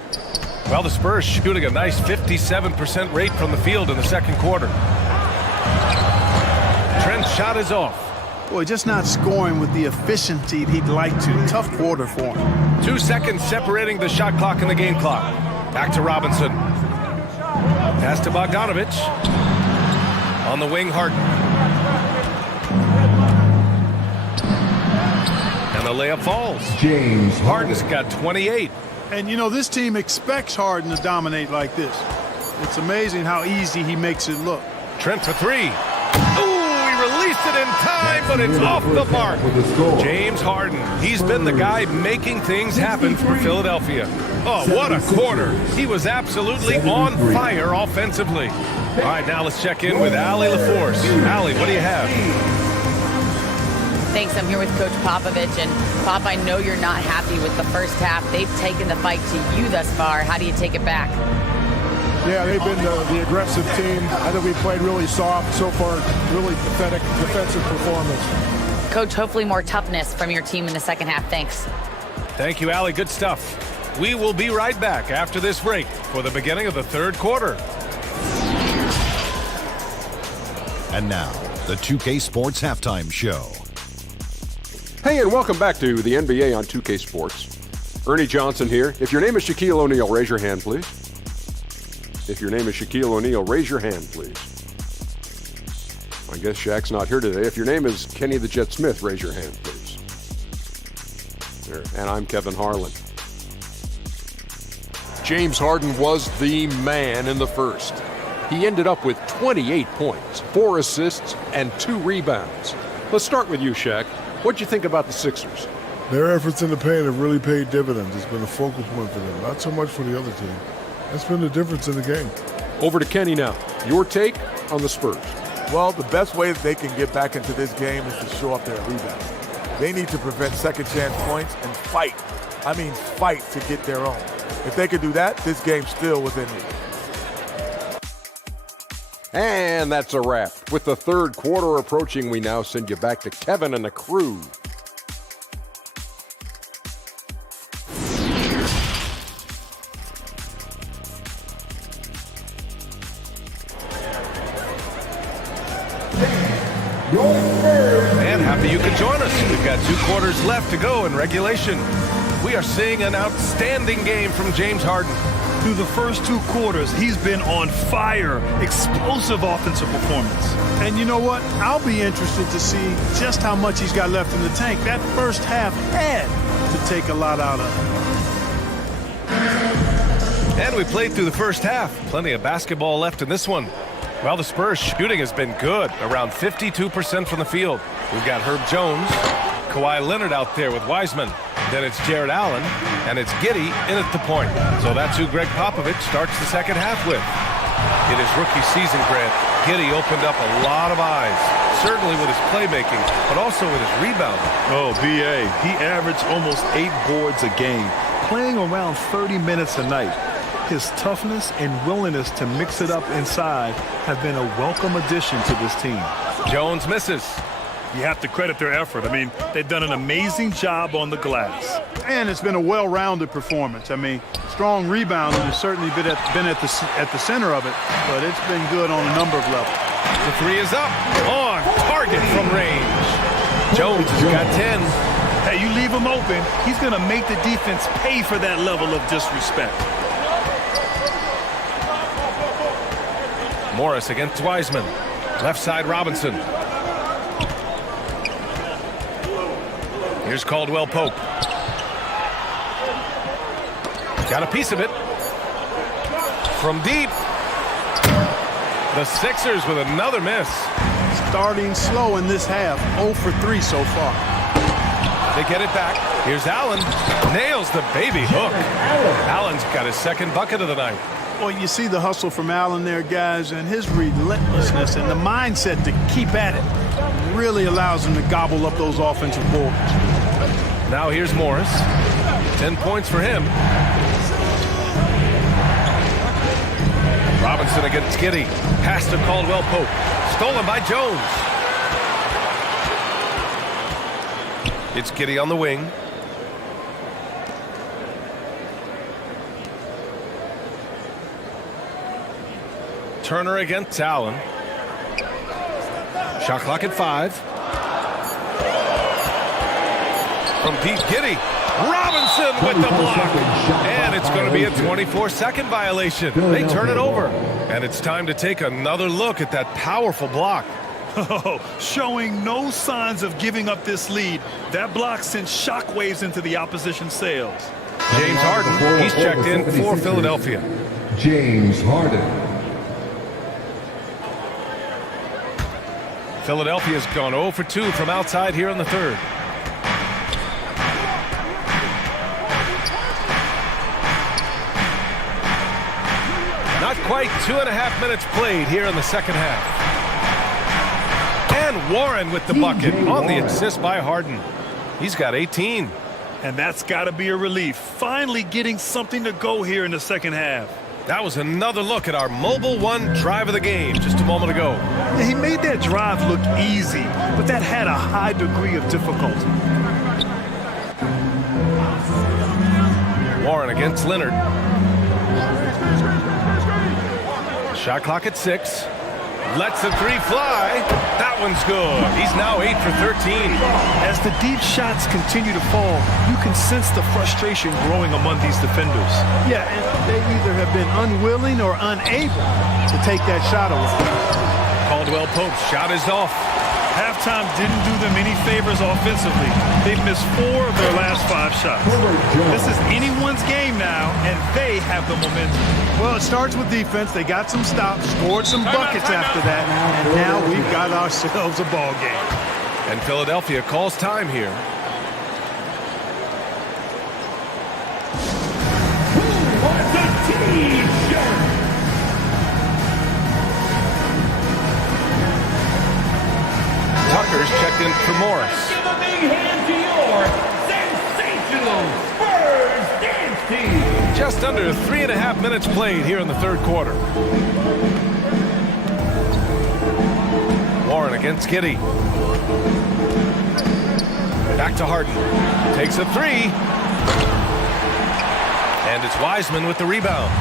Well, the Spurs shooting a nice 57% rate from the field in the second quarter. Trent's shot is off. Boy, just not scoring with the efficiency he'd like to. Tough quarter for him. 2 seconds separating the shot clock and the game clock. Back to Robinson. Pass to Bogdanovich. On the wing, Harden. And the layup falls. James Harden's got 28. And, you know, this team expects Harden to dominate like this. It's amazing how easy he makes it look. Trent for 3. Ooh, he released it in time, but it's off the mark. James Harden. He's been the guy making things happen for Philadelphia. Oh, what a quarter. He was absolutely on fire offensively. All right, now let's check in with Allie LaForce. Allie, what do you have? Thanks. I'm here with Coach Popovich. And, Pop, I know you're not happy with the first half. They've taken the fight to you thus far. How do you take it back? Yeah, they've been the aggressive team. I think we played really soft so far. Really pathetic defensive performance. Coach, hopefully more toughness from your team in the second half. Thanks. Thank you, Allie. Good stuff. We will be right back after this break for the beginning of the third quarter. And now, the 2K Sports Halftime Show. Hey, and welcome back to the NBA on 2K Sports. Ernie Johnson here. If your name is Shaquille O'Neal, raise your hand, please. If your name is Shaquille O'Neal, raise your hand, please. I guess Shaq's not here today. If your name is Kenny the Jet Smith, raise your hand, please. There. And I'm Kevin Harlan. James Harden was the man in the first. He ended up with 28 points, 4 assists, and 2 rebounds. Let's start with you, Shaq. What'd you think about the Sixers? Their efforts in the paint have really paid dividends. It's been a focal point for them, not so much for the other team. That's been the difference in the game. Over to Kenny now. Your take on the Spurs? Well, the best way that they can get back into this game is to show up their rebounds. They need to prevent second chance points and fight. I mean, fight to get their own. If they could do that, this game's still within reach. And that's a wrap. With the third quarter approaching, we now send you back to Kevin and the crew. And happy you could join us. We've got 2 quarters left to go in regulation. We are seeing an outstanding game from James Harden. Through the first 2 quarters, he's been on fire. Explosive offensive performance. And you know what? I'll be interested to see just how much he's got left in the tank. That first half had to take a lot out of him. And we played through the first half. Plenty of basketball left in this one. Well, the Spurs shooting has been good, around 52% from the field. We've got Herb Jones, Kawhi Leonard out there with Wiseman. Then it's Jared Allen, and it's Giddey in at the point. So that's who Greg Popovich starts the second half with. In his rookie season, Grant, Giddey opened up a lot of eyes, certainly with his playmaking, but also with his rebounding. Oh, B.A., he averaged almost 8 boards a game, playing around 30 minutes a night. His toughness and willingness to mix it up inside have been a welcome addition to this team. Jones misses. You have to credit their effort. I mean, they've done an amazing job on the glass. And it's been a well-rounded performance. I mean, strong rebounding has certainly been at the center of it, but it's been good on a number of levels. The 3 is up, on target from range. Jones has got 10. Hey, you leave him open, he's going to make the defense pay for that level of disrespect. Morris against Wiseman. Left side, Robinson. Here's Caldwell Pope. Got a piece of it. From deep. The Sixers with another miss. Starting slow in this half. 0 for 3 so far. They get it back. Here's Allen. Nails the baby hook. Allen's got his second bucket of the night. Well, you see the hustle from Allen there, guys, and his relentlessness and the mindset to keep at it really allows him to gobble up those offensive boards. Now here's Morris. 10 points for him. Robinson against Giddey. Pass to Caldwell Pope. Stolen by Jones. It's Giddey on the wing. Turner against Allen. Shot clock at 5. From deep, Giddey. Robinson with the block. And it's going to be a 24-second violation. They turn it over. And it's time to take another look at that powerful block. Oh, showing no signs of giving up this lead. That block sent shockwaves into the opposition sails. James Harden, he's checked in for Philadelphia. James Harden. Philadelphia's gone 0 for 2 from outside here in the third. Not quite 2.5 minutes played here in the second half. And Warren with the bucket on the assist by Harden. He's got 18. And that's got to be a relief. Finally getting something to go here in the second half. That was another look at our Mobile One drive of the game just a moment ago. Yeah, he made that drive look easy, but that had a high degree of difficulty. Warren against Leonard. Shot clock at 6. Lets the 3 fly. That one's good. He's now 8 for 13. As the deep shots continue to fall, you can sense the frustration growing among these defenders. Yeah, and they either have been unwilling or unable to take that shot away. Caldwell Pope's shot is off. Halftime didn't do them any favors offensively. They've missed 4 of their last 5 shots. This is anyone's game now, and they have the momentum. Well, it starts with defense. They got some stops, scored some buckets after that, and now we've got ourselves a ball game. And Philadelphia calls time here. Just under 3.5 minutes played here in the third quarter. Warren against Giddey. Back to Harden. Takes a three. And it's Wiseman with the rebound.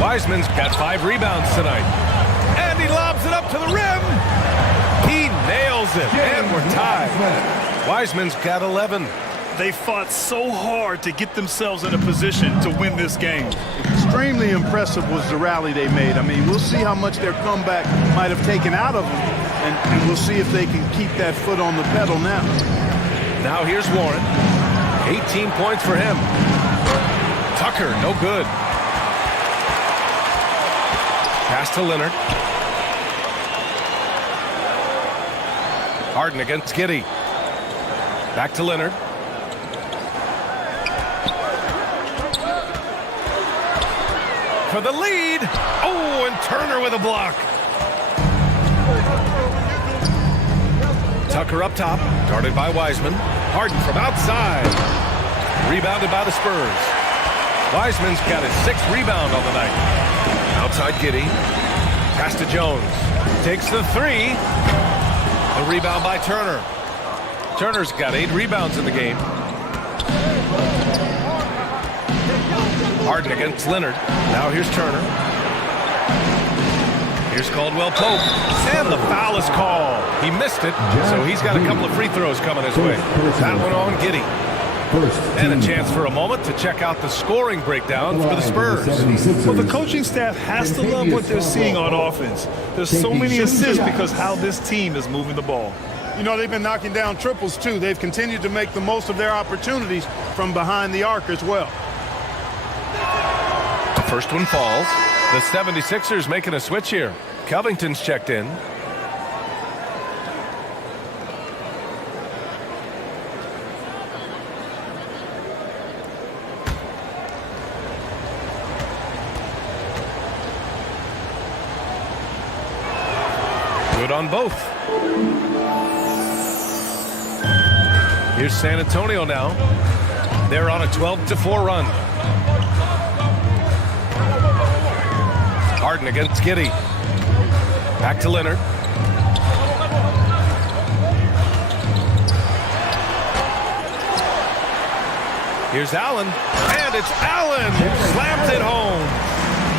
Wiseman's got 5 rebounds tonight. And he lobs it up to the rim. He nails it. And we're tied. Wiseman's got 11. They fought so hard to get themselves in a position to win this game. Extremely impressive was the rally they made. I mean, we'll see how much their comeback might have taken out of them, and we'll see if they can keep that foot on the pedal now. Now here's Warren. 18 points for him. Tucker, no good. Pass to Leonard. Harden against Giddey. Back to Leonard. For the lead. Oh, and Turner with a block. Tucker up top. Guarded by Wiseman. Harden from outside. Rebounded by the Spurs. Wiseman's got his 6th rebound on the night. Outside Giddey. Pass to Jones. Takes the 3. The rebound by Turner. Turner's got 8 rebounds in the game. Harden against Leonard. Now here's Turner. Here's Caldwell Pope. And the foul is called. He missed it, so he's got a couple of free throws coming his way. That one on Giddey. And a chance for a moment to check out the scoring breakdown for the Spurs. Well, the coaching staff has to love what they're seeing on offense. There's so many assists because how this team is moving the ball. You know, they've been knocking down triples, too. They've continued to make the most of their opportunities from behind the arc as well. The first one falls. The 76ers making a switch here. Covington's checked in. Good on both. Here's San Antonio now. They're on a 12-4 run. Harden against Giddey. Back to Leonard. Here's Allen. And it's Allen. Slams it home.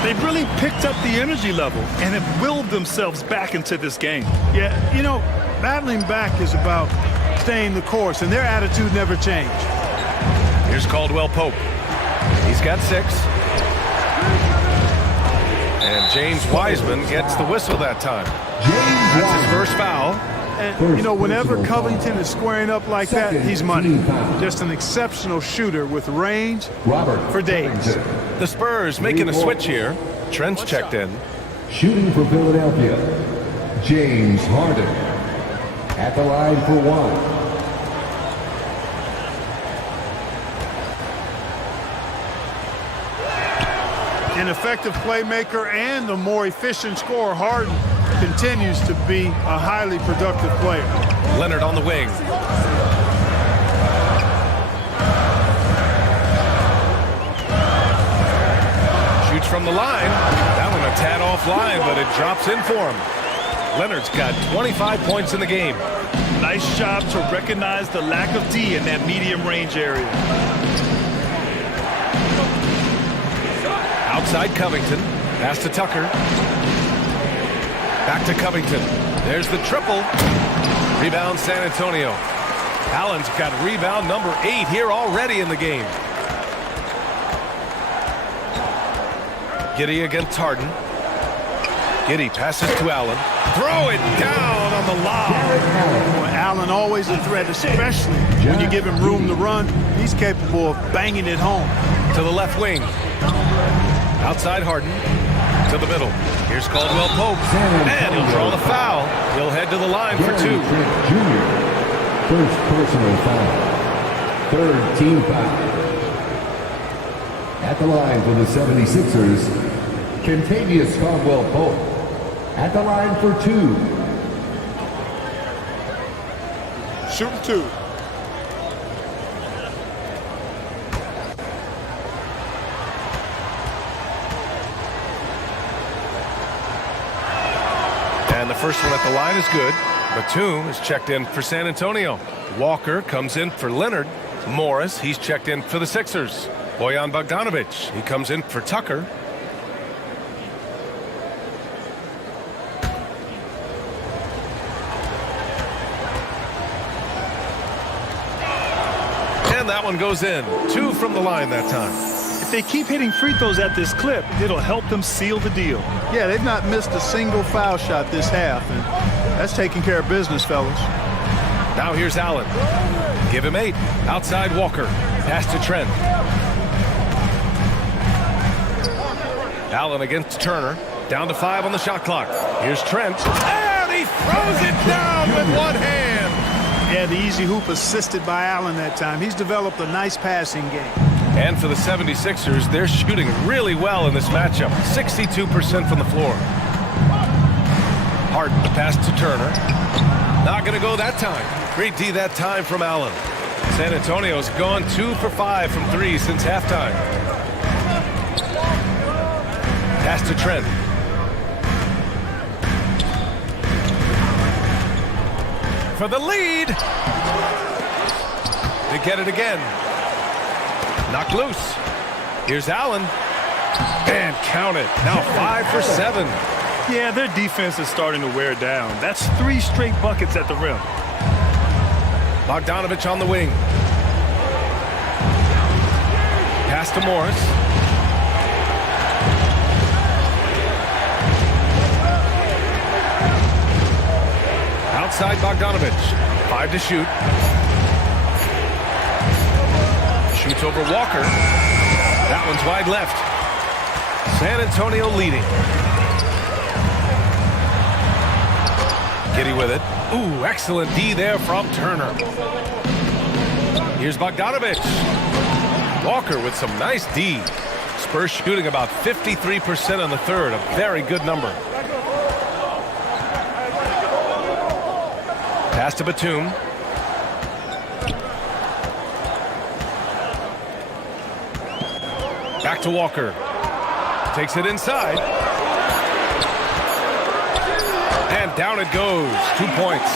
They've really picked up the energy level and have willed themselves back into this game. Yeah, you know, battling back is about staying the course, and their attitude never changed. Here's Caldwell Pope. He's got 6. And James Wiseman gets the whistle that time. That's his first foul. And, you know, whenever Covington is squaring up like that, he's money. Just an exceptional shooter with range for days. The Spurs making a switch here. Trent's checked in. Shooting for Philadelphia, James Harden. At the line for 1. An effective playmaker and a more efficient scorer, Harden continues to be a highly productive player. Leonard on the wing. Shoots from the line. That one a tad offline, but it drops in for him. Leonard's got 25 points in the game. Nice job to recognize the lack of D in that medium range area. Outside Covington. Pass to Tucker. Back to Covington. There's the triple. Rebound San Antonio. Allen's got rebound number 8 here already in the game. Giddey against Harden. Giddey passes to Allen. Throw it down on the lob. Allen always a threat, especially when you give him room to run. He's capable of banging it home. To the left wing. Outside Harden. To the middle. Here's Caldwell Pope. And he'll draw the foul. He'll head to the line for 2. Jr. First personal foul. 3rd team foul. At the line for the 76ers, Kentavious Caldwell Pope. At the line for 2. Shoot 2. first one at the line is good. Batum is checked in for San Antonio. Walker comes in for Leonard. Morris, he's checked in for the Sixers. Bojan Bogdanović, he comes in for Tucker. And that one goes in. 2 from the line that time. If they keep hitting free throws at this clip, it'll help them seal the deal. Yeah, they've not missed a single foul shot this half, and that's taking care of business, fellas. Now here's Allen. Give him 8. Outside Walker. Pass to Trent. Allen against Turner. Down to 5 on the shot clock. Here's Trent. And he throws it down with one hand. Yeah, the easy hoop assisted by Allen that time. He's developed a nice passing game. And for the 76ers, they're shooting really well in this matchup. 62% from the floor. Harden, the pass to Turner. Not going to go that time. Great D that time from Allen. San Antonio's gone 2 for 5 from 3 since halftime. Pass to Trent. For the lead. They get it again. Knocked loose. Here's Allen. And count it. Now 5 for 7. Yeah, their defense is starting to wear down. That's 3 straight buckets at the rim. Bogdanović on the wing. Pass to Morris. Outside Bogdanović. 5 to shoot. Shoots over Walker. That one's wide left. San Antonio leading. Giddy with it. Ooh, excellent D there from Turner. Here's Bogdanović. Walker with some nice D. Spurs shooting about 53% on the third. A very good number. Pass to Batum. Back to Walker. Takes it inside. And down it goes. 2 points.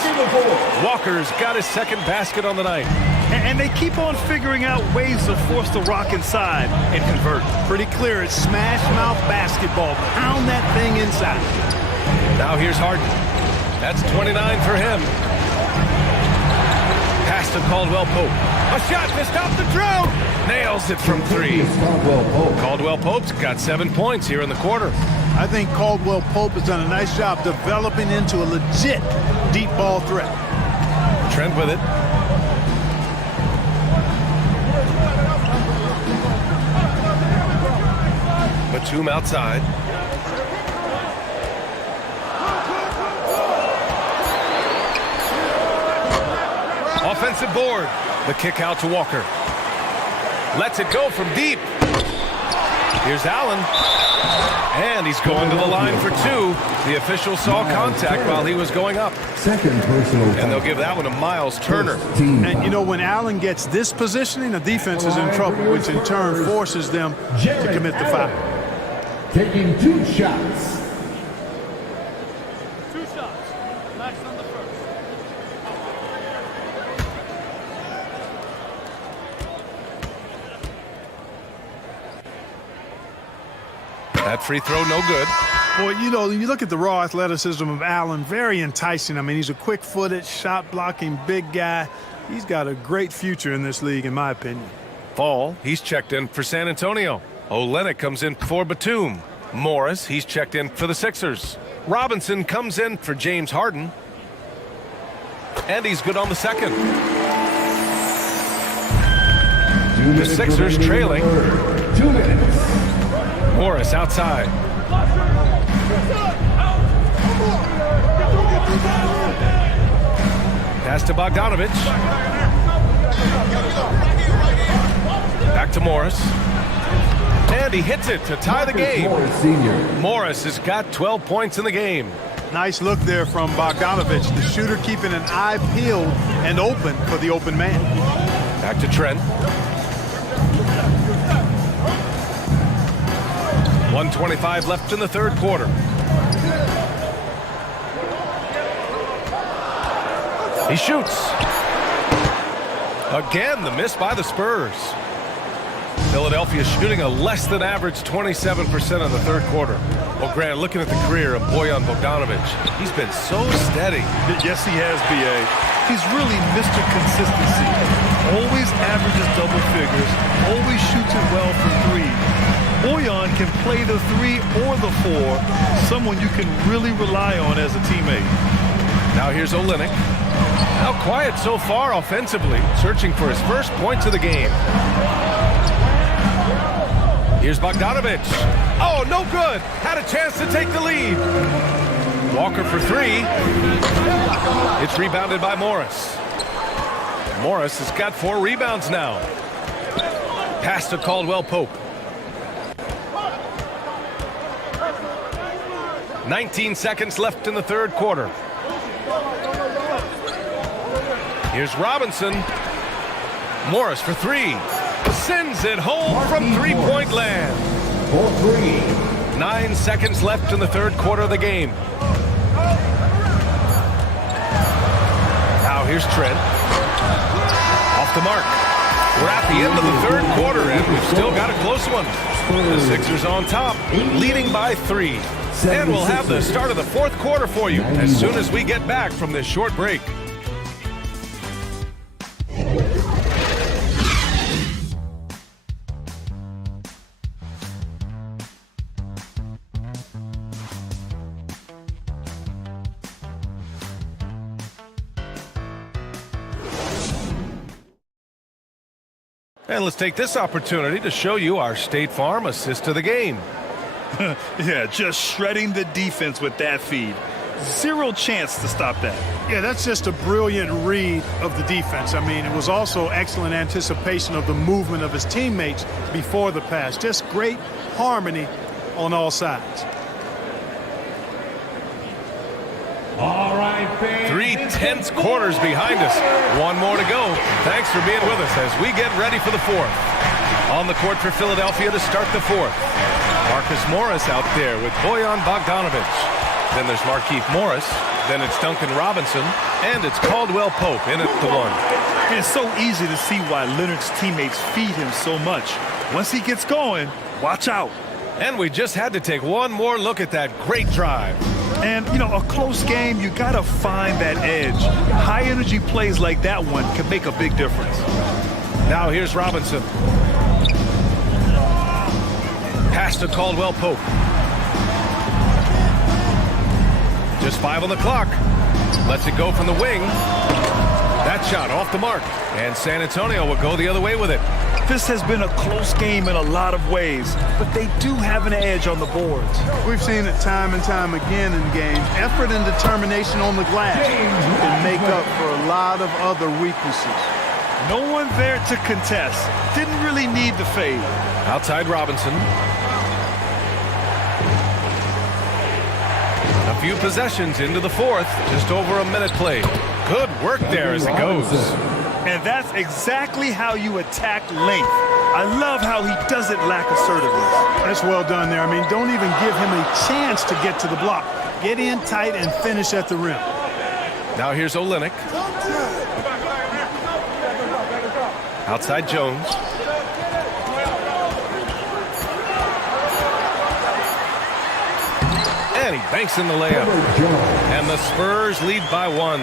Walker's got his second basket on the night. And they keep on figuring out ways to force the rock inside and convert. Pretty clear. It's smash mouth basketball. Pound that thing inside. Now here's Harden. That's 29 for him. Pass to Caldwell Pope. A shot to stop the drought. Nails it from 3. Caldwell Pope's got 7 points here in the quarter. I think Caldwell Pope has done a nice job developing into a legit deep ball threat. Trent with it. Batum outside. Offensive board. The kick out to Walker. Lets it go from deep. Here's Allen. And he's going to the line for 2. The official saw contact while he was going up. Second personal. And they'll give that one to Miles Turner. And you know, when Allen gets this positioning, the defense is in trouble, which in turn forces them to commit the foul. Taking 2 shots. 2 shots. Max on the first. That free throw, no good. Boy, you know, you look at the raw athleticism of Allen, very enticing. I mean, he's a quick-footed, shot-blocking big guy. He's got a great future in this league, in my opinion. Fall, he's checked in for San Antonio. Olynyk comes in for Batum. Morris, he's checked in for the Sixers. Robinson comes in for James Harden. And he's good on the second. The Sixers trailing. 2 minutes. Morris outside. Pass to Bogdanović. Back to Morris. And he hits it to tie the game. Morris has got 12 points in the game. Nice look there from Bogdanović, the shooter keeping an eye peeled and open for the open man. Back to Trent. 1:25 left in the third quarter. He shoots. Again, the miss by the Spurs. Philadelphia shooting a less than average 27% in the third quarter. Well, Grant, looking at the career of Bojan Bogdanovic, he's been so steady. Yes, he has, B.A. He's really Mr. Consistency. Always averages double figures, always shoots it well from three. Bojan can play the 3 or the 4, someone you can really rely on as a teammate. Now here's Olynyk. Now quiet so far offensively, searching for his first points of the game. Here's Bogdanovic. Oh, no good. Had a chance to take the lead. Walker for 3. It's rebounded by Morris. Morris has got 4 rebounds now. Pass to Caldwell Pope. 19 seconds left in the third quarter. Here's Robinson. Morris for 3. Sends it home from three-point land. 9 seconds left in the third quarter of the game. Now here's Trent. Off the mark. We're at the end of the third quarter, and we've still got a close one. The Sixers on top, leading by 3. And we'll have the start of the fourth quarter for you as soon as we get back from this short break. And let's take this opportunity to show you our State Farm assist to the game. Yeah, just shredding the defense with that feed. Zero chance to stop that. Yeah, that's just a brilliant read of the defense. I mean, it was also excellent anticipation of the movement of his teammates before the pass. Just great harmony on all sides. All right, fans. 3 tense quarters behind us. One more to go. Thanks for being with us as we get ready for the fourth. On the court for Philadelphia to start the fourth. Marcus Morris out there with Bojan Bogdanovic. Then there's Markieff Morris. Then it's Duncan Robinson. And it's Caldwell Pope in at the 1. It's so easy to see why Leonard's teammates feed him so much. Once he gets going, watch out. And we just had to take one more look at that great drive. And, you know, a close game, you got to find that edge. High-energy plays like that one can make a big difference. Now here's Robinson. Pass to Caldwell Pope. Just 5 on the clock. Lets it go from the wing. That shot off the mark. And San Antonio will go the other way with it. This has been a close game in a lot of ways, but they do have an edge on the boards. We've seen it time and time again in games. Effort and determination on the glass can make up for a lot of other weaknesses. No one there to contest. Didn't really need the fade. Outside Robinson. A few possessions into the fourth. Just over a minute played. Good work there as it goes. And that's exactly how you attack length. I love how he doesn't lack assertiveness. That's well done there. I mean, don't even give him a chance to get to the block. Get in tight and finish at the rim. Now here's Olynyk. Outside Jones. And he banks in the layup. And the Spurs lead by 1.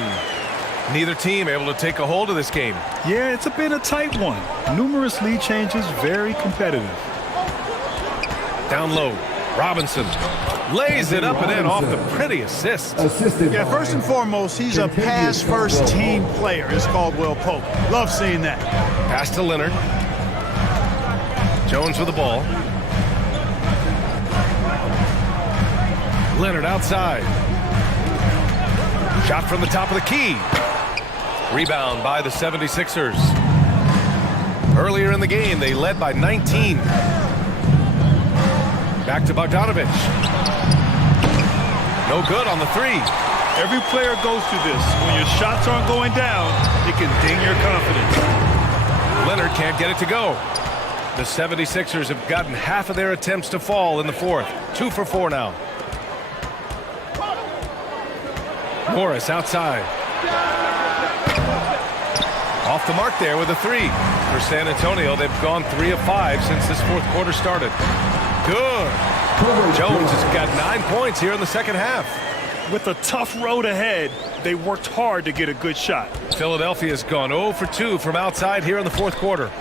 Neither team able to take a hold of this game. Yeah, it's been a tight one. Numerous lead changes, very competitive. Down low, Robinson lays it up and in off the pretty assist. Yeah, first and foremost, he's a pass-first team player, is Caldwell Pope. Love seeing that. Pass to Leonard. Jones with the ball. Leonard outside. Shot from the top of the key. Rebound by the 76ers. Earlier in the game, they led by 19. Back to Bogdanovic. No good on the 3. Every player goes through this. When your shots aren't going down, it can ding your confidence. Leonard can't get it to go. The 76ers have gotten half of their attempts to fall in the fourth. 2 for 4 now. Morris outside. Off the mark there with a three. For San Antonio, they've gone 3 of 5 since this fourth quarter started. Good. Jones has got 9 points here in the second half. With a tough road ahead, they worked hard to get a good shot. Philadelphia's gone 0 for 2 from outside here in the fourth quarter.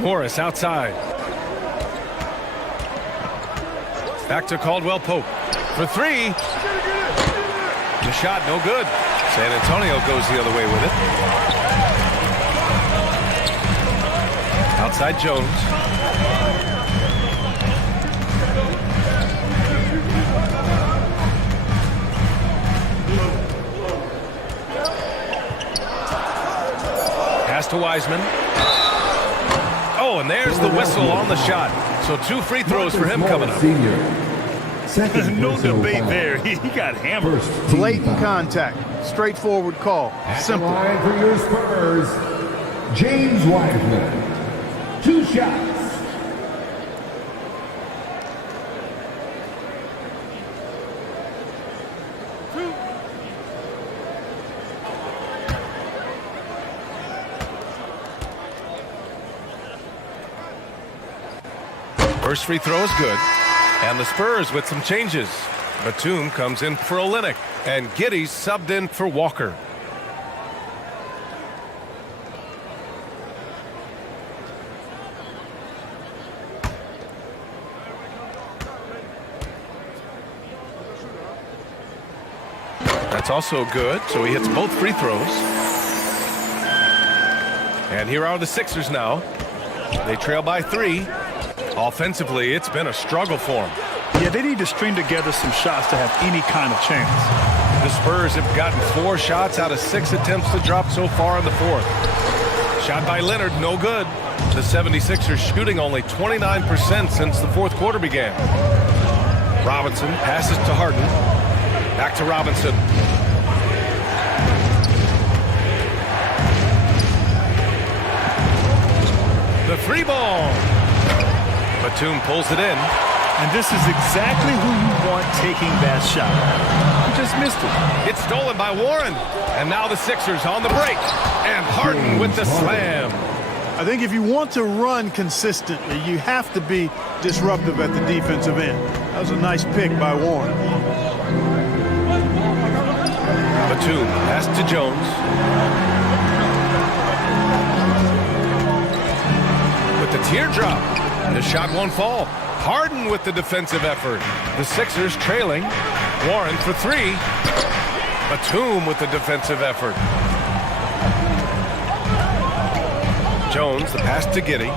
Morris outside. Back to Caldwell Pope for 3. The shot no good. San Antonio goes the other way with it. Outside Jones. Pass to Wiseman. Oh, and there's the whistle on the shot. So 2 free throws for him coming up. No debate there. He got hammered. Blatant contact. Straightforward call. Simple. Line for your Spurs, James Wiseman. 2 shots. First free throw is good. And the Spurs with some changes. Batum comes in for Olynyk. And Giddey's subbed in for Walker. That's also good, so he hits both free throws. And here are the Sixers now. They trail by 3. Offensively, it's been a struggle for them. Yeah, they need to string together some shots to have any kind of chance. The Spurs have gotten 4 shots out of 6 attempts to drop so far in the fourth. Shot by Leonard, no good. The 76ers shooting only 29% since the fourth quarter began. Robinson passes to Harden. Back to Robinson. The 3 ball. Batum pulls it in. And this is exactly who you want taking that shot. He just missed it. It's stolen by Warren. And now the Sixers on the break. And Harden with the slam. I think if you want to run consistently, you have to be disruptive at the defensive end. That was a nice pick by Warren. Batum pass to Jones. With the teardrop. The shot won't fall. Harden with the defensive effort. The Sixers trailing. Warren for 3. Batum with the defensive effort. Jones, the pass to Giddey.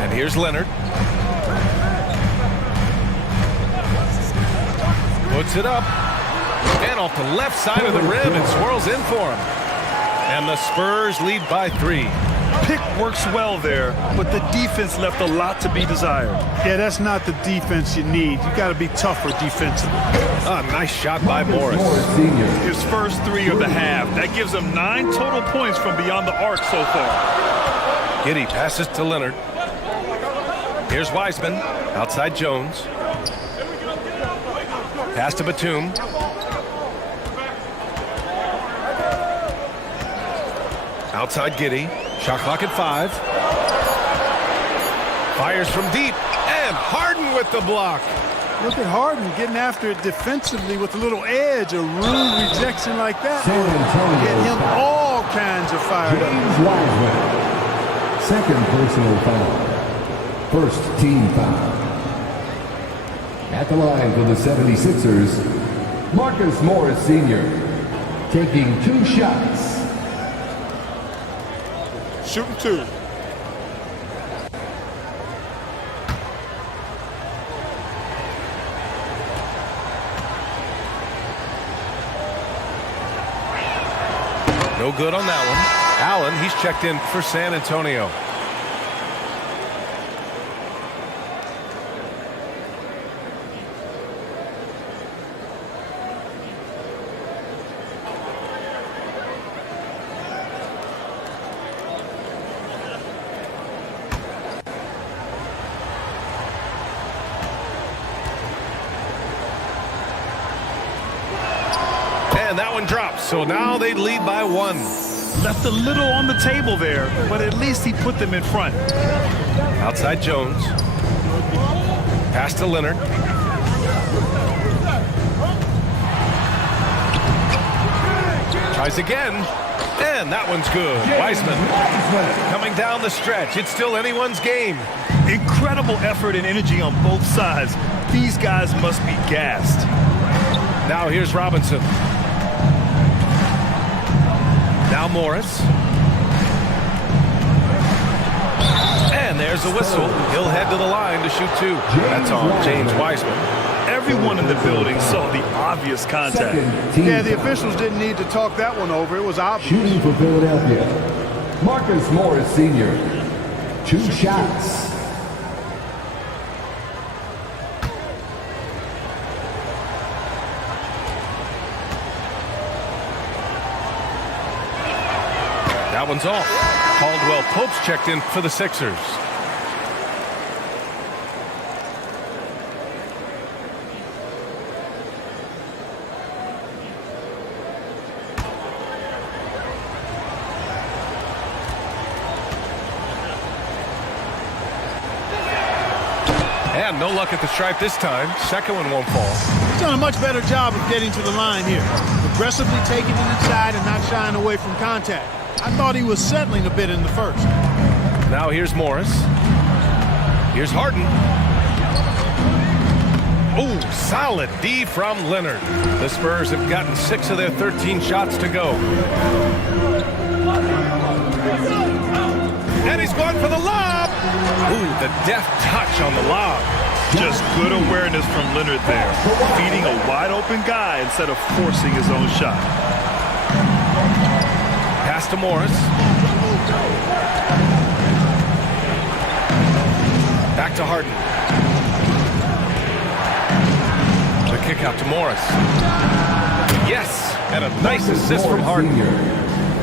And here's Leonard. Puts it up. And off the left side of the rim, it swirls in for him. And the Spurs lead by 3. Pick works well there, but the defense left a lot to be desired. Yeah, that's not the defense you need. You got to be tougher defensively. A nice shot by Morris. His first 3 of the half. That gives him 9 total points from beyond the arc so far. Giddey passes to Leonard. Here's Wiseman. Outside Jones. Pass to Batum. Outside Giddey. Shot clock at 5. Fires from deep. And Harden with the block. Look at Harden getting after it defensively with a little edge. A rude rejection like that. Get him all kinds of fired up. James Wiseman. Second personal foul. First team foul. At the line for the 76ers, Marcus Morris Sr. taking 2 shots. Shooting 2. No good on that one. Allen, he's checked in for San Antonio. and drops. So now they lead by 1. Left a little on the table there, but at least he put them in front. Outside Jones. Pass to Leonard. Tries again. And that one's good. Wiseman coming down the stretch. It's still anyone's game. Incredible effort and energy on both sides. These guys must be gassed. Now here's Robinson. Now Morris. And there's the whistle. He'll head to the line to shoot 2. That's on James Wiseman. Everyone in the building saw the obvious contact. Yeah, the officials didn't need to talk that one over. It was obvious. Shooting for Philadelphia, Marcus Morris Sr. 2 shots. That one's off. Caldwell Pope's checked in for the Sixers. And no luck at the stripe this time. Second one won't fall. He's done a much better job of getting to the line here. Aggressively taking it inside and not shying away from contact. I thought he was settling a bit in the first. Now here's Morris. Here's Harden. Oh, solid D from Leonard. The Spurs have gotten 6 of their 13 shots to go. And he's going for the lob. Ooh, the deft touch on the lob. Just good awareness from Leonard there. Feeding a wide open guy instead of forcing his own shot. Pass to Morris. Back to Harden. The kick out to Morris. Yes, and a nice assist from Harden.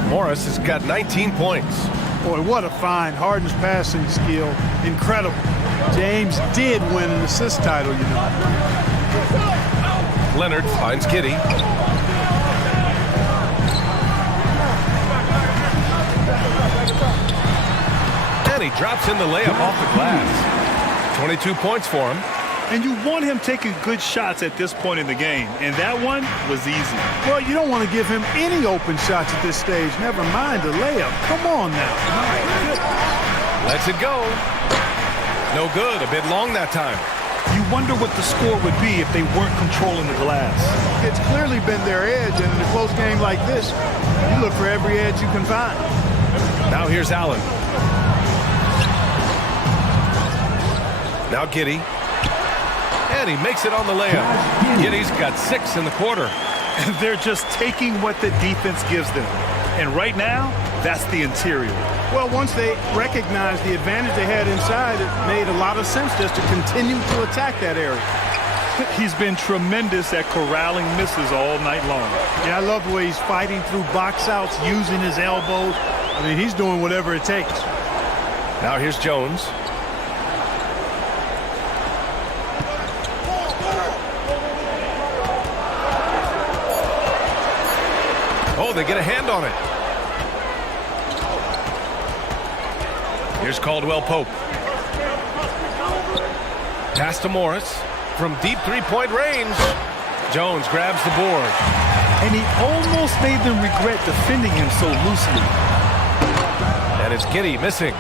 Morris has got 19 points. Boy, what a find. Harden's passing skill. Incredible. James did win an assist title, you know. Leonard finds Giddey. And he drops in the layup off the glass. 22 points for him. And you want him taking good shots at this point in the game. And that one was easy. Well, you don't want to give him any open shots at this stage. Never mind the layup. Come on now. Lets it go. No good. A bit long that time. You wonder what the score would be if they weren't controlling the glass. It's clearly been their edge, and in a close game like this, you look for every edge you can find. Now here's Allen. Now Giddey. And he makes it on the layup. Giddey's got 6 in the quarter. And they're just taking what the defense gives them. And right now, that's the interior. Well, once they recognized the advantage they had inside, it made a lot of sense just to continue to attack that area. He's been tremendous at corralling misses all night long. Yeah, I love the way he's fighting through box outs, using his elbows. I mean, he's doing whatever it takes. Now here's Jones. Oh, they get a hand on it. Here's Caldwell Pope. Pass to Morris from deep three-point range. Jones grabs the board. And he almost made them regret defending him so loosely. And it's Giddey missing.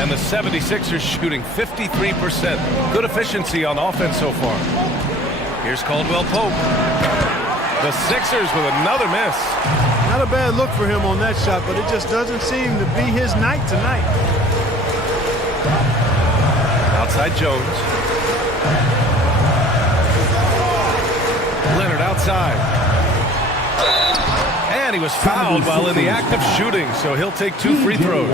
And the 76ers shooting 53%. Good efficiency on offense so far. Here's Caldwell Pope. The Sixers with another miss. Not a bad look for him on that shot, but it just doesn't seem to be his night tonight. Outside Jones. Leonard outside. And he was fouled while in the act of shooting, so he'll take 2 free throws.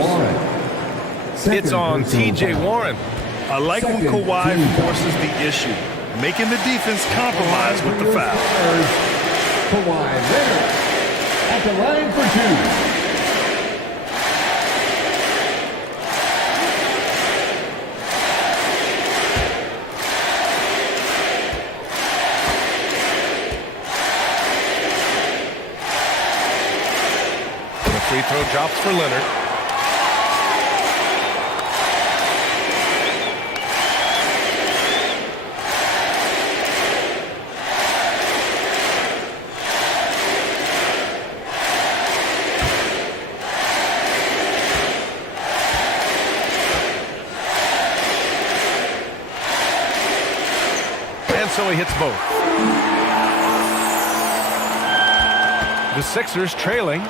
It's on T.J. Warren. I like when Kawhi forces the issue, making the defense compromise with the foul. Kawhi Leonard at the line for 2. throw drops for Leonard. So he hits both. The Sixers trailing.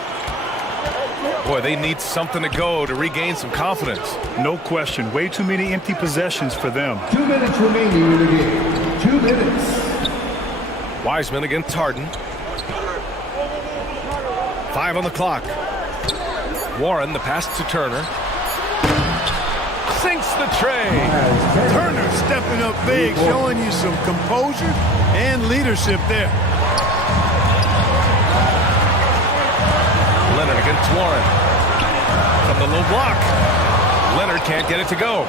Boy, they need something to go to regain some confidence. No question. Way too many empty possessions for them. 2 minutes remaining in the game. 2 minutes. Wiseman against Harden. 5 on the clock. Warren, the pass to Turner. Sinks the tray. Turner stepping up big, showing you some composure and leadership there. Leonard against Warren. From the low block. Leonard can't get it to go.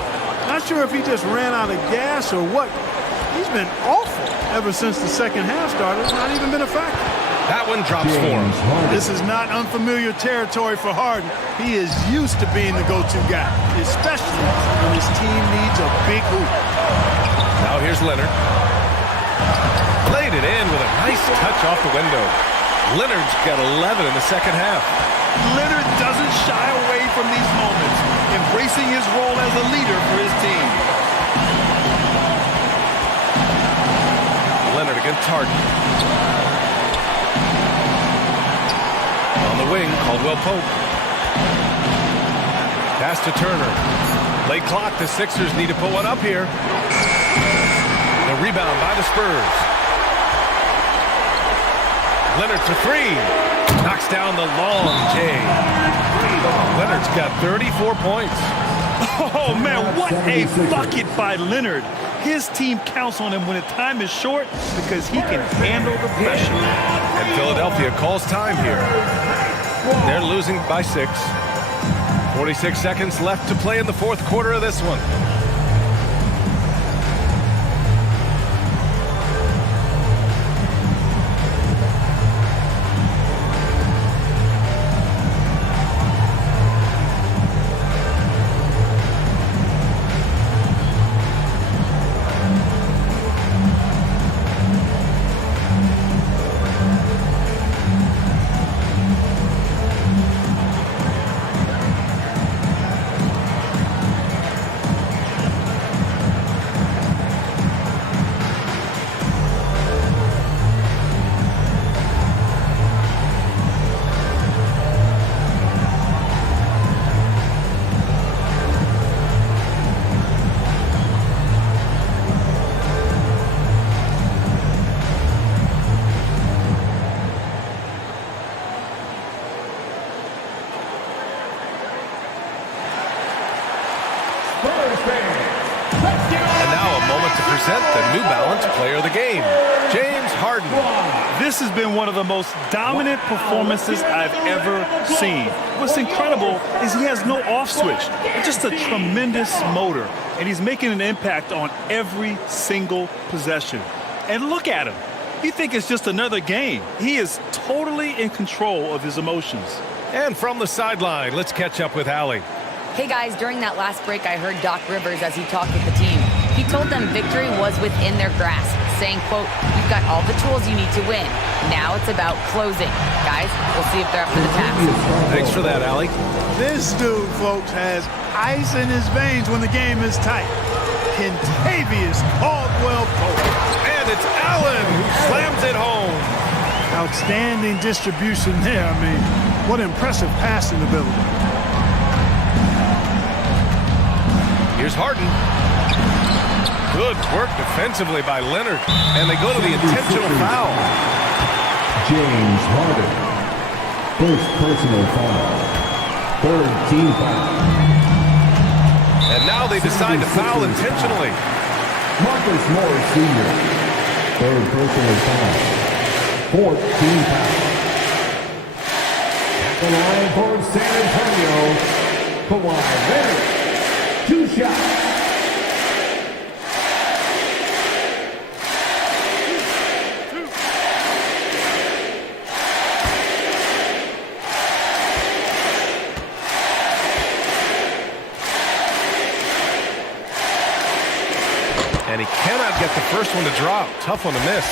Not sure if he just ran out of gas or what. He's been awful ever since the second half started. It's not even been a factor. That one drops for him. This is not unfamiliar territory for Harden. He is used to being the go-to guy, especially when his team needs a big hoop. Now here's Leonard. Laid it in with a nice touch off the window. Leonard's got 11 in the second half. Leonard doesn't shy away from these moments, embracing his role as a leader for his team. Leonard against Harden. On the wing, Caldwell Pope. Pass to Turner. Late clock, the Sixers need to put one up here. The rebound by the Spurs. Leonard for 3. Knocks down the long J. Leonard's got 34 points. Oh, man, what a bucket by Leonard. His team counts on him when the time is short because he can handle the pressure. And Philadelphia calls time here. They're losing by 6. 46 seconds left to play in the fourth quarter of this one. And now a moment to present the New Balance Player of the Game, James Harden. This has been one of the most dominant performances I've ever seen. What's incredible is he has no off switch. It's just a tremendous motor, and he's making an impact on every single possession. And look at him. You think it's just another game. He is totally in control of his emotions. And from the sideline, let's catch up with Allie. Hey guys, during that last break, I heard Doc Rivers as he talked with the team. He told them victory was within their grasp, saying, quote, "You've got all the tools you need to win. Now it's about closing." Guys, we'll see if they're up to the task. Thanks for that, Allie. This dude, folks, has ice in his veins when the game is tight. Kentavious Caldwell Pope. And it's Allen who slams it home. Outstanding distribution there. I mean, what impressive passing ability. Here's Harden. Good work defensively by Leonard. And they go to the intentional foul. James Harden. First personal foul. Third team foul. And now they decide to foul intentionally. Marcus Morris Sr. Third personal foul. Fourth team foul. At the line for San Antonio, Kawhi Leonard. 2 shots. And he cannot get the first one to drop. Tough one to miss.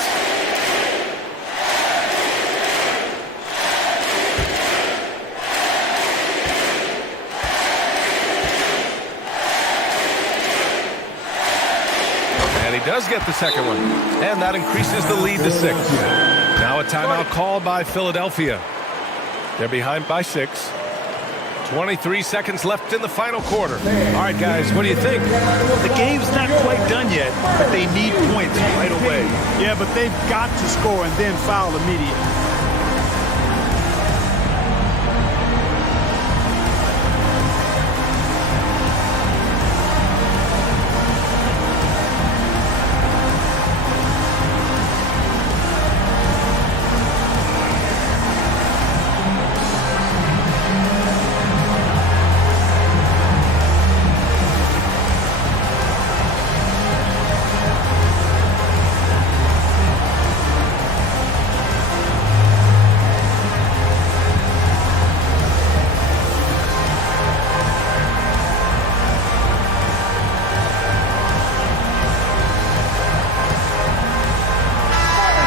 And he does get the second one. And that increases the lead to 6. Now a timeout called by Philadelphia. They're behind by 6. 23 seconds left in the final quarter. All right, guys, what do you think? The game's not quite done yet, but they need points right away. Yeah, but they've got to score and then foul immediately.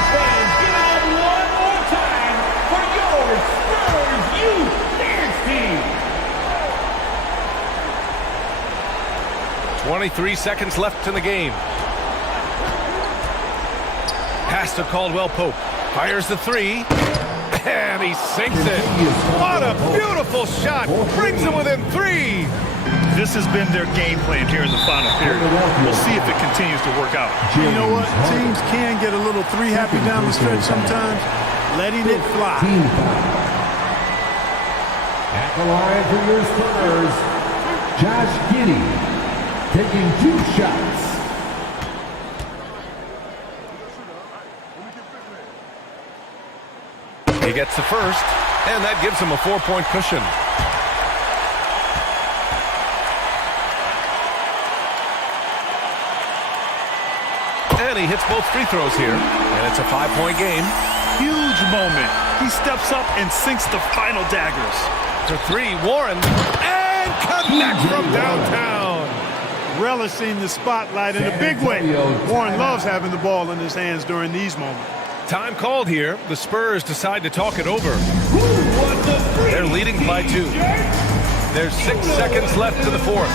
Fans, give it up one more time for your Spurs Youth Dance Team. 23 seconds left in the game. Pass to Caldwell Pope. Fires the 3. And he sinks it. What a beautiful shot. Brings him within 3. This has been their game plan here in the final period. We'll see if it continues to work out. You know what? Teams can get a little three happy down the stretch sometimes. Letting it fly. At the line for your Spurs, Josh Giddey taking 2 shots. He gets the first, and that gives him a 4-point cushion. And he hits both free throws here, and it's a 5-point game. Huge moment. He steps up and sinks the final daggers. To 3, Warren, and connects from downtown. Relishing the spotlight in a big way. Warren loves having the ball in his hands during these moments. Time called here. The Spurs decide to talk it over. They're leading by 2. There's 6 seconds left in the fourth.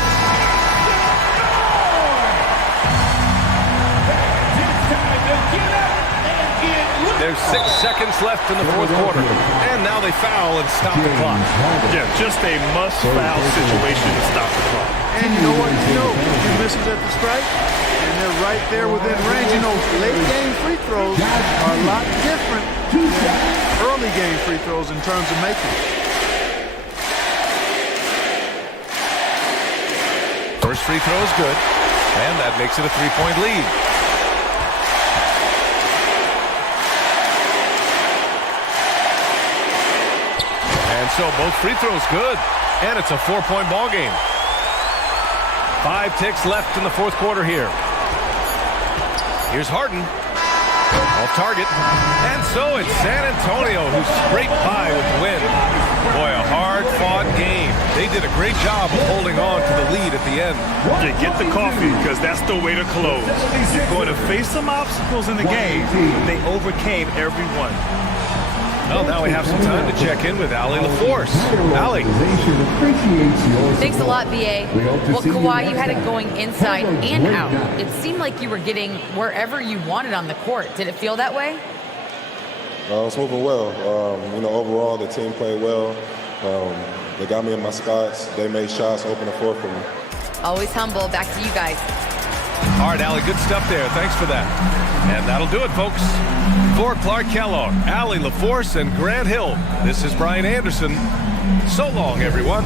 There's 6 seconds left in the fourth quarter. And now they foul and stop the clock. Yeah, just a must-foul situation to stop the clock. And you know what? He misses at the strike, and they're right there within range. You know, late game free throws are a lot different than early game free throws in terms of making it. First free throw is good, and that makes it a 3-point lead. And so both free throws good, and it's a 4-point ball game. 5 ticks left in the fourth quarter here. Here's Harden. Off target. And so it's San Antonio who scraped by with the win. Boy, a hard-fought game. They did a great job of holding on to the lead at the end. Yeah, get the coffee, because that's the way to close. You're going to face some obstacles in the game. They overcame every one. Well, now we have some time to check in with Allie LaForce. Allie. Thanks a lot, B.A. Well, Kawhi, you had it going inside and out. It seemed like you were getting wherever you wanted on the court. Did it feel that way? It's moving well. Overall, the team played well. They got me in my spots. They made shots, open the floor for me. Always humble. Back to you guys. All right, Allie, good stuff there. Thanks for that. And that'll do it, folks. For Clark Kellogg, Allie LaForce, and Grant Hill, this is Brian Anderson. So long, everyone.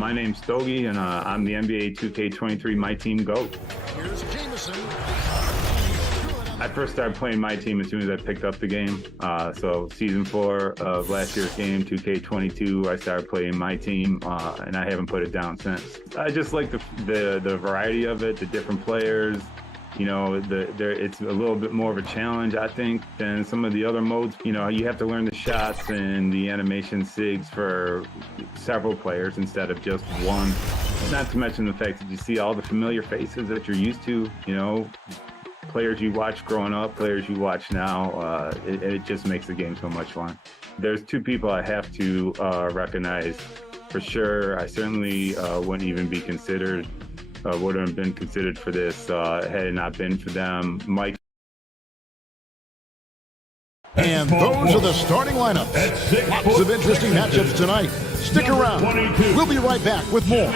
My name's Stogie, and I'm the NBA 2K23 My Team GOAT. Here's Jameson. I first started playing My Team as soon as I picked up the game. So season 4 of last year's game, 2K22, I started playing My Team, and I haven't put it down since. I just like the variety of it, the different players. You know, it's a little bit more of a challenge, I think, than some of the other modes. You know, you have to learn the shots and the animation sigs for several players instead of just one. Not to mention the fact that you see all the familiar faces that you're used to, you know, players you watch growing up, players you watch now. It just makes the game so much fun. There's 2 people I have to recognize for sure. I certainly wouldn't even be considered. Wouldn't have been considered for this had it not been for them. Mike. And those are the starting lineups. Lots of interesting matchups tonight. Stick around. We'll be right back with more.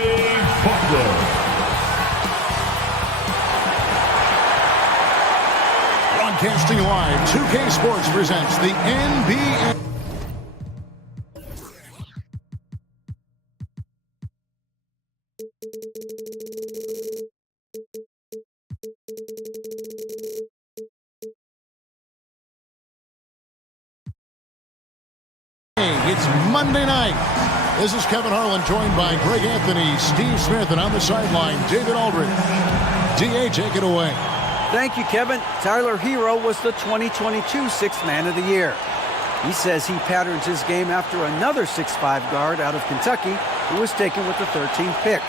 Broadcasting live, 2K Sports presents the NBA. It's Monday night. This is Kevin Harlan, joined by Greg Anthony, Steve Smith, and on the sideline, David Aldridge. D.A., take it away. Thank you, Kevin. Tyler Hero was the 2022 Sixth Man of the Year. He says he patterns his game after another 6'5" guard out of Kentucky who was taken with the 13th pick.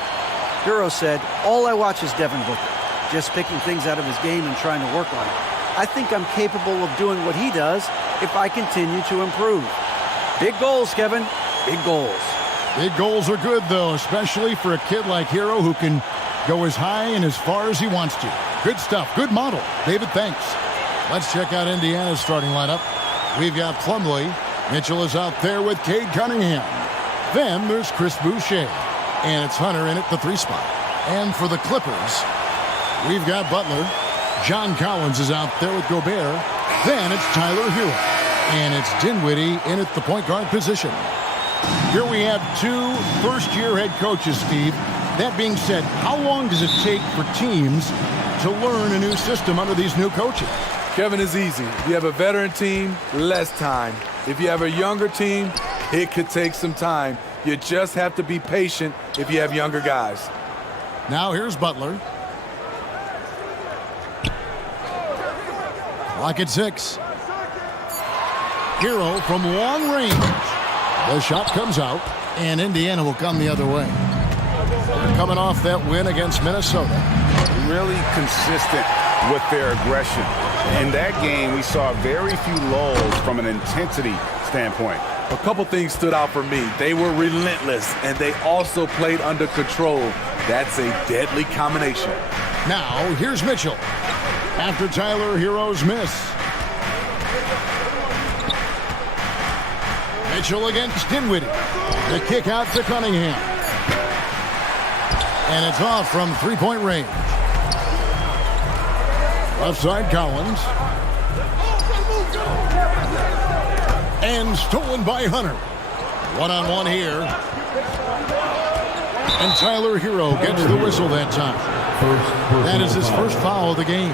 Hero said, "All I watch is Devin Booker, just picking things out of his game and trying to work on it. I think I'm capable of doing what he does if I continue to improve." Big goals, Kevin. Big goals. Big goals are good, though, especially for a kid like Hero who can go as high and as far as he wants to. Good stuff. Good model. David, thanks. Let's check out Indiana's starting lineup. We've got Plumlee. Mitchell is out there with Cade Cunningham. Then there's Chris Boucher. And it's Hunter in at the 3 spot. And for the Clippers, we've got Butler. John Collins is out there with Gobert. Then it's Tyler Hero. And it's Dinwiddie in at the point guard position. Here we have 2 first-year head coaches, Steve. That being said, how long does it take for teams to learn a new system under these new coaches? Kevin, is easy. If you have a veteran team, less time. If you have a younger team, it could take some time. You just have to be patient if you have younger guys. Now here's Butler. Clock at 6. Hero from long range. The shot comes out, and Indiana will come the other way. They're coming off that win against Minnesota. Really consistent with their aggression. In that game, we saw very few lulls from an intensity standpoint. A couple things stood out for me. They were relentless, and they also played under control. That's a deadly combination. Now, here's Mitchell. After Tyler Hero's miss. Mitchell against Dinwiddie. The kick out to Cunningham. And it's off from 3-point range. Left side, Collins. And stolen by Hunter. One-on-one here. And Tyler Hero gets the whistle that time. That is his first foul of the game.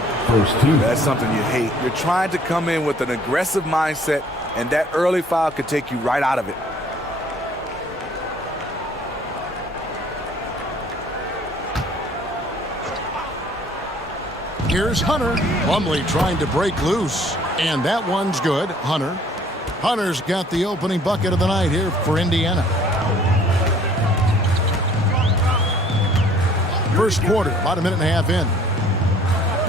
That's something you hate. You're trying to come in with an aggressive mindset, and that early foul could take you right out of it. Here's Hunter. Plumlee trying to break loose. And that one's good. Hunter's got the opening bucket of the night here for Indiana. First quarter, about a minute and a half in.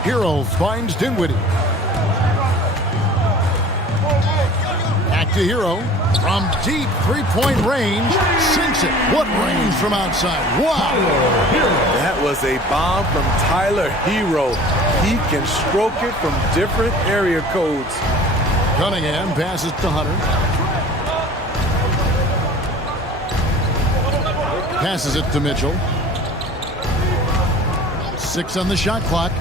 Hero finds Dinwiddie. Back to Hero. From deep 3-point range. Sinks it. What range from outside. Wow. That was a bomb from Tyler Hero. He can stroke it from different area codes. Cunningham passes to Hunter. Passes it to Mitchell. 6 on the shot clock.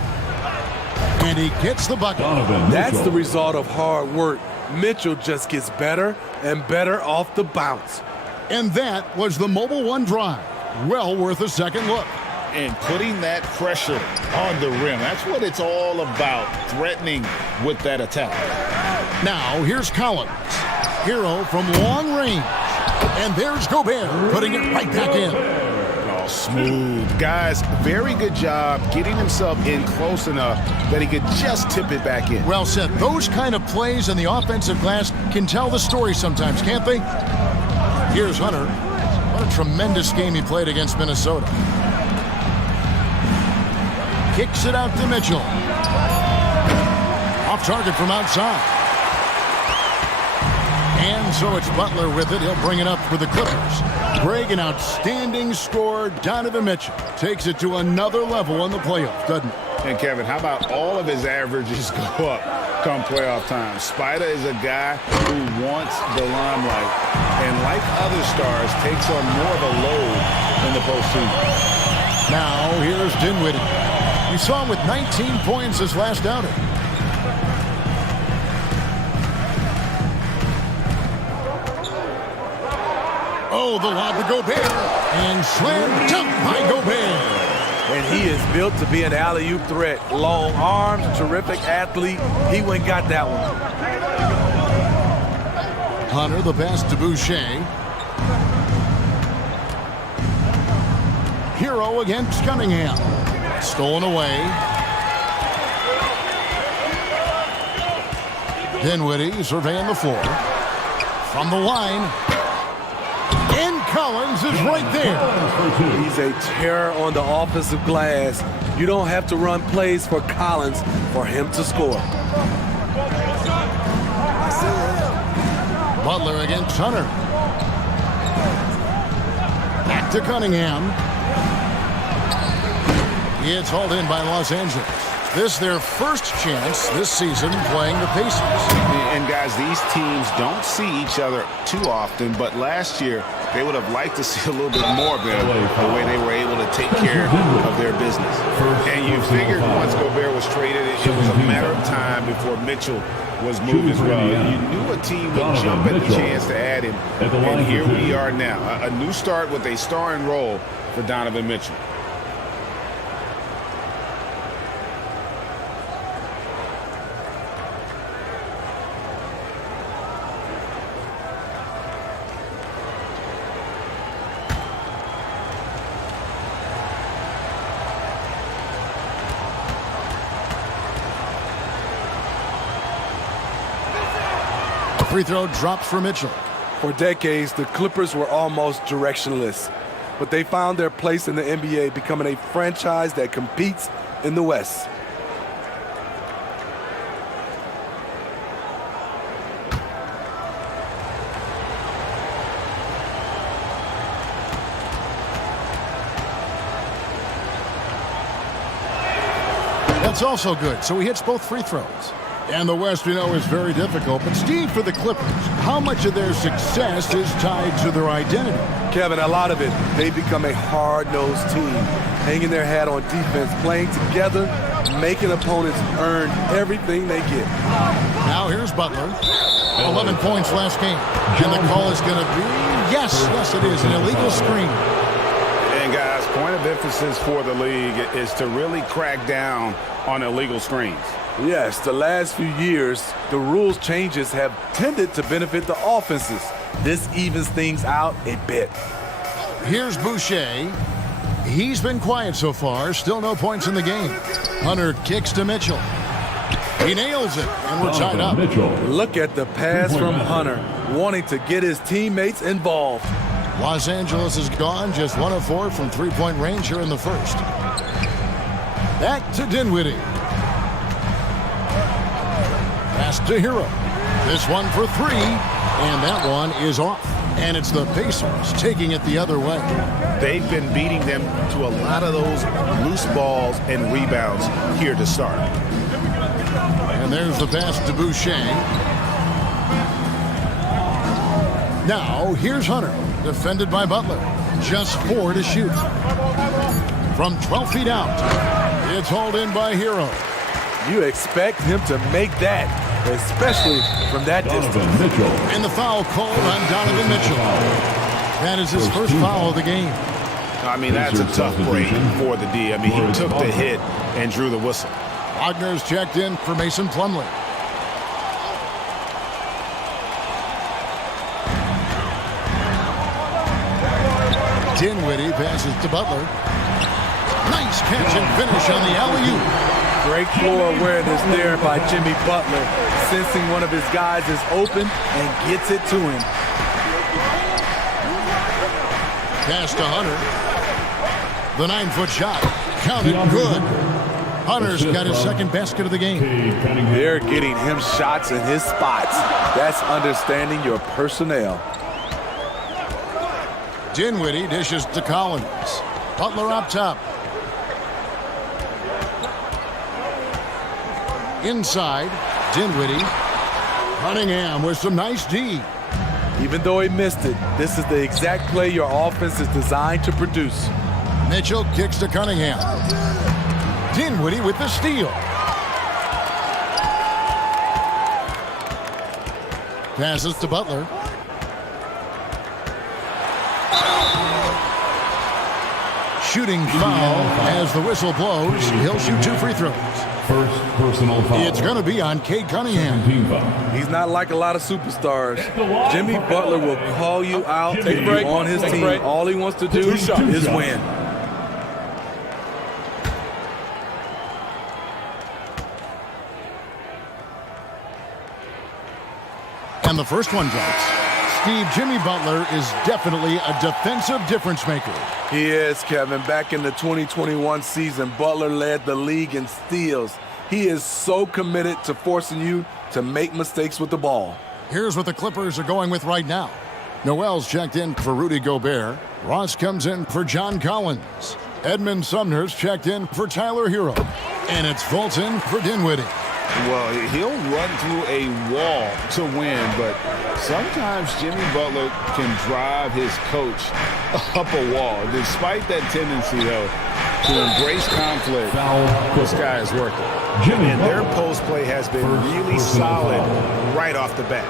And he gets the bucket. That's the result of hard work. Mitchell just gets better and better off the bounce. And that was the Mobile One drive. Well worth a second look. And putting that pressure on the rim. That's what it's all about, threatening with that attack. Now, here's Collins. Hero from long range. And there's Gobert, putting it right back in. Oh, smooth. Guys, very good job getting himself in close enough that he could just tip it back in. Well said. Those kind of plays in the offensive glass can tell the story sometimes, can't they? Here's Hunter. What a tremendous game he played against Minnesota. Kicks it out to Mitchell. Off target from outside. And so it's Butler with it. He'll bring it up for the Clippers. Greg, an outstanding scorer. Donovan Mitchell takes it to another level in the playoffs, doesn't it? And Kevin, how about all of his averages go up come playoff time? Spider is a guy who wants the limelight, and like other stars, takes on more of a load in the postseason. Now here's Dinwiddie. We saw him with 19 points his last outing. Oh, the lob to Gobert. And slam dunk by Gobert. And he is built to be an alley-oop threat. Long arms, terrific athlete. He went and got that one. Hunter, the pass to Boucher. Hero against Cunningham. Stolen away. Dinwiddie surveying the floor. From the line. And Collins is right there. He's a terror on the offensive glass. You don't have to run plays for Collins for him to score. Butler against Hunter. Back to Cunningham. It's hauled in by Los Angeles. This is their first chance this season playing the Pacers. And guys, these teams don't see each other too often, but last year they would have liked to see a little bit more of them, the way they were able to take care of their business. And you figured once Gobert was traded, it was a matter of time before Mitchell was moved as well. You knew a team would jump at the chance to add him, and here we are now. A new start with a starring role for Donovan Mitchell. Free throw drops for Mitchell. For decades, the Clippers were almost directionless, but they found their place in the NBA, becoming a franchise that competes in the West. That's also good, so he hits both free throws. And the West, we know, is very difficult. But, Steve, for the Clippers, how much of their success is tied to their identity? Kevin, a lot of it. They become a hard-nosed team, hanging their hat on defense, playing together, making opponents earn everything they get. Now here's Butler. 11 points last game. And the call is going to be, yes, it is, an illegal screen. And, guys, point of emphasis for the league is to really crack down on illegal screens. Yes, the last few years, the rules changes have tended to benefit the offenses. This evens things out a bit. Here's Boucher. He's been quiet so far. Still no points in the game. Hunter kicks to Mitchell. He nails it, and we're tied up. Look at the pass from Hunter, wanting to get his teammates involved. Los Angeles is gone, just 1 of 4 from three-point range here in the first. Back to Dinwiddie. Pass to Hero. This one for 3, and that one is off. And it's the Pacers taking it the other way. They've been beating them to a lot of those loose balls and rebounds here to start. And there's the pass to Boucher. Now, here's Hunter, defended by Butler. Just 4 to shoot. From 12 feet out, it's hauled in by Hero. You expect him to make that, especially from that distance. And the foul called on Donovan Mitchell. That is his first foul of the game. I mean, that's a tough break for the D. I mean, he took the hit and drew the whistle. Wagner's checked in for Mason Plumlee. Dinwiddie passes to Butler. Nice catch and finish on the alley-oop. Great floor awareness there by Jimmy Butler, sensing one of his guys is open and gets it to him. Pass to Hunter. The 9-foot shot. Counted good. Hunter's got his second basket of the game. They're getting him shots in his spots. That's understanding your personnel. Dinwiddie dishes to Collins. Butler up top. Inside, Dinwiddie. Cunningham with some nice D. Even though he missed it, this is the exact play your offense is designed to produce. Mitchell kicks to Cunningham. Dinwiddie with the steal. Passes to Butler. Shooting foul as the whistle blows. He'll shoot 2 free throws. First personal foul. It's going to be on Cade Cunningham. He's not like a lot of superstars. Jimmy Butler will call you out if you're on his team. All he wants to do is win. And the first one drops. Steve, Jimmy Butler is definitely a defensive difference maker. He is, Kevin. Back in the 2021 season, Butler led the league in steals. He is so committed to forcing you to make mistakes with the ball. Here's what the Clippers are going with right now. Noel's checked in for Rudy Gobert. Ross comes in for John Collins. Edmund Sumner's checked in for Tyler Hero. And it's Fulton for Dinwiddie. Well, he'll run through a wall to win, but sometimes Jimmy Butler can drive his coach up a wall. Despite that tendency, though, to embrace conflict, this guy is working. And their post play has been really solid right off the bat.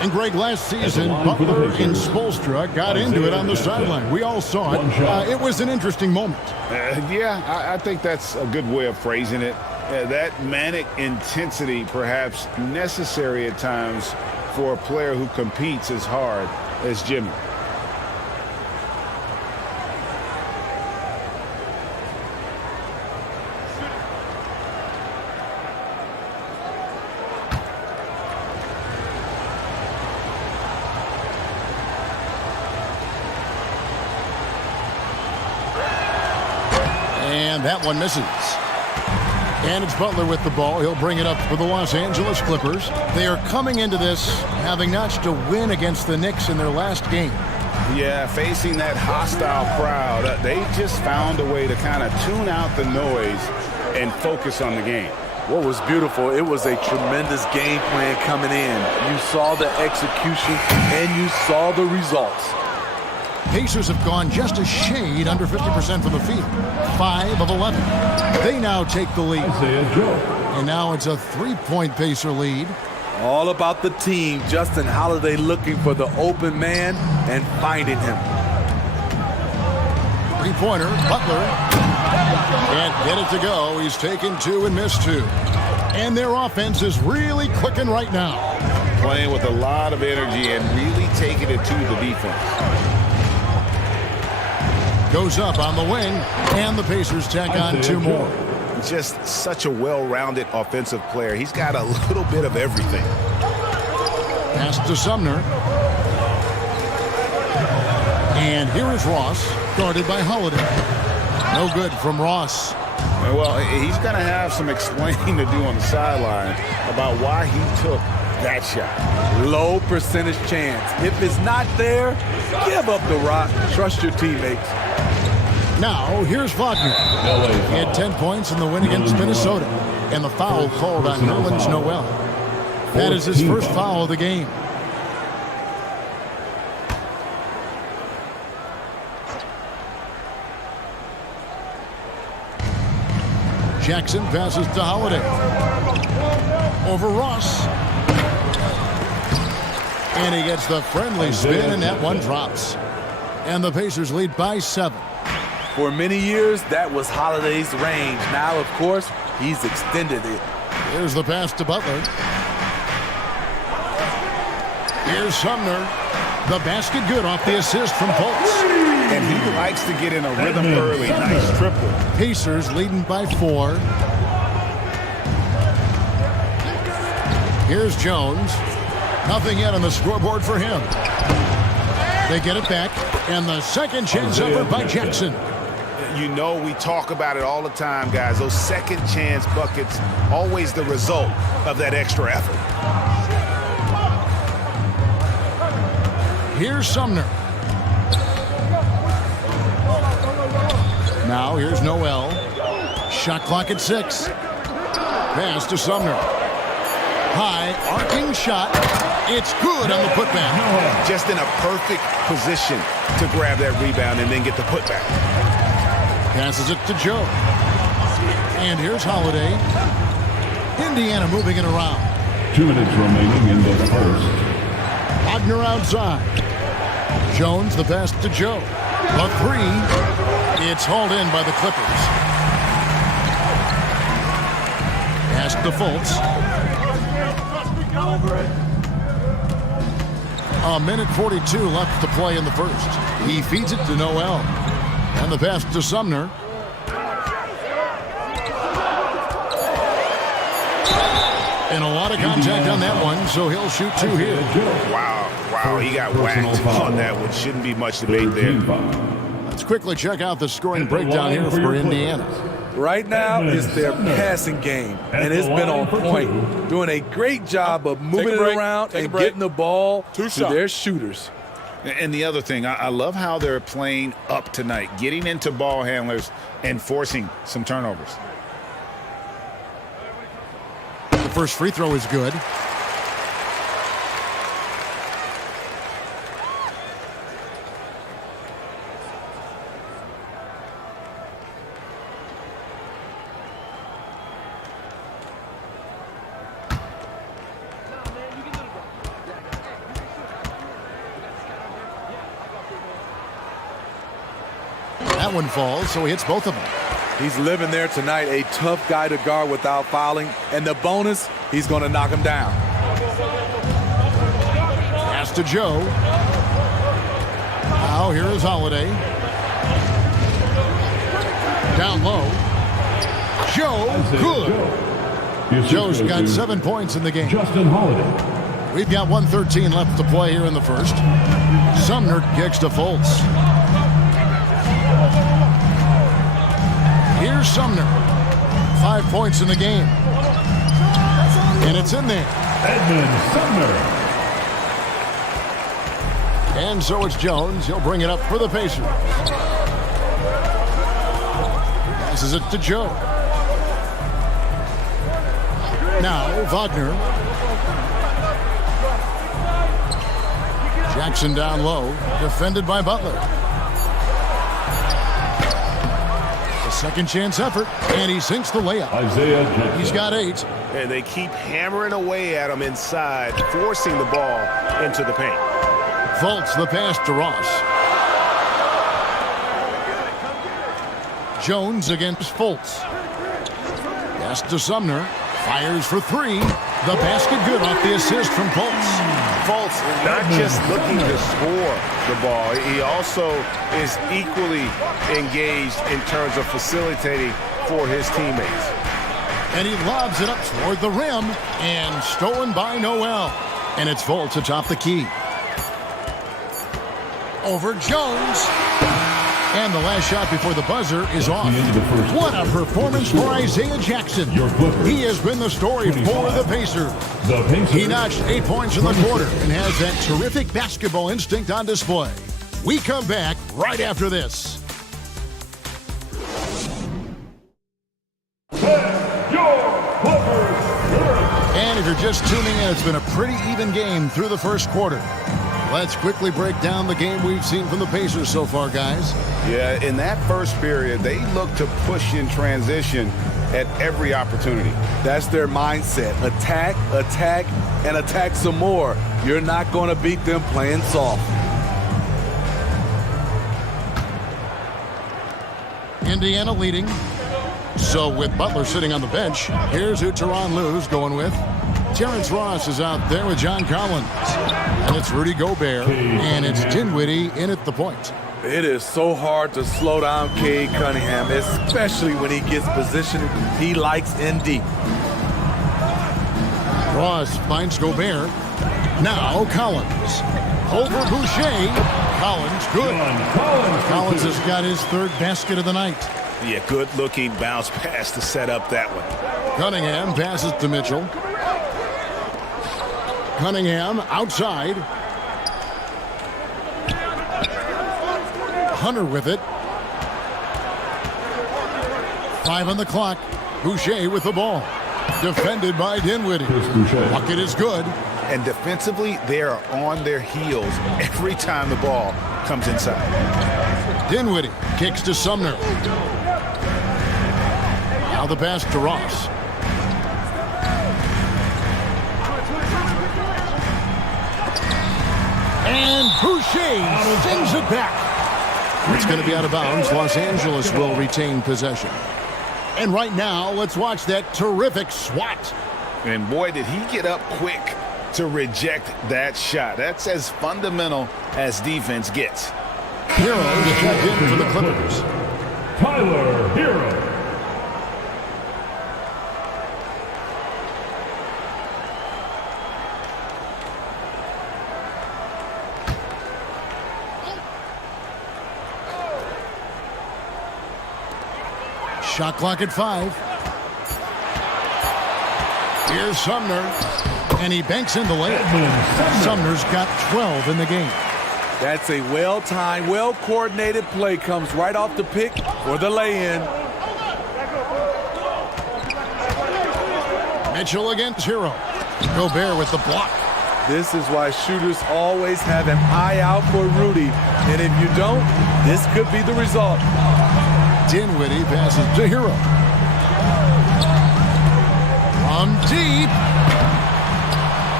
And Greg, last season, Butler and Spoelstra got into it on the sideline. We all saw it. It was an interesting moment. I think that's a good way of phrasing it. That manic intensity perhaps necessary at times for a player who competes as hard as Jimmy. And that one misses. And it's Butler with the ball. He'll bring it up for the Los Angeles Clippers. They are coming into this having notched a win against the Knicks in their last game. Yeah, facing that hostile crowd, they just found a way to kind of tune out the noise and focus on the game. What was beautiful, it was a tremendous game plan coming in. You saw the execution and you saw the results. Pacers have gone just a shade under 50% from the field. 5 of 11. They now take the lead. And now it's a 3-point Pacer lead. All about the team. Justin Holiday looking for the open man and finding him. 3-pointer, Butler. Can't get it to go. He's taken 2 and missed 2. And their offense is really clicking right now. Playing with a lot of energy and really taking it to the defense. Goes up on the wing, and the Pacers tack on 2 more. Just such a well-rounded offensive player. He's got a little bit of everything. Pass to Sumner. And here is Ross, guarded by Holiday. No good from Ross. Well, he's going to have some explaining to do on the sideline about why he took that shot. Low percentage chance. If it's not there, give up the rock. Trust your teammates. Now, here's Wagner. He had 10 points in the win against Minnesota. And the foul called on Nerlens Noel. That is his first foul of the game. Jackson passes to Holiday. Over Ross. And he gets the friendly spin, and that one drops. And the Pacers lead by 7. For many years, that was Holiday's range. Now, of course, he's extended it. Here's the pass to Butler. Here's Sumner. The basket good off the assist from Fultz. And he likes to get in a rhythm early. Nice triple. Pacers leading by 4. Here's Jones. Nothing yet on the scoreboard for him. They get it back, and the second chance effort by Jackson. You know, we talk about it all the time, guys. Those second chance buckets, always the result of that extra effort. Here's Sumner. Now here's Noel. Shot clock at 6. Pass to Sumner. High, arcing shot. It's good on the putback. Just in a perfect position to grab that rebound and then get the putback. Passes it to Joe. And here's Holiday. Indiana moving it around. 2 minutes remaining in the first. Wagner outside. Jones the pass to Joe. A 3. It's hauled in by the Clippers. Pass to Fultz. A minute 42 left to play in the first. He feeds it to Noel. And the pass to Sumner. And a lot of contact on that one, so he'll shoot 2 here. Wow, he got whacked on that one. Shouldn't be much debate there. Let's quickly check out the scoring breakdown here for Indiana. Right now, it's their passing game, and it's been on point. Doing a great job of moving it around and getting the ball to their shooters. And the other thing, I love how they're playing up tonight, getting into ball handlers and forcing some turnovers. The first free throw is good. That one falls, so he hits both of them. He's living there tonight, a tough guy to guard without fouling. And the bonus, he's going to knock him down. Pass to Joe. Now here is Holiday. Down low. Joe, good. Joe's got 7 points in the game. Justin Holiday. We've got 1:13 left to play here in the first. Sumner kicks to Fultz. Here's Sumner. 5 points in the game. And it's in there. Edmund Sumner. And so it's Jones. He'll bring it up for the Pacers. Passes it to Joe. Now Wagner. Jackson down low. Defended by Butler. Second chance effort, and he sinks the layup. Isaiah Jackson. He's got 8. And they keep hammering away at him inside, forcing the ball into the paint. Fultz the pass to Ross. Jones against Fultz. Pass to Sumner. Fires for 3. The basket good off the assist from Fultz. Fultz not just looking to score the ball, he also is equally engaged in terms of facilitating for his teammates. And he lobs it up toward the rim, and stolen by Noel. And it's Fultz atop the key. Over Jones. And the last shot before the buzzer is off. What a performance for Isaiah Jackson. He has been the story for the Pacers. He notched 8 points in the quarter and has that terrific basketball instinct on display. We come back right after this. And if you're just tuning in, it's been a pretty even game through the first quarter. Let's quickly break down the game we've seen from the Pacers so far, guys. Yeah, in that first period, they looked to push in transition at every opportunity. That's their mindset. Attack, attack, and attack some more. You're not going to beat them playing soft. Indiana leading. So with Butler sitting on the bench, here's who Tyronn Lue's going with. Terrence Ross is out there with John Collins. And it's Rudy Gobert, and it's Dinwiddie in at the point. It is so hard to slow down Cade Cunningham, especially when he gets positioned he likes in deep. Ross finds Gobert. Now Collins. Over Boucher. Collins, good. Collins has got his third basket of the night. Yeah, good-looking bounce pass to set up that one. Cunningham passes to Mitchell. Cunningham outside. Hunter with it. 5 on the clock. Boucher with the ball. Defended by Dinwiddie. Bucket is good. And defensively, they are on their heels every time the ball comes inside. Dinwiddie kicks to Sumner. Now the pass to Ross. And Boucher sends it back. It's going to be out of bounds. Los Angeles will retain possession. And right now, let's watch that terrific swat. And boy, did he get up quick to reject that shot. That's as fundamental as defense gets. Heroes checked in for the Clippers. Tyler Hero. Shot clock at 5. Here's Sumner, and he banks in the layup. Sumner's got 12 in the game. That's a well-timed, well-coordinated play. Comes right off the pick for the lay-in. Mitchell against Hero. Gobert with the block. This is why shooters always have an eye out for Rudy. And if you don't, this could be the result. Dinwiddie passes to Hero. From deep.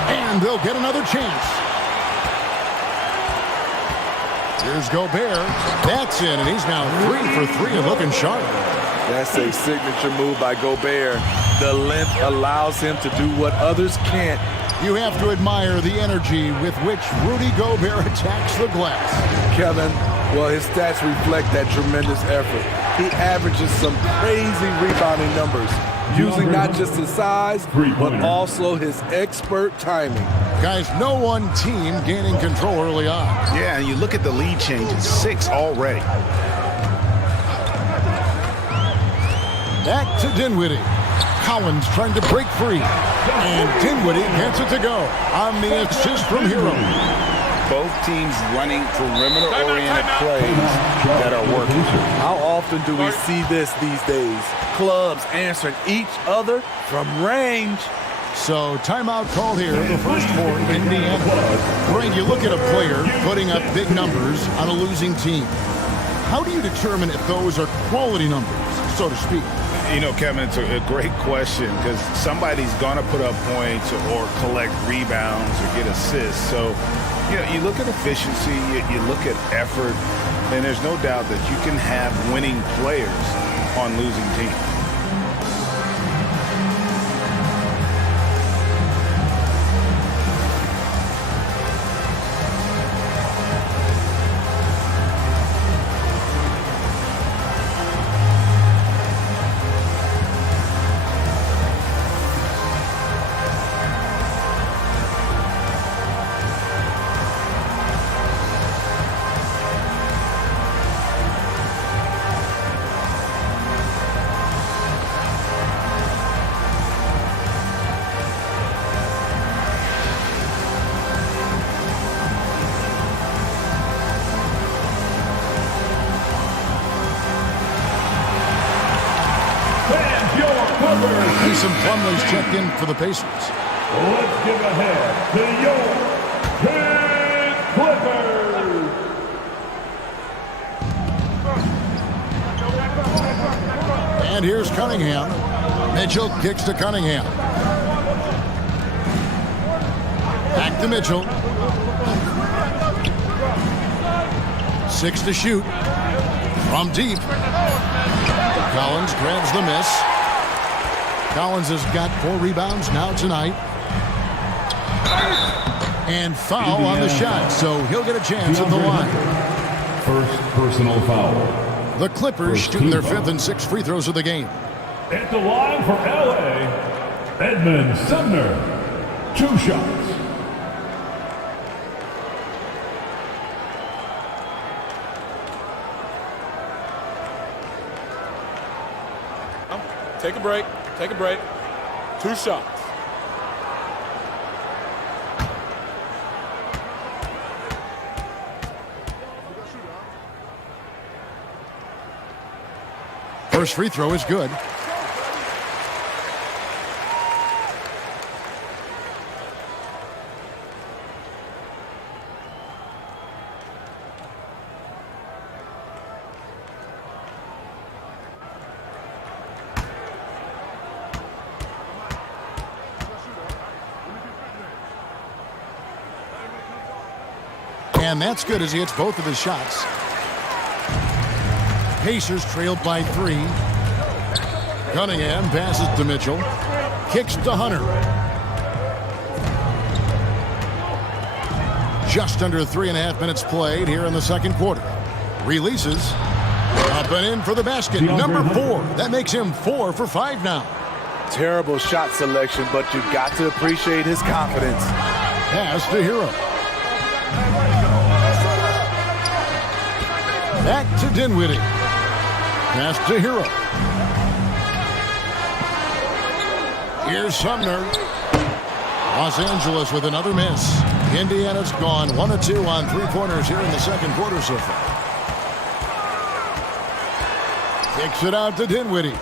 And they'll get another chance. Here's Gobert. That's in, and he's now 3 for 3 and looking sharp. That's a signature move by Gobert. The length allows him to do what others can't. You have to admire the energy with which Rudy Gobert attacks the glass. Kevin, well, his stats reflect that tremendous effort. He averages some crazy rebounding numbers, using not just his size, but also his expert timing. Guys, no one team gaining control early on. Yeah, and you look at the lead changes, 6 already. Back to Dinwiddie. Collins trying to break free. And Dinwiddie gets it to go on the assist from Hero. Both teams running perimeter-oriented plays that are working. How often do we see this these days? Clubs answering each other from range. So timeout called here, the first for Indiana. Greg, you look at a player putting up big numbers on a losing team. How do you determine if those are quality numbers, so to speak? You know, Kevin, it's a great question because somebody's going to put up points or collect rebounds or get assists. So, you know, you look at efficiency, you look at effort, and there's no doubt that you can have winning players on losing teams. Jason Plumlee's checked in for the Pacers. Let's give a hand to your Clippers. And here's Cunningham. Mitchell kicks to Cunningham. Back to Mitchell. 6 to shoot. From deep. Collins grabs the miss. Collins has got 4 rebounds now tonight. And foul on the shot, so he'll get a chance at the line. First personal foul. The Clippers shooting their 5th and 6th free throws of the game. At the line for LA, Edmund Sumner. 2 shots. Take a break. Take a break. 2 shots. First free throw is good. And that's good as he hits both of his shots. Pacers trailed by 3. Cunningham passes to Mitchell. Kicks to Hunter. Just under 3.5 minutes played here in the second quarter. Releases. Up and in for the basket. Number 4. That makes him 4 for 5 now. Terrible shot selection, but you've got to appreciate his confidence. Pass to Hero. Back to Dinwiddie. Pass to Hero. Here's Sumner. Los Angeles with another miss. Indiana's gone 1 of 2 on 3-pointers here in the second quarter so far. Kicks it out to Dinwiddie.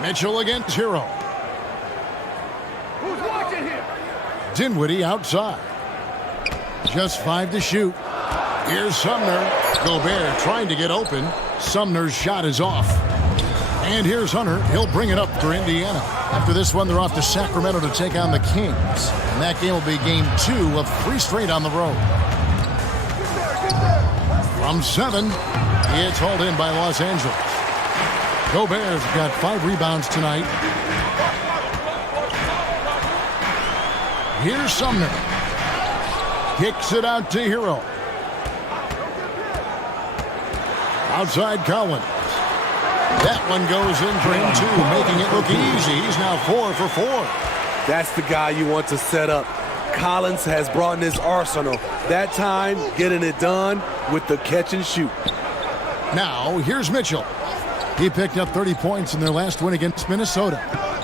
Mitchell against Hero. Who's watching here? Dinwiddie outside. Just 5 to shoot. Here's Sumner. Gobert trying to get open. Sumner's shot is off. And here's Hunter. He'll bring it up for Indiana. After this one, they're off to Sacramento to take on the Kings. And that game will be game 2 of 3 straight on the road. From 7, it's hauled in by Los Angeles. Gobert's got 5 rebounds tonight. Here's Sumner. Kicks it out to Hero. Outside Collins. That one goes in for him too, making it look easy. He's now 4 for 4. That's the guy you want to set up. Collins has brought in his arsenal. That time, getting it done with the catch and shoot. Now, here's Mitchell. He picked up 30 points in their last win against Minnesota.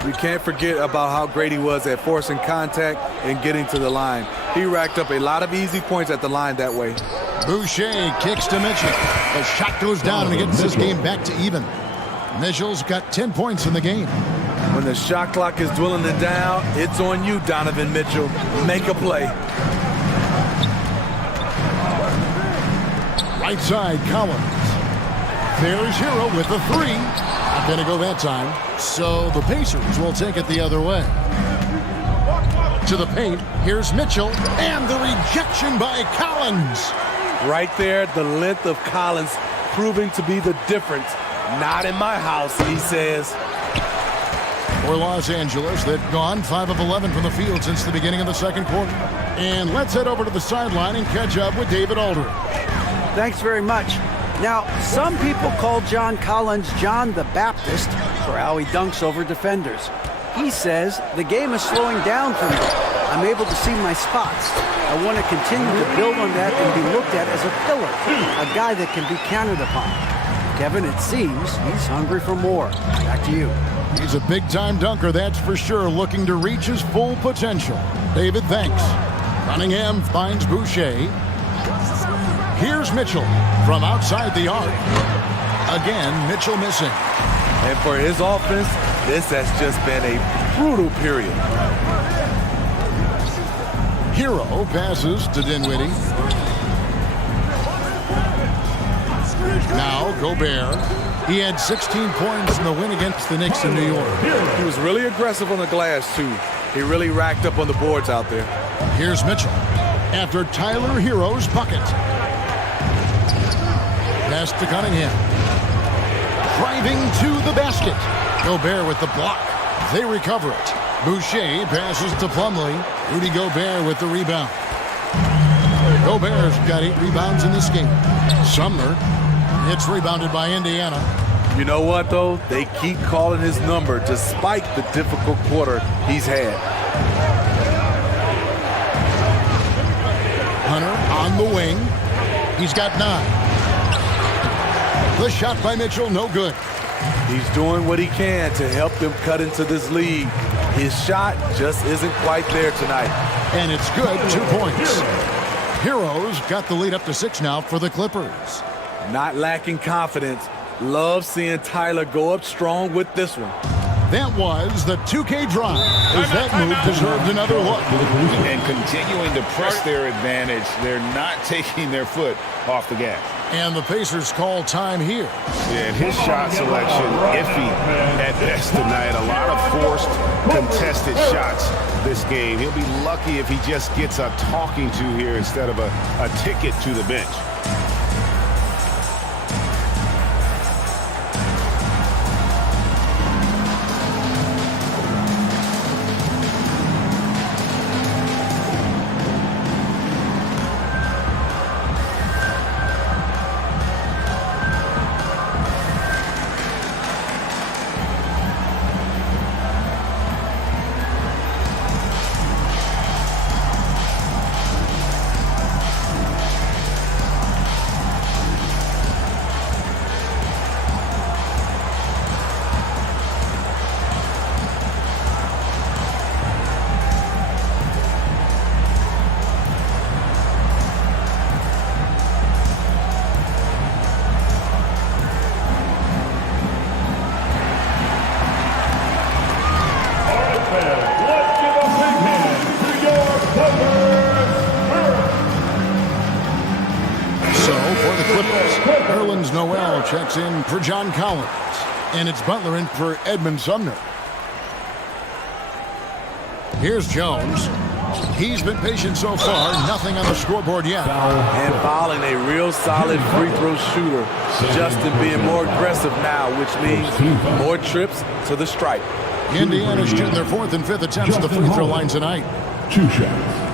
We can't forget about how great he was at forcing contact and getting to the line. He racked up a lot of easy points at the line that way. Boucher kicks to Mitchell. The shot goes down and it gets this game back to even. Mitchell's got 10 points in the game. When the shot clock is dwindling down, it's on you, Donovan Mitchell. Make a play. Right side, Collins. There's Hero with the 3. Not going to go that time. So the Pacers will take it the other way. To the paint, here's Mitchell. And the rejection by Collins. Right there, the length of Collins proving to be the difference. Not in my house, he says. For Los Angeles, they've gone 5 of 11 from the field since the beginning of the second quarter. And let's head over to the sideline and catch up with David Aldridge. Thanks very much. Now, some people call John Collins John the Baptist for how he dunks over defenders. He says, the game is slowing down for me. I'm able to see my spots. I want to continue to build on that and be looked at as a pillar, a guy that can be counted upon. Kevin, it seems he's hungry for more. Back to you. He's a big-time dunker, that's for sure, looking to reach his full potential. David, thanks. Cunningham finds Boucher. Here's Mitchell from outside the arc. Again, Mitchell missing. And for his offense, this has just been a brutal period. Hero passes to Dinwiddie. Now Gobert. He had 16 points in the win against the Knicks in New York. He was really aggressive on the glass, too. He really racked up on the boards out there. Here's Mitchell after Tyler Hero's bucket. Pass to Cunningham. Driving to the basket. Gobert with the block. They recover it. Boucher passes to Plumlee. Rudy Gobert with the rebound. Gobert's got 8 rebounds in this game. Sumner. It's rebounded by Indiana. You know what, though? They keep calling his number despite the difficult quarter he's had. Hunter on the wing. He's got 9. The shot by Mitchell, no good. He's doing what he can to help them cut into this lead. His shot just isn't quite there tonight. And it's good, 2 points. Heroes got the lead up to 6 now for the Clippers. Not lacking confidence. Love seeing Tyler go up strong with this one. That was the 2K drive, as that move deserved another look. And continuing to press their advantage, they're not taking their foot off the gas. And the Pacers call time here. Yeah, and his shot selection, iffy at best tonight. A lot of forced, contested shots this game. He'll be lucky if he just gets a talking to here instead of a ticket to the bench. Checks in for John Collins. And it's Butler in for Edmund Sumner. Here's Jones. He's been patient so far. Nothing on the scoreboard yet. And fouling a real solid free throw shooter. Justin being more aggressive now, which means more trips to the stripe. Indiana's shooting their 4th and 5th attempts at the free throw line tonight. 2 shots.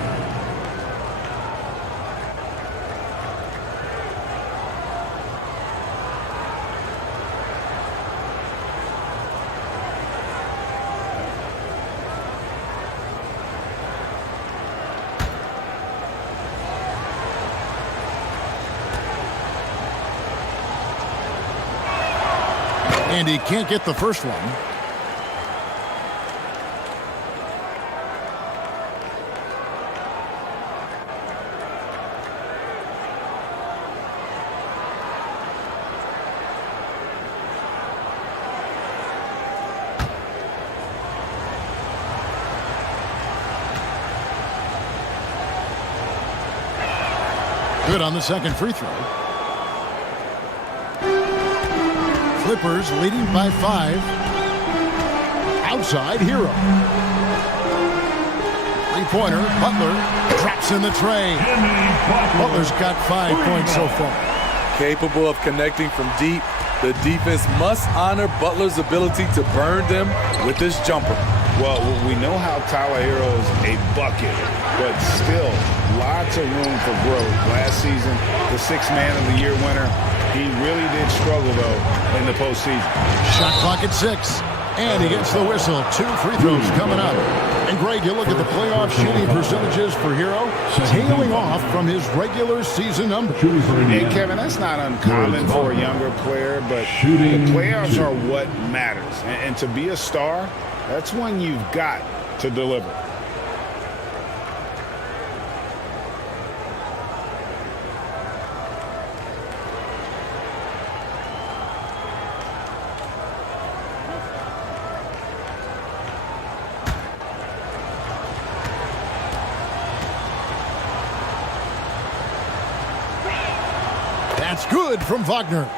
And he can't get the first one. Good on the second free throw. Clippers leading by 5. Outside, Hero. Three-pointer, Butler drops in the tray. Butler's got 5 points so far. Capable of connecting from deep, the defense must honor Butler's ability to burn them with this jumper. Well, we know how Tyler Hero's a bucket, but still lots of room for growth. Last season, the 6th Man of the Year winner. He really did struggle, though, in the postseason. Shot clock at 6. And he gets the whistle. 2 free throws coming up. And, Greg, you look at the playoff shooting percentages for Hero, tailing off from his regular season numbers. And, Kevin, that's not uncommon for a younger player, but the playoffs are what matters. And to be a star, that's when you've got to deliver. That's good from Wagner.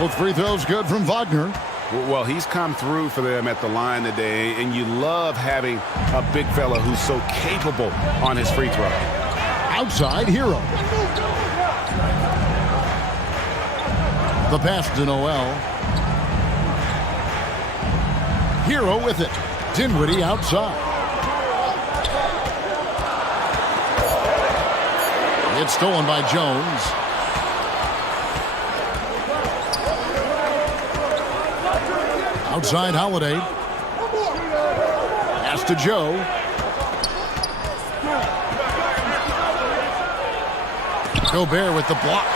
Both free throws good from Wagner. Well, he's come through for them at the line today, and you love having a big fella who's so capable on his free throw. Outside, Hero. The pass to Noel. Hero with it. Dinwiddie outside. It's stolen by Jones. Outside Holiday. Pass to Joe. Gobert with the block.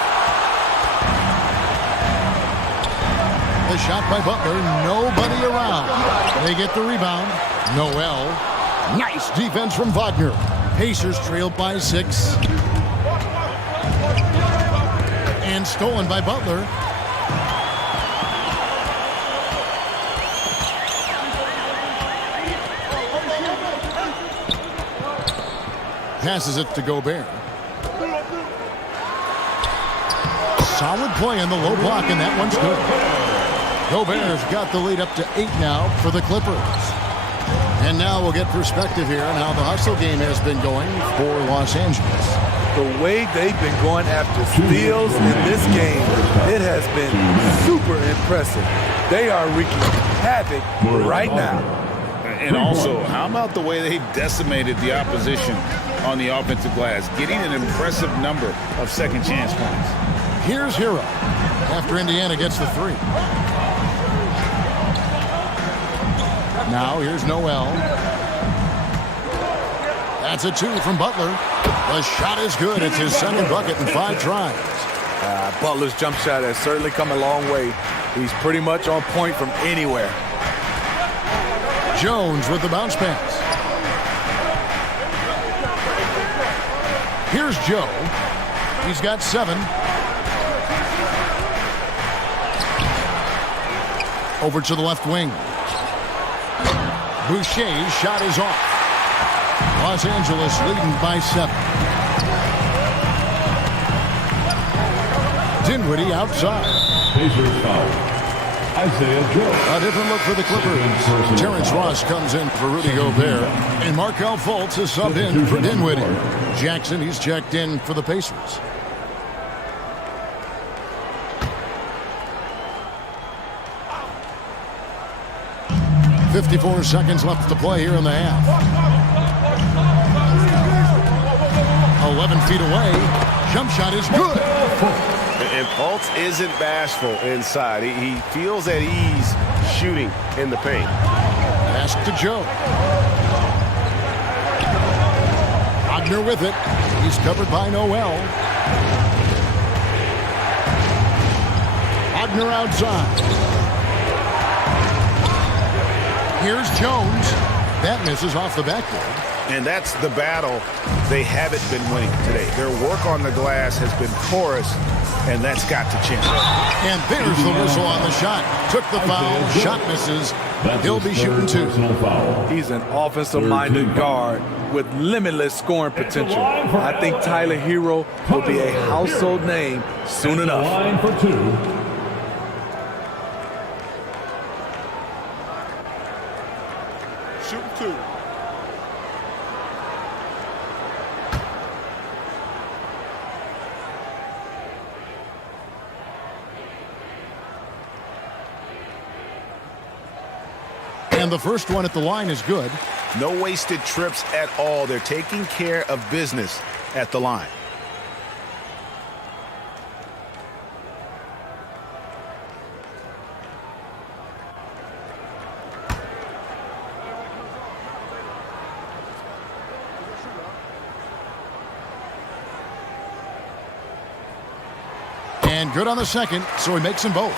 The shot by Butler. Nobody around. They get the rebound. Noel. Nice defense from Wagner. Pacers trail by 6. And stolen by Butler. Passes it to Gobert. Solid play on the low block, and that one's good. Gobert's got the lead up to 8 now for the Clippers. And now we'll get perspective here on how the hustle game has been going for Los Angeles. The way they've been going after steals in this game, it has been super impressive. They are wreaking havoc right now. And also, how about the way they decimated the opposition on the offensive glass, getting an impressive number of second chance points. Here's Hero after Indiana gets the 3. Now here's Noel. That's a 2 from Butler. The shot is good. It's his second bucket in 5 tries. Butler's jump shot has certainly come a long way. He's pretty much on point from anywhere. Jones with the bounce pass. Here's Joe. He's got 7. Over to the left wing. Boucher's shot is off. Los Angeles leading by 7. Dinwiddie outside. Pacers foul. Isaiah Joe. A different look for the Clippers. Terrence Ross comes in for Rudy Gobert. And Markelle Fultz is subbed in for Dinwiddie. Jackson, he's checked in for the Pacers. "54 seconds left to play here in the half. 11 feet away. Jump shot is good. And Fultz isn't bashful inside. He feels at ease shooting in the paint. Pass to Joe. Wagner with it. He's covered by Noel. Wagner outside. Here's Jones. That misses off the backboard. And that's the battle they haven't been winning today. Their work on the glass has been porous, and that's got to change. And there's the whistle on the shot. Took the foul. Shot misses. He'll be shooting 2. He's an offensive-minded guard with limitless scoring potential. I think Tyler Hero will be a household name soon enough. Line for 2. Shooting 2. And the first one at the line is good. No wasted trips at all. They're taking care of business at the line. And good on the second, so he makes them both.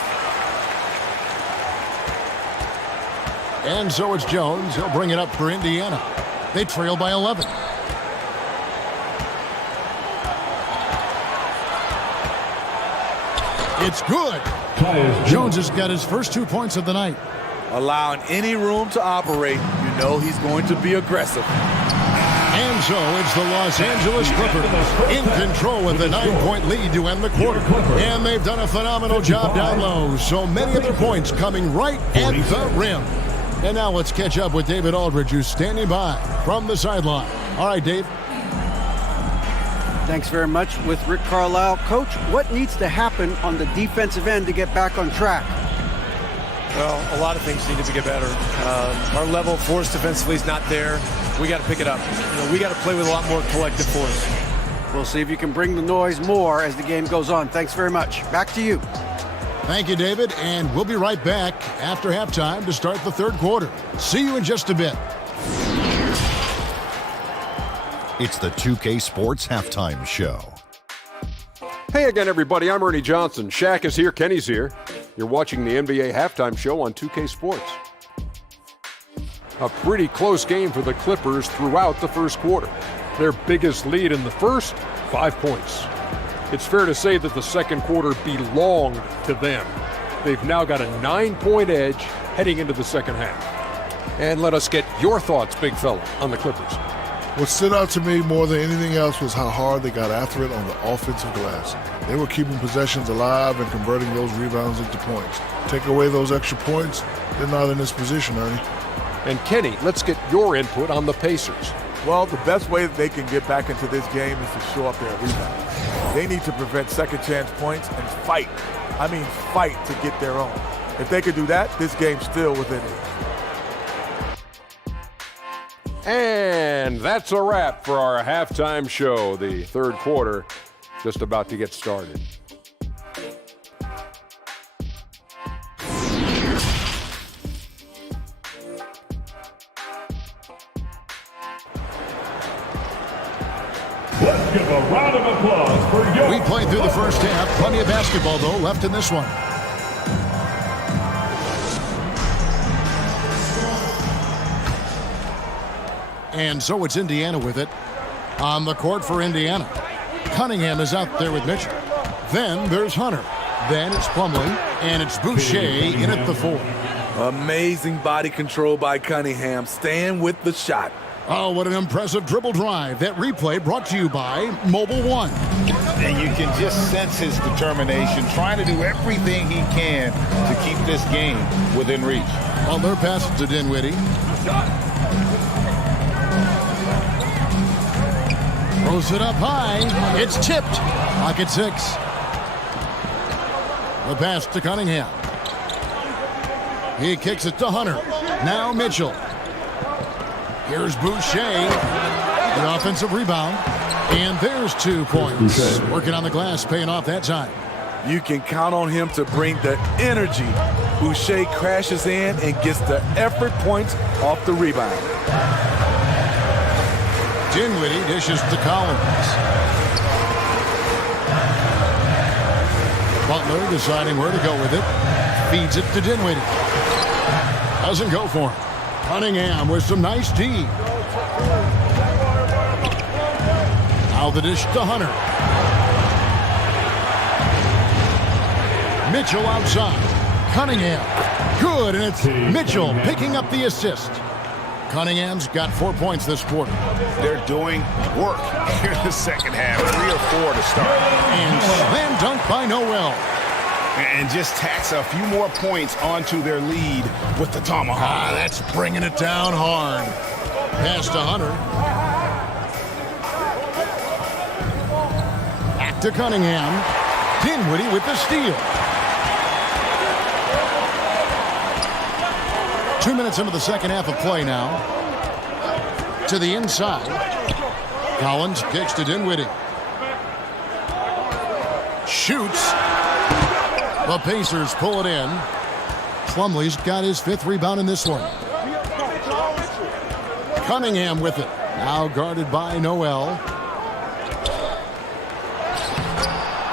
And so it's Jones. He'll bring it up for Indiana. They trail by 11. It's good. Jones has got his first 2 points of the night. Allowing any room to operate, you know he's going to be aggressive. And so it's the Los Angeles Clippers in control with a 9-point lead to end the quarter. And they've done a phenomenal job down low. So many of their points coming right at the rim. And now let's catch up with David Aldridge, who's standing by from the sideline. All right, Dave. Thanks very much with Rick Carlisle. Coach, what needs to happen on the defensive end to get back on track? Well, a lot of things need to get better. Our level of force defensively is not there. We got to pick it up. We got to play with a lot more collective force. We'll see if you can bring the noise more as the game goes on. Thanks very much. Back to you. Thank you, David, and we'll be right back after halftime to start the third quarter. See you in just a bit. It's the 2K Sports Halftime Show. Hey again, everybody. I'm Ernie Johnson. Shaq is here. Kenny's here. You're watching the NBA Halftime Show on 2K Sports. A pretty close game for the Clippers throughout the first quarter. Their biggest lead in the first, 5 points. It's fair to say that the second quarter belonged to them. They've now got a 9-point edge heading into the second half. And let us get your thoughts, big fella, on the Clippers. What stood out to me more than anything else was how hard they got after it on the offensive glass. They were keeping possessions alive and converting those rebounds into points. Take away those extra points, they're not in this position, Ernie. And Kenny, let's get your input on the Pacers. Well, the best way that they can get back into this game is to show up their rebounds. They need to prevent second chance points and fight. I mean, fight to get their own. If they could do that, this game's still within it. And that's a wrap for our halftime show. The third quarter just about to get started. Let's give a round of applause for your... We played through the first half. Plenty of basketball, though, left in this one. And so it's Indiana with it. On the court for Indiana. Cunningham is out there with Mitchell. Then there's Hunter. Then it's Plumlee. And it's Boucher in at the 4. Amazing body control by Cunningham. Staying with the shot. Oh, what an impressive dribble drive. That replay brought to you by Mobile One. And you can just sense his determination, trying to do everything he can to keep this game within reach. Butler passes to Dinwiddie. Throws it up high. It's tipped. Clock at 6. The pass to Cunningham. He kicks it to Hunter. Now Mitchell. Here's Boucher. The offensive rebound. And there's 2 points. Working on the glass, paying off that time. You can count on him to bring the energy. Boucher crashes in and gets the effort points off the rebound. Dinwiddie dishes to Collins. Butler deciding where to go with it. Feeds it to Dinwiddie. Doesn't go for him. Cunningham with some nice D. Now the dish to Hunter. Mitchell outside. Cunningham. Good, and it's Mitchell picking up the assist. Cunningham's got 4 points this quarter. They're doing work here in the second half. 3 or 4 to start. And slam dunk by Noel. And just tacks a few more points onto their lead with the tomahawk. That's bringing it down hard. Pass to Hunter. Back to Cunningham. Dinwiddie with the steal. 2 minutes into the second half of play now. To the inside. Collins kicks to Dinwiddie. Shoots. The Pacers pull it in. Plumlee's got his 5th rebound in this one. Cunningham with it. Now guarded by Noel.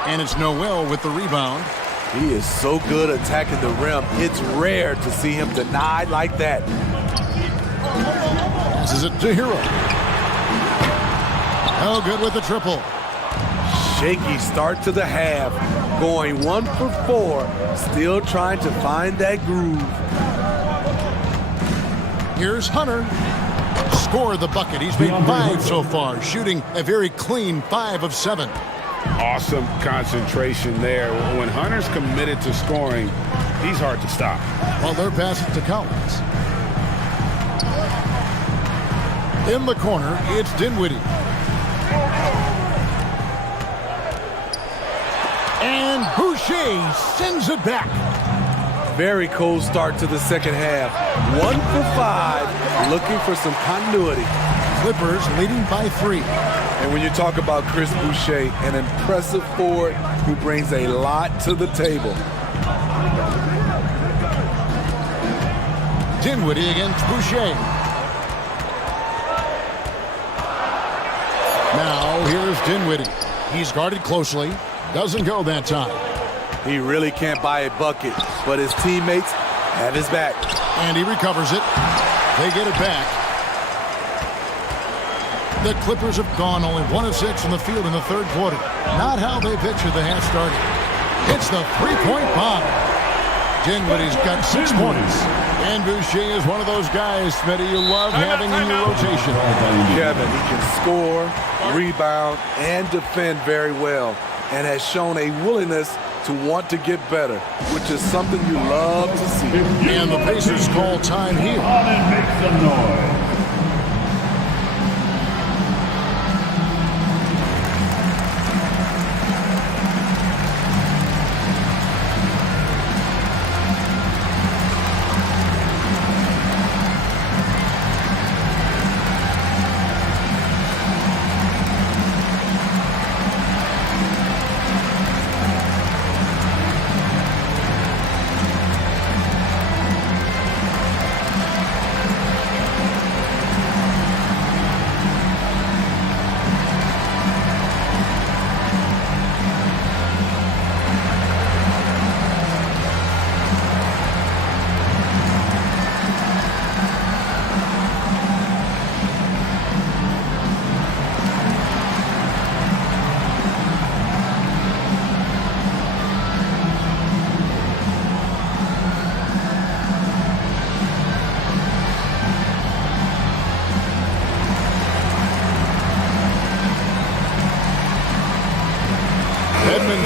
And it's Noel with the rebound. He is so good attacking the rim. It's rare to see him denied like that. Passes it to Hero. Oh, good with the triple. Shaky start to the half. Going 1 for 4. Still trying to find that groove. Here's Hunter. score the bucket. He's made 5 so far, shooting a very clean 5 of 7. Awesome concentration there. When Hunter's committed to scoring, he's hard to stop. Butler passes to Collins. In the corner, it's Dinwiddie. And Boucher sends it back. Very cold start to the second half. 1 for 5, looking for some continuity. Clippers leading by 3. And when you talk about Chris Boucher, an impressive forward who brings a lot to the table. Dinwiddie against Boucher. Now here's Dinwiddie. He's guarded closely. Doesn't go that time. He really can't buy a bucket, but his teammates have his back. And he recovers it. They get it back. The Clippers have gone only 1 of 6 from the field in the third quarter. Not how they pictured the half started. It's the three-point bomb. Dinwiddie's got 6 points. And Boucher is one of those guys, Smitty, you love having in your rotation. Kevin, he can score, rebound, and defend very well, and has shown a willingness to want to get better, which is something you love to see. And the Pacers call time here. Come and make some noise.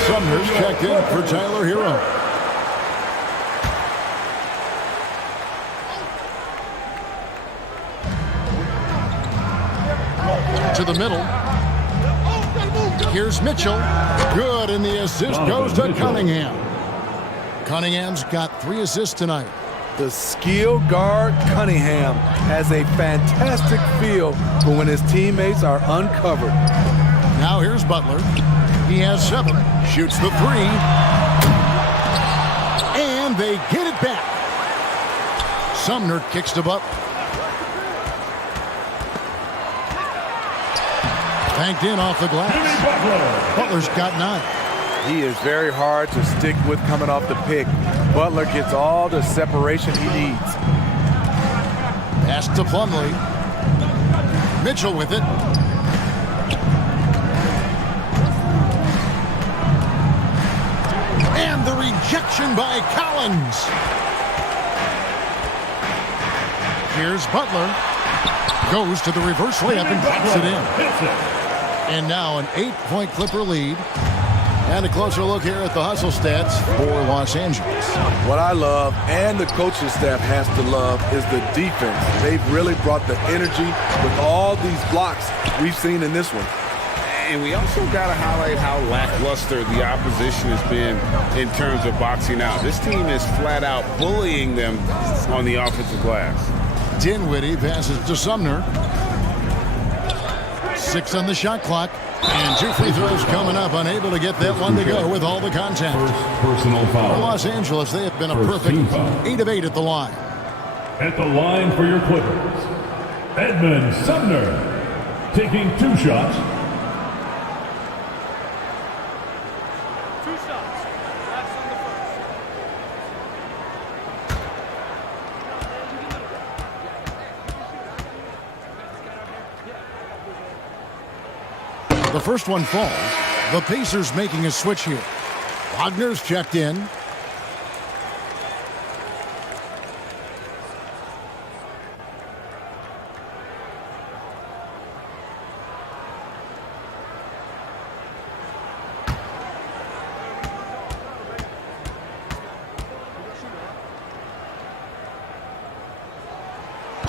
Sumner's checked in for Tyler Hero. To the middle. Here's Mitchell. Good, and the assist goes to Cunningham. Cunningham's got 3 assists tonight. The skill guard Cunningham has a fantastic feel for when his teammates are uncovered. Now here's Butler. He has 7. Shoots the 3. And they get it back. Sumner kicks to Butler. Banked in off the glass. Butler's got 9. He is very hard to stick with coming off the pick. Butler gets all the separation he needs. Pass to Plumlee. Mitchell with it. And the rejection by Collins. Here's Butler. Goes to the reverse layup and drops it in. And now an 8-point Clipper lead. And a closer look here at the hustle stats for Los Angeles. What I love, and the coaching staff has to love, is the defense. They've really brought the energy with all these blocks we've seen in this one. And we also got to highlight how lackluster the opposition has been in terms of boxing out. This team is flat out bullying them on the offensive glass. Dinwiddie passes to Sumner. 6 on the shot clock. And 2 free throws coming up. Unable to get that one to go with all the contact. Personal foul. For Los Angeles, they have been a perfect 8 of 8 at the line. At the line for your Clippers, Edmund Sumner taking 2 shots. The first one falls. The Pacers making a switch here. Wagner's checked in.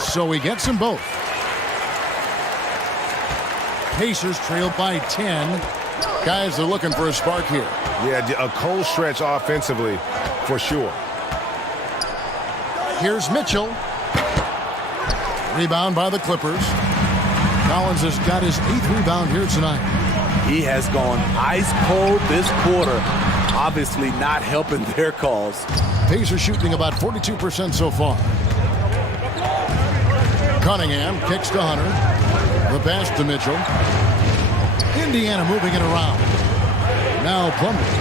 so he gets them both. Pacers trail by 10. Guys, they're looking for a spark here. Yeah, a cold stretch offensively, for sure. Here's Mitchell. Rebound by the Clippers. Collins has got his 8th rebound here tonight. He has gone ice cold this quarter. Obviously not helping their cause. Pacers shooting about 42% so far. Cunningham kicks to Hunter. The pass to Mitchell. Indiana moving it around. Now Plumlee.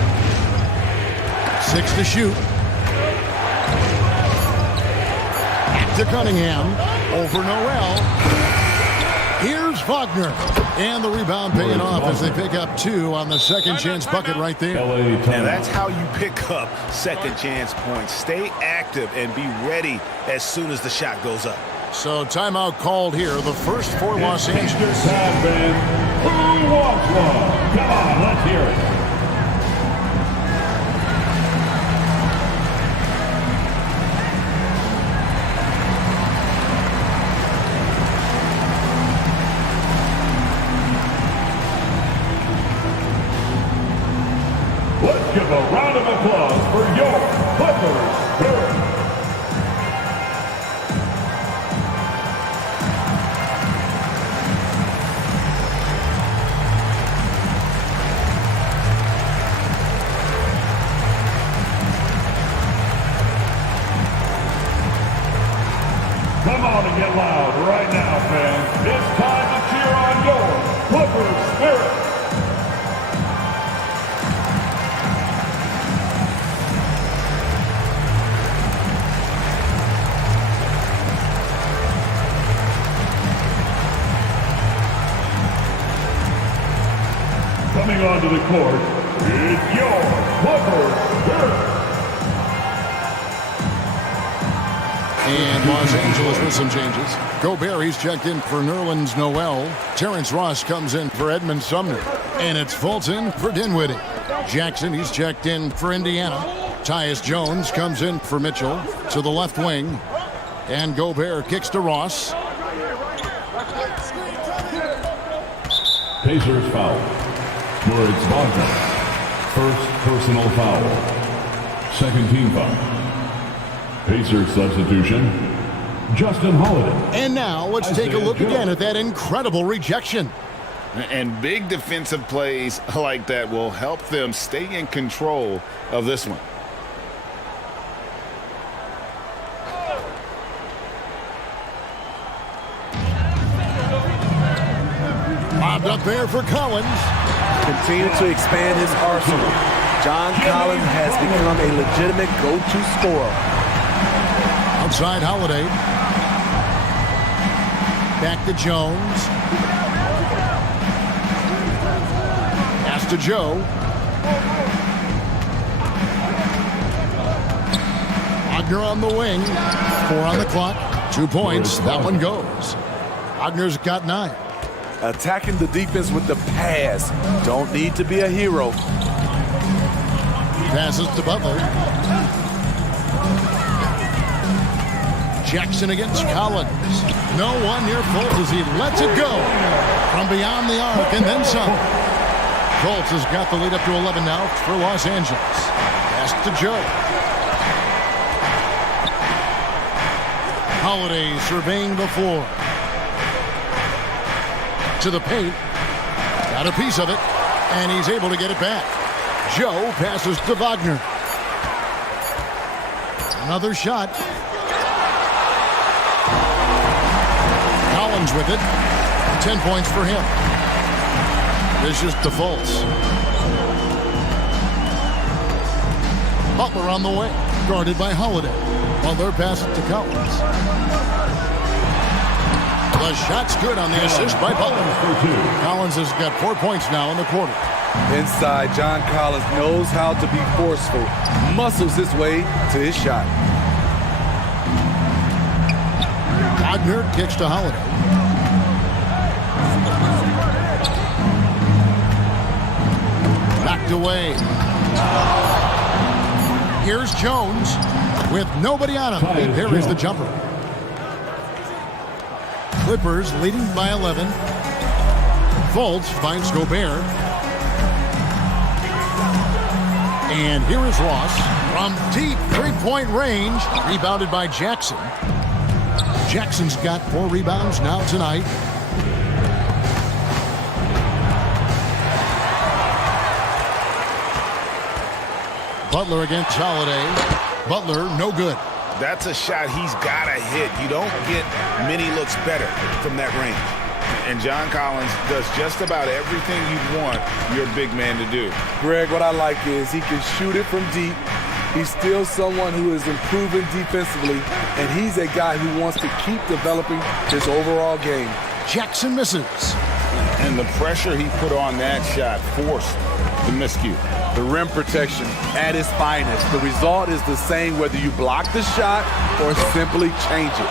6 to shoot. To Cunningham. Over Noel. Here's Wagner. And the rebound paying off as they pick up 2 on the second chance bucket right there. And that's how you pick up second chance points. Stay active and be ready as soon as the shot goes up. So timeout called here. The first for Los Angeles. Who wants one? Come on, let's hear it. Let's give a round of applause for your Clippers Spirit. Come on and get loud right now, fans. It's time to cheer on your Clippers Spirit. Coming onto the court, it's your Clippers Spirit. And Los Angeles with some changes. Gobert, he's checked in for Nerlens Noel. Terrence Ross comes in for Edmund Sumner. And it's Fulton for Dinwiddie. Jackson, he's checked in for Indiana. Tyus Jones comes in for Mitchell to the left wing. And Gobert kicks to Ross. Pacers foul. Words Wagner. First personal foul. Second team foul. Pacers substitution, Justin Holiday. And now let's take a look again at that incredible rejection. And big defensive plays like that will help them stay in control of this one. Bobbed up there for Collins. Continue to expand his arsenal. John Collins has become a legitimate go-to scorer. Outside Holiday. Back to Jones. Pass to Joe. Wagner on the wing. 4 on the clock. 2 points. That one goes. Wagner's got 9. Attacking the defense with the pass. Don't need to be a hero. Passes to Butler. Jackson against Collins. No one near Fultz as he lets it go from beyond the arc and then some. Fultz has got the lead up to 11 now for Los Angeles. Pass to Joe. Holiday surveying the floor. To the paint. Got a piece of it. And he's able to get it back. Joe passes to Wagner. Another shot. Collins with it. 10 points for him. Vicious to Fultz. Butler on the way. Guarded by Holiday. While they're passing to Collins. The shot's good on the assist by Butler. Collins has got 4 points now in the quarter. Inside, John Collins knows how to be forceful. Muscles his way to his shot. Wagner kicks to Holiday. Backed away. Here's Jones with nobody on him. He parries the jumper. Clippers leading by 11. Fultz finds Gobert. And here is Ross from deep three-point range. Rebounded by Jackson. Jackson's got 4 rebounds now tonight. Butler against Holiday. Butler, no good. That's a shot he's got to hit. You don't get many looks better from that range. And John Collins does just about everything you'd want your big man to do. Greg, what I like is he can shoot it from deep. He's still someone who is improving defensively, and he's a guy who wants to keep developing his overall game. Jackson misses. And the pressure he put on that shot forced the miscue. The rim protection at its finest. The result is the same whether you block the shot or simply change it.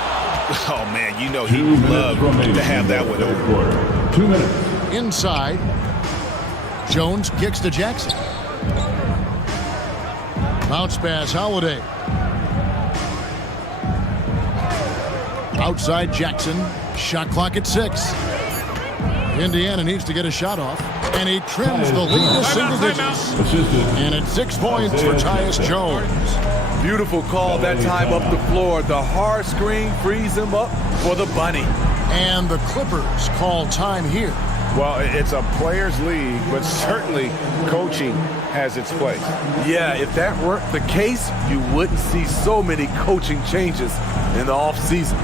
Oh, man, you know he would love to have that one over. 2 minutes. Inside. Jones kicks to Jackson. Bounce pass, Holiday. Outside Jackson. Shot clock at 6. Indiana needs to get a shot off. And he trims the lead to single digits. And it's 6 points for Tyus Jones. Beautiful call that time up the floor. The hard screen frees him up for the bunny. And the Clippers call time here. Well, it's a players' league, but certainly coaching has its place. Yeah, if that weren't the case, you wouldn't see so many coaching changes in the offseason.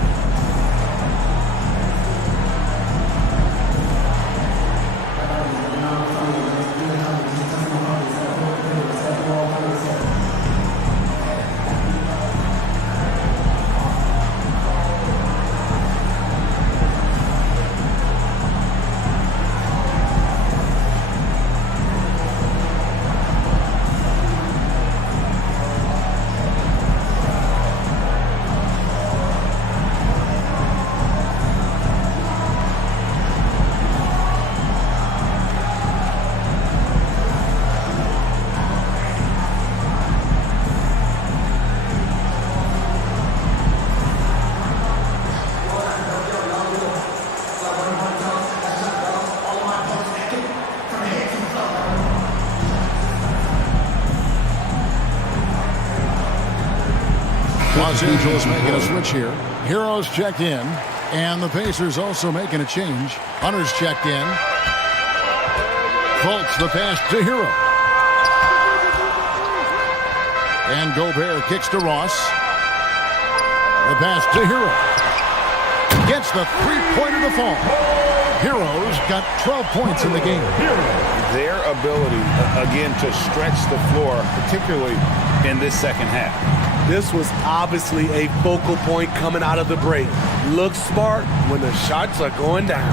Los Angeles making a switch here. Heroes checked in, and the Pacers also making a change. Hunter's checked in. Fultz the pass to Hero. And Gobert kicks to Ross. The pass to Hero. Gets the three-pointer to fall. Heroes got 12 points in the game. Their ability, again, to stretch the floor, particularly in this second half. This was obviously a focal point coming out of the break. Looks smart when the shots are going down.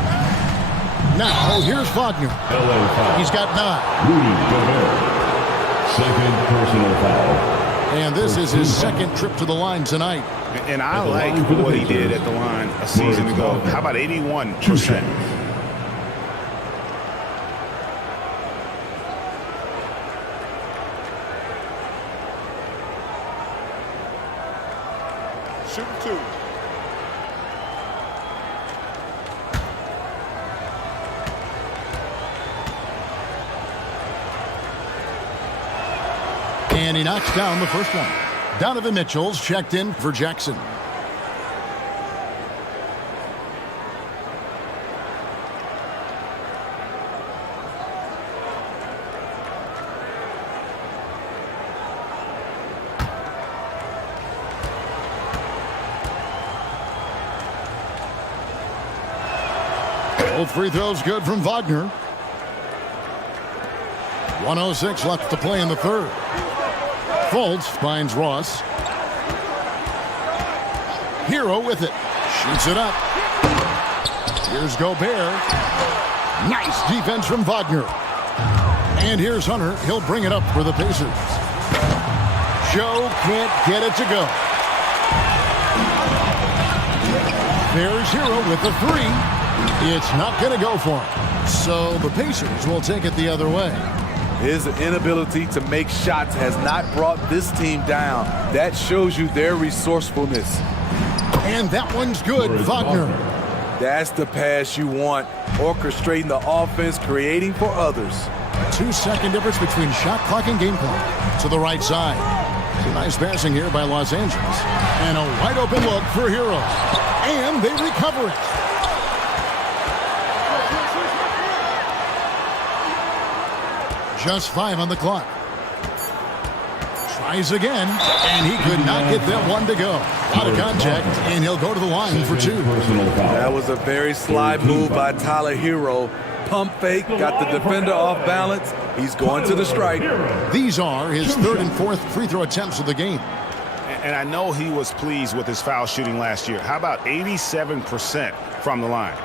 Now, here's Wagner. He's got 9. Rudy Gobert. Second personal foul. And this is his second trip to the line tonight. And I like what he did at the line a season ago. How about 81%? Shoot 2. And he knocks down the first one. Donovan Mitchell's checked in for Jackson. Both free throws good from Wagner. 1:06 left to play in the third. Fultz finds Ross. Hero with it. Shoots it up. Here's Gobert. Nice defense from Wagner. And here's Hunter. He'll bring it up for the Pacers. Joe can't get it to go. There's Hero with the 3. It's not going to go for him. So the Pacers will take it the other way. His inability to make shots has not brought this team down. That shows you their resourcefulness. And that one's good, Wagner. That's the pass you want. Orchestrating the offense, creating for others. 2-second difference between shot clock and game clock. To the right side. Some nice passing here by Los Angeles. And a wide open look for Hero. And they recover it. Just 5 on the clock. Tries again, and he could not get that one to go. Out of contact, and he'll go to the line for 2. That was a very sly move by Tyler Hero. Pump fake, got the defender off balance. He's going to the strike. These are his 3rd and 4th free throw attempts of the game. And I know he was pleased with his foul shooting last year. How about 87% from the line?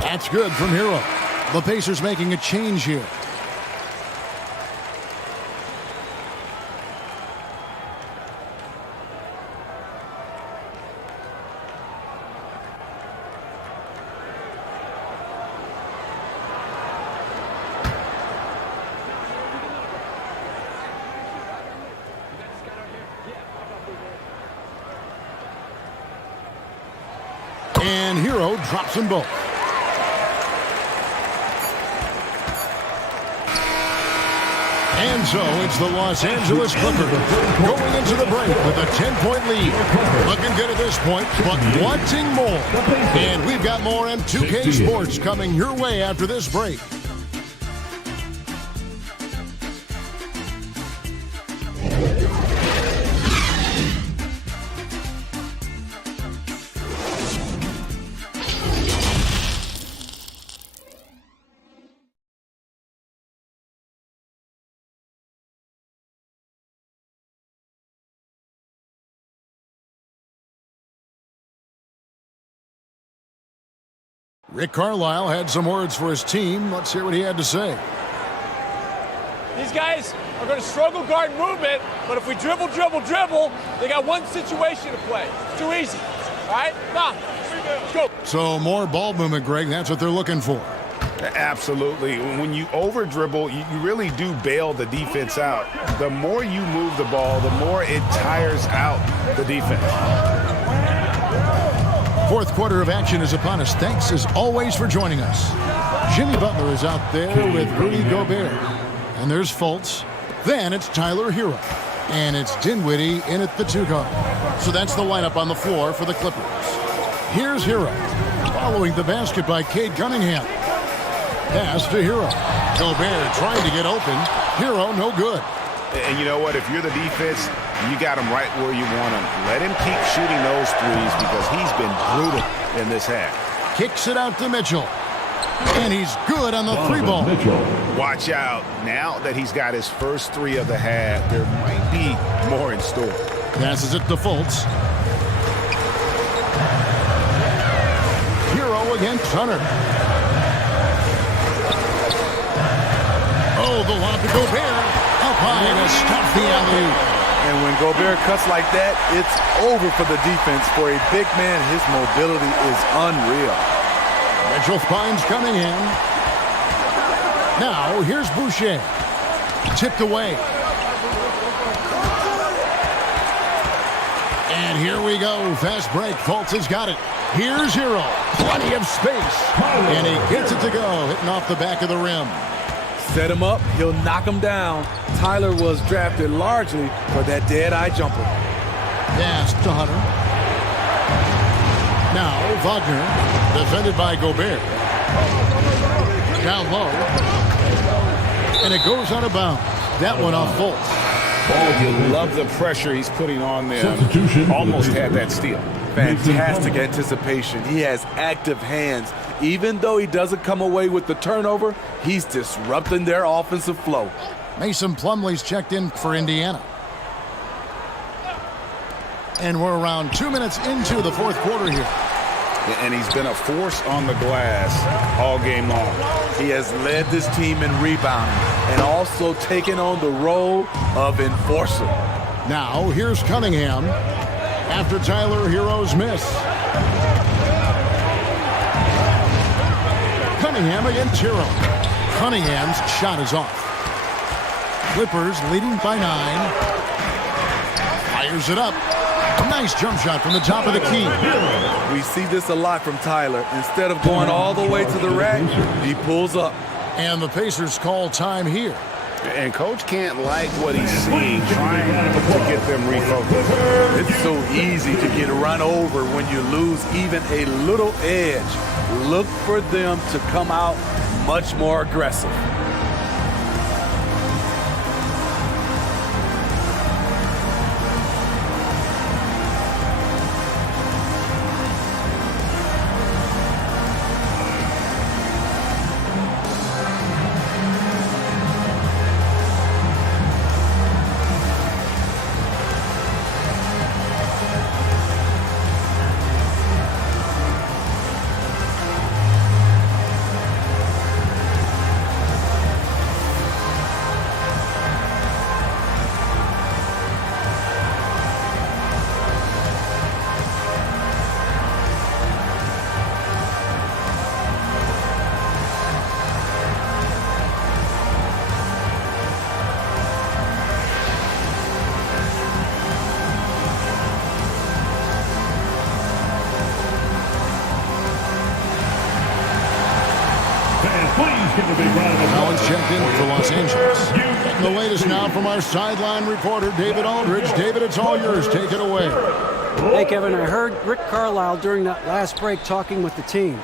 That's good from Hero. The Pacers making a change here. And Hero drops them both. And so it's the Los Angeles Clippers going into the break with a 10-point lead. Looking good at this point, but wanting more. And we've got more M2K Sports coming your way after this break. Rick Carlisle had some words for his team. Let's hear what he had to say. These guys are going to struggle guard movement, but if we dribble, they got one situation to play. It's too easy. All right? Come on. Let's go. So more ball movement, Greg. That's what they're looking for. Absolutely. When you over dribble, you really do bail the defense out. The more you move the ball, the more it tires out the defense. 4th quarter of action is upon us. Thanks, as always, for joining us. Jimmy Butler is out there with Rudy Gobert. And there's Fultz. Then it's Tyler Hero. And it's Dinwiddie in at the 2 guard. So that's the lineup on the floor for the Clippers. Here's Hero. Following the basket by Cade Cunningham. Pass to Hero. Gobert trying to get open. Hero no good. And you know what? If you're the defense, you got him right where you want him. Let him keep shooting those threes because he's been brutal in this half. Kicks it out to Mitchell. And he's good on the 3-ball. Watch out. Now that he's got his first 3 of the half, there might be more in store. Passes it to Fultz. Hero against Hunter. Oh, the lob to Gobert. Up high to stop the alley. And when Gobert cuts like that, it's over for the defense. For a big man, his mobility is unreal. Mitchell finds Cunningham. Now, here's Boucher. Tipped away. And here we go. Fast break. Fultz has got it. Here's Hero. Plenty of space. And he gets it to go. Hitting off the back of the rim. Set him up. He'll knock him down. Tyler was drafted largely for that dead-eye jumper. Pass to Hunter. Now, Wagner, defended by Gobert. Down low. And it goes out of bounds. That one off Fultz. Oh, you love the pressure he's putting on them. Almost had that steal. Fantastic anticipation. He has active hands. Even though he doesn't come away with the turnover, he's disrupting their offensive flow. Mason Plumlee's checked in for Indiana. And we're around 2 minutes into the 4th quarter here. And he's been a force on the glass all game long. He has led this team in rebounding and also taken on the role of enforcer. Now, here's Cunningham after Tyler Hero's miss. Cunningham against Hero. Cunningham's shot is off. Clippers leading by 9. Fires it up. Nice jump shot from the top of the key. We see this a lot from Tyler. Instead of going all the way to the rack, he pulls up. And the Pacers call time here. And Coach can't like what he's seeing, trying to get them refocused. It's so easy to get run over when you lose even a little edge. Look for them to come out much more aggressive. Collins checked in for Los Angeles. And the latest now from our sideline reporter, David Aldridge. David, it's all yours. Take it away. Hey, Kevin, I heard Rick Carlisle during that last break talking with the team.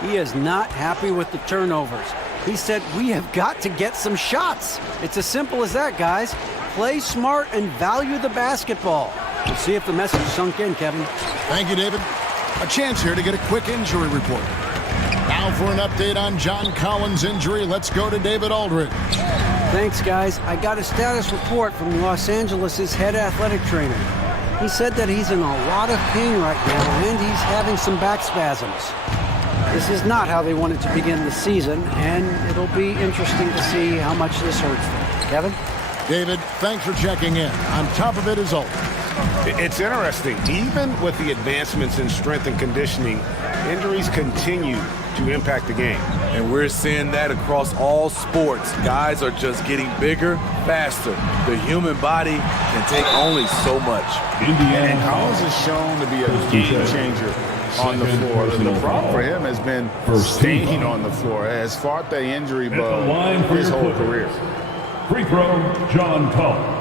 He is not happy with the turnovers. He said, we have got to get some shots. It's as simple as that, guys. Play smart and value the basketball. We'll see if the message sunk in, Kevin. Thank you, David. A chance here to get a quick injury report. Now for an update on John Collins' injury, let's go to David Aldridge. Thanks, guys. I got a status report from Los Angeles' head athletic trainer. He said that he's in a lot of pain right now, and he's having some back spasms. This is not how they wanted to begin the season, and it'll be interesting to see how much this hurts them. Kevin? David, thanks for checking in. On top of it is Aldridge. It's interesting. Even with the advancements in strength and conditioning, injuries continue to impact the game. And we're seeing that across all sports. Guys are just getting bigger, faster. The human body can take only so much. And Collins is shown to be a game changer on the floor. The problem for him has been staying on the floor. Has fought the injury bug his whole career. Free throw, John Collins.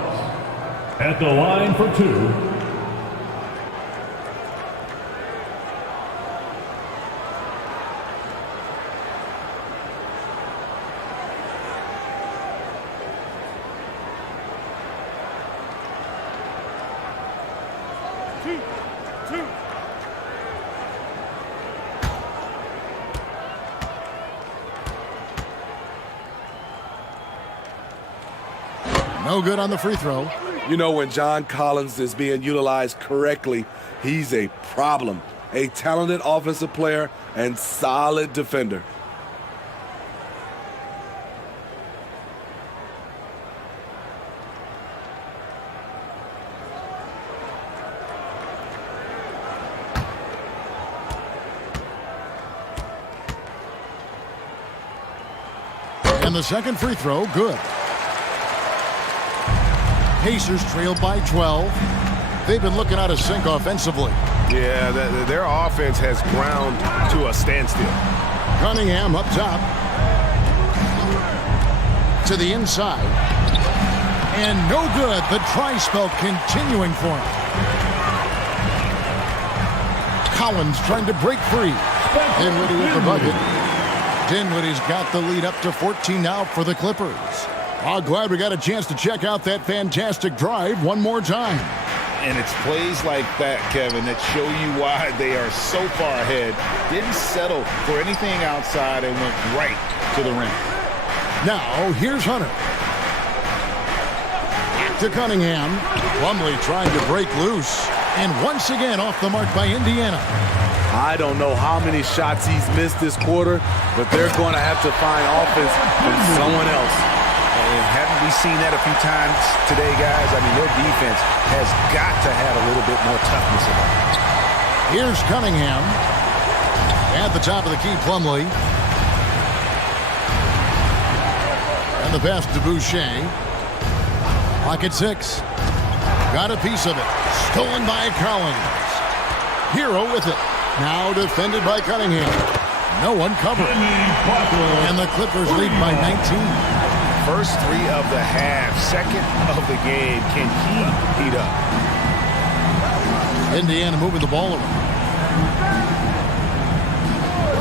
At the line for 2. No good on the free throw. You know, when John Collins is being utilized correctly, he's a problem. A talented offensive player and solid defender. And the second free throw, good. Pacers trail by 12. They've been looking out of sync offensively. Yeah, their offense has ground to a standstill. Cunningham up top. To the inside. And no good. The try spell continuing for him. Collins trying to break free. Dinwiddie with the bucket. Dinwiddie's got the lead up to 14 now for the Clippers. Oh, glad we got a chance to check out that fantastic drive one more time. And it's plays like that, Kevin, that show you why they are so far ahead. Didn't settle for anything outside and went right to the rim. Now, here's Hunter. Back to Cunningham. Plumlee trying to break loose. And once again off the mark by Indiana. I don't know how many shots he's missed this quarter, but they're going to have to find offense from someone else. And haven't we seen that a few times today, guys? I mean, their defense has got to have a little bit more toughness about it. Here's Cunningham. At the top of the key, Plumlee. And the pass to Boucher. Pocket 6. Got a piece of it. Stolen by Collins. Hero with it. Now defended by Cunningham. No one covered. And the Clippers lead by 19. First 3 of the half, second of the game. Can he heat up? Indiana moving the ball around.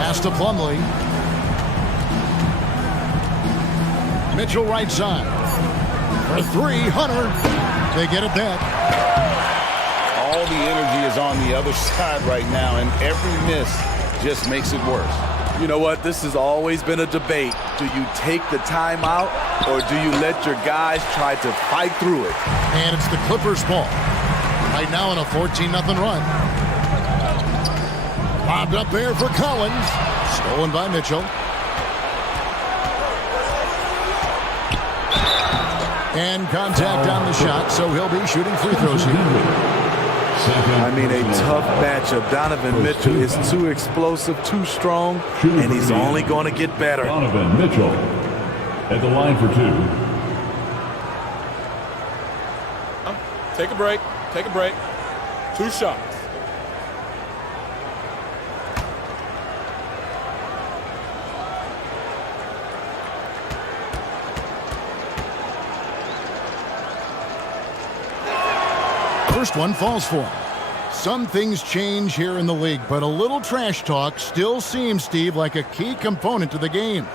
Pass to Plumlee. Mitchell right side. For 3, Hunter. They get it back. All the energy is on the other side right now, and every miss just makes it worse. You know what? This has always been a debate. Do you take the timeout, or do you let your guys try to fight through it? And it's the Clippers' ball. Right now in a 14-0 run. Bobbed up there for Collins. Stolen by Mitchell. And contact on the shot, so he'll be shooting free throws here. I mean, a tough matchup. Donovan Mitchell is too explosive, too strong, and he's only going to get better. Donovan Mitchell at the line for 2. Take a break. Take a break. 2 shots. First one falls for him. Some things change here in the league, but a little trash talk still seems, Steve, like a key component to the game.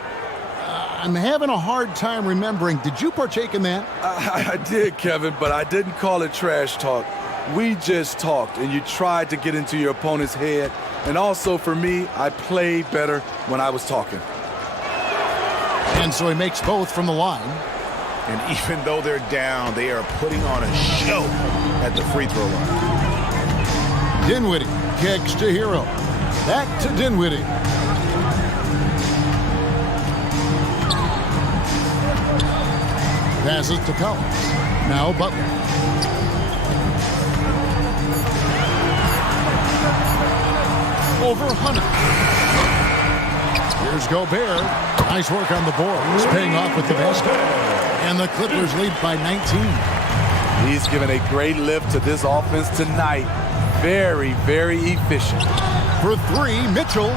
I'm having a hard time remembering. Did you partake in that? I did, Kevin, but I didn't call it trash talk. We just talked, and you tried to get into your opponent's head. And also, for me, I played better when I was talking. And so he makes both from the line. And even though they're down, they are putting on a show at the free throw line. Dinwiddie kicks to Hero. Back to Dinwiddie. Passes to Collins. Now Butler. Over Hunter. Here's Gobert. Nice work on the boards. Paying off with the basket. And the Clippers lead by 19. He's given a great lift to this offense tonight. Very, very efficient. For 3, Mitchell.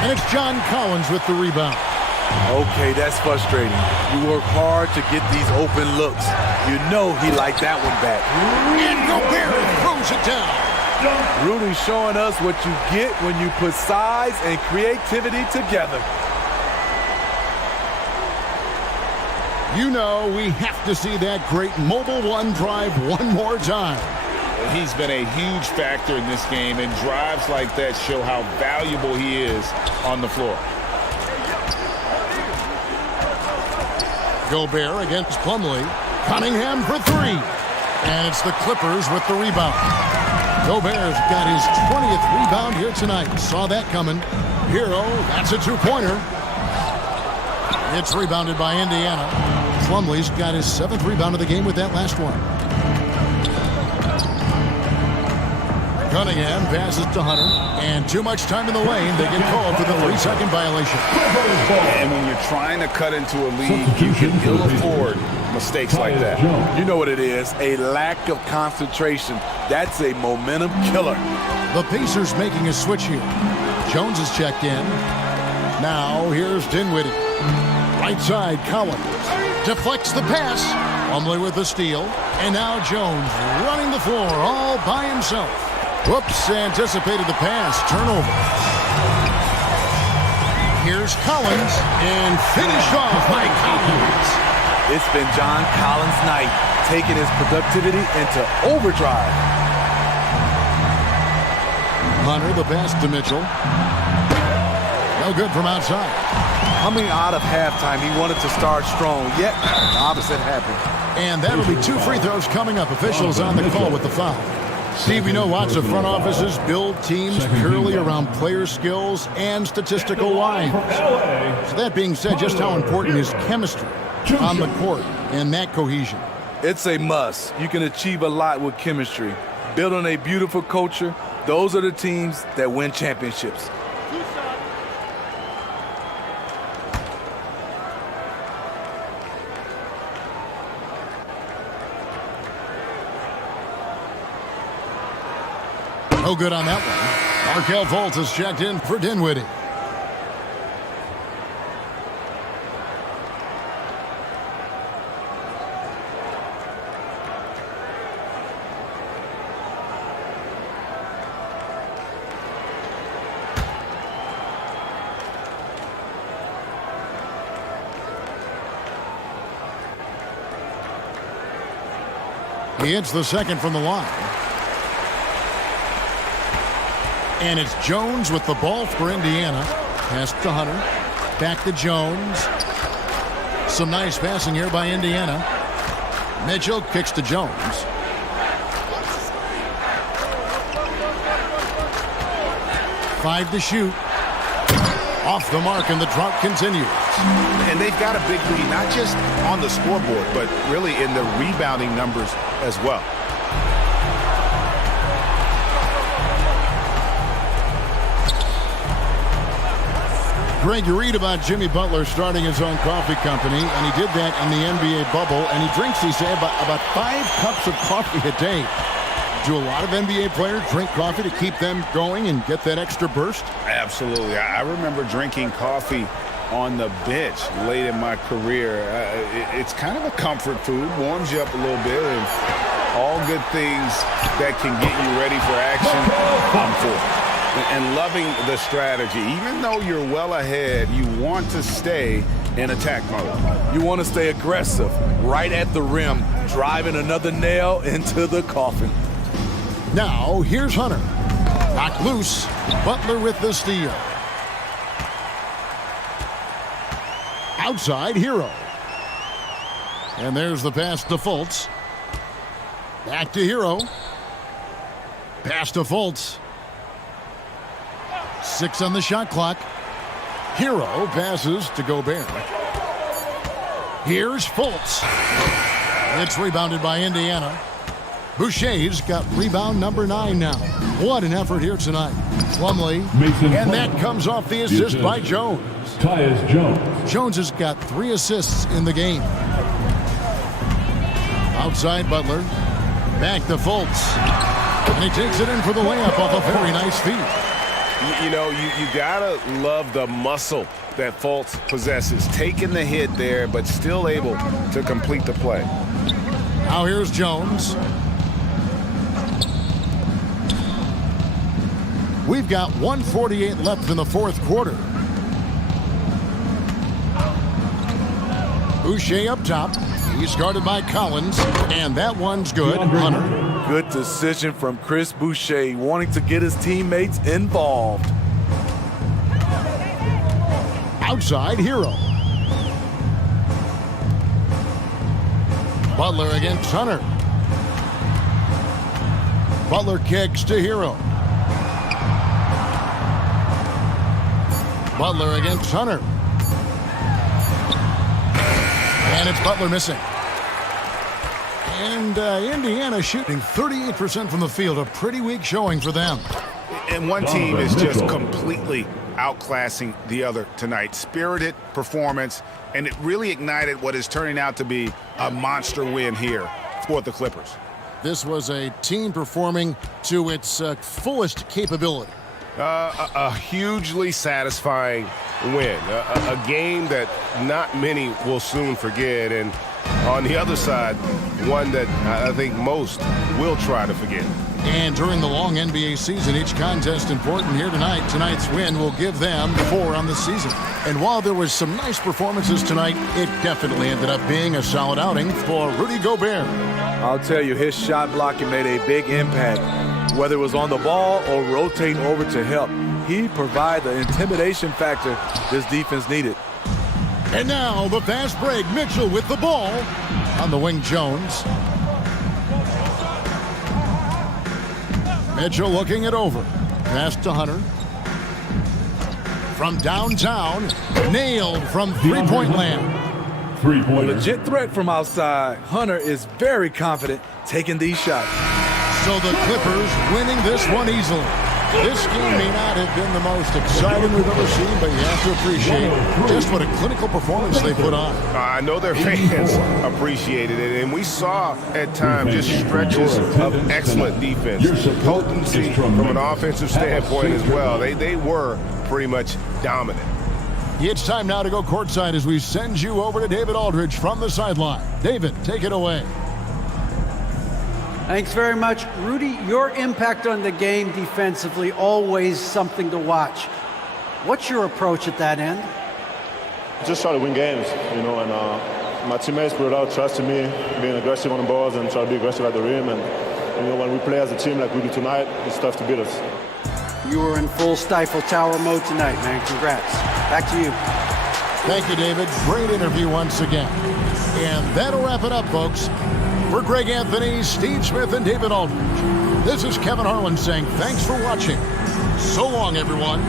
And it's John Collins with the rebound. Okay, that's frustrating. You work hard to get these open looks. You know he liked that one back. And Gobert throws it down. Rudy showing us what you get when you put size and creativity together. You know we have to see that great mobile one drive one more time. He's been a huge factor in this game, and drives like that show how valuable he is on the floor. Gobert against Plumlee. Cunningham for 3. And it's the Clippers with the rebound. Gobert's got his 20th rebound here tonight. Saw that coming. Hero, that's a 2-pointer. It's rebounded by Indiana. Plumlee's got his 7th rebound of the game with that last one. Cunningham passes to Hunter. And too much time in the lane. They get called for the 3-second violation. And when you're trying to cut into a lead, you can ill afford mistakes like that. You know what it is, a lack of concentration. That's a momentum killer. The Pacers making a switch here. Jones is checked in. Now here's Dinwiddie. Right side, Collins. Deflects the pass. Plumlee with the steal. And now Jones running the floor all by himself. Whoops, anticipated the pass. Turnover. Here's Collins. And finished off by Collins. It's been John Collins' night, taking his productivity into overdrive. Hunter, the pass to Mitchell. No good from outside. Coming out of halftime, he wanted to start strong, yet the opposite happened. And that'll be 2 free throws coming up. Officials on the call with the foul. Steve, we know lots of front offices build teams purely around player skills and statistical lines. So that being said, just how important is chemistry on the court and that cohesion? It's a must. You can achieve a lot with chemistry. Build on a beautiful culture. Those are the teams that win championships. No good on that one. Markelle Fultz is checked in for Dinwiddie. He hits the second from the line. And it's Jones with the ball for Indiana. Pass to Hunter. Back to Jones. Some nice passing here by Indiana. Mitchell kicks to Jones. Five to shoot. Off the mark, and the drought continues. And they've got a big lead, not just on the scoreboard, but really in the rebounding numbers as well. Greg, you read about Jimmy Butler starting his own coffee company, and he did that in the NBA bubble, and he drinks, he said, about 5 cups of coffee a day. Do a lot of NBA players drink coffee to keep them going and get that extra burst? Absolutely. I remember drinking coffee on the bench late in my career. It's kind of a comfort food, warms you up a little bit, and all good things that can get you ready for action, I'm for. And loving the strategy. Even though you're well ahead, you want to stay in attack mode. You want to stay aggressive, right at the rim, driving another nail into the coffin. Now, here's Hunter. Knocked loose. Butler with the steal. Outside, Hero. And there's the pass to Fultz. Back to Hero. Pass to Fultz. 6 on the shot clock. Hero passes to Gobert. Here's Fultz. It's rebounded by Indiana. Boucher's got rebound number 9 now. What an effort here tonight. Plumlee. And that comes off the assist by Jones. Tyus Jones. Jones has got 3 assists in the game. Outside Butler. Back to Fultz. And he takes it in for the layup off a very nice feed. You know, you gotta love the muscle that Fultz possesses. Taking the hit there, but still able to complete the play. Now here's Jones. We've got 1:48 left in the fourth quarter. Boucher up top. He's guarded by Collins, and that one's good. Hunter. Good decision from Chris Boucher, wanting to get his teammates involved. Outside, Hero. Butler against Hunter. Butler kicks to Hero. Butler against Hunter. And it's Butler missing. And Indiana shooting 38% from the field. A pretty weak showing for them. And one team is just completely outclassing the other tonight. Spirited performance, and it really ignited what is turning out to be a monster win here for the Clippers. This was a team performing to its fullest capability. A hugely satisfying win. A game that not many will soon forget. And on the other side, one that I think most will try to forget. And during the long NBA season, each contest important here tonight. Tonight's win will give them 4 on the season. And while there was some nice performances tonight, it definitely ended up being a solid outing for Rudy Gobert. I'll tell you, his shot blocking made a big impact. Whether it was on the ball or rotating over to help, he provided the intimidation factor this defense needed. And now the fast break. Mitchell with the ball. On the wing, Jones. Mitchell looking it over. Pass to Hunter. From downtown. Nailed from three-point land. A legit threat from outside. Hunter is very confident taking these shots. So the Clippers winning this one easily. This game may not have been the most exciting we've ever seen, but you have to appreciate just what a clinical performance they put on. I know their fans appreciated it, and we saw at times just stretches of excellent defense, potency from an offensive standpoint as well. They were pretty much dominant. It's time now to go courtside as we send you over to David Aldridge from the sideline. David, take it away. Thanks very much. Rudy, your impact on the game defensively, always something to watch. What's your approach at that end? Just try to win games, and my teammates put it out, trusting me, being aggressive on the balls and try to be aggressive at the rim. And, when we play as a team like we do tonight, it's tough to beat us. You were in full Stifle Tower mode tonight, man. Congrats. Back to you. Thank you, David. Great interview once again. And that'll wrap it up, folks. For Greg Anthony, Steve Smith, and David Aldridge, this is Kevin Harlan saying thanks for watching. So long, everyone.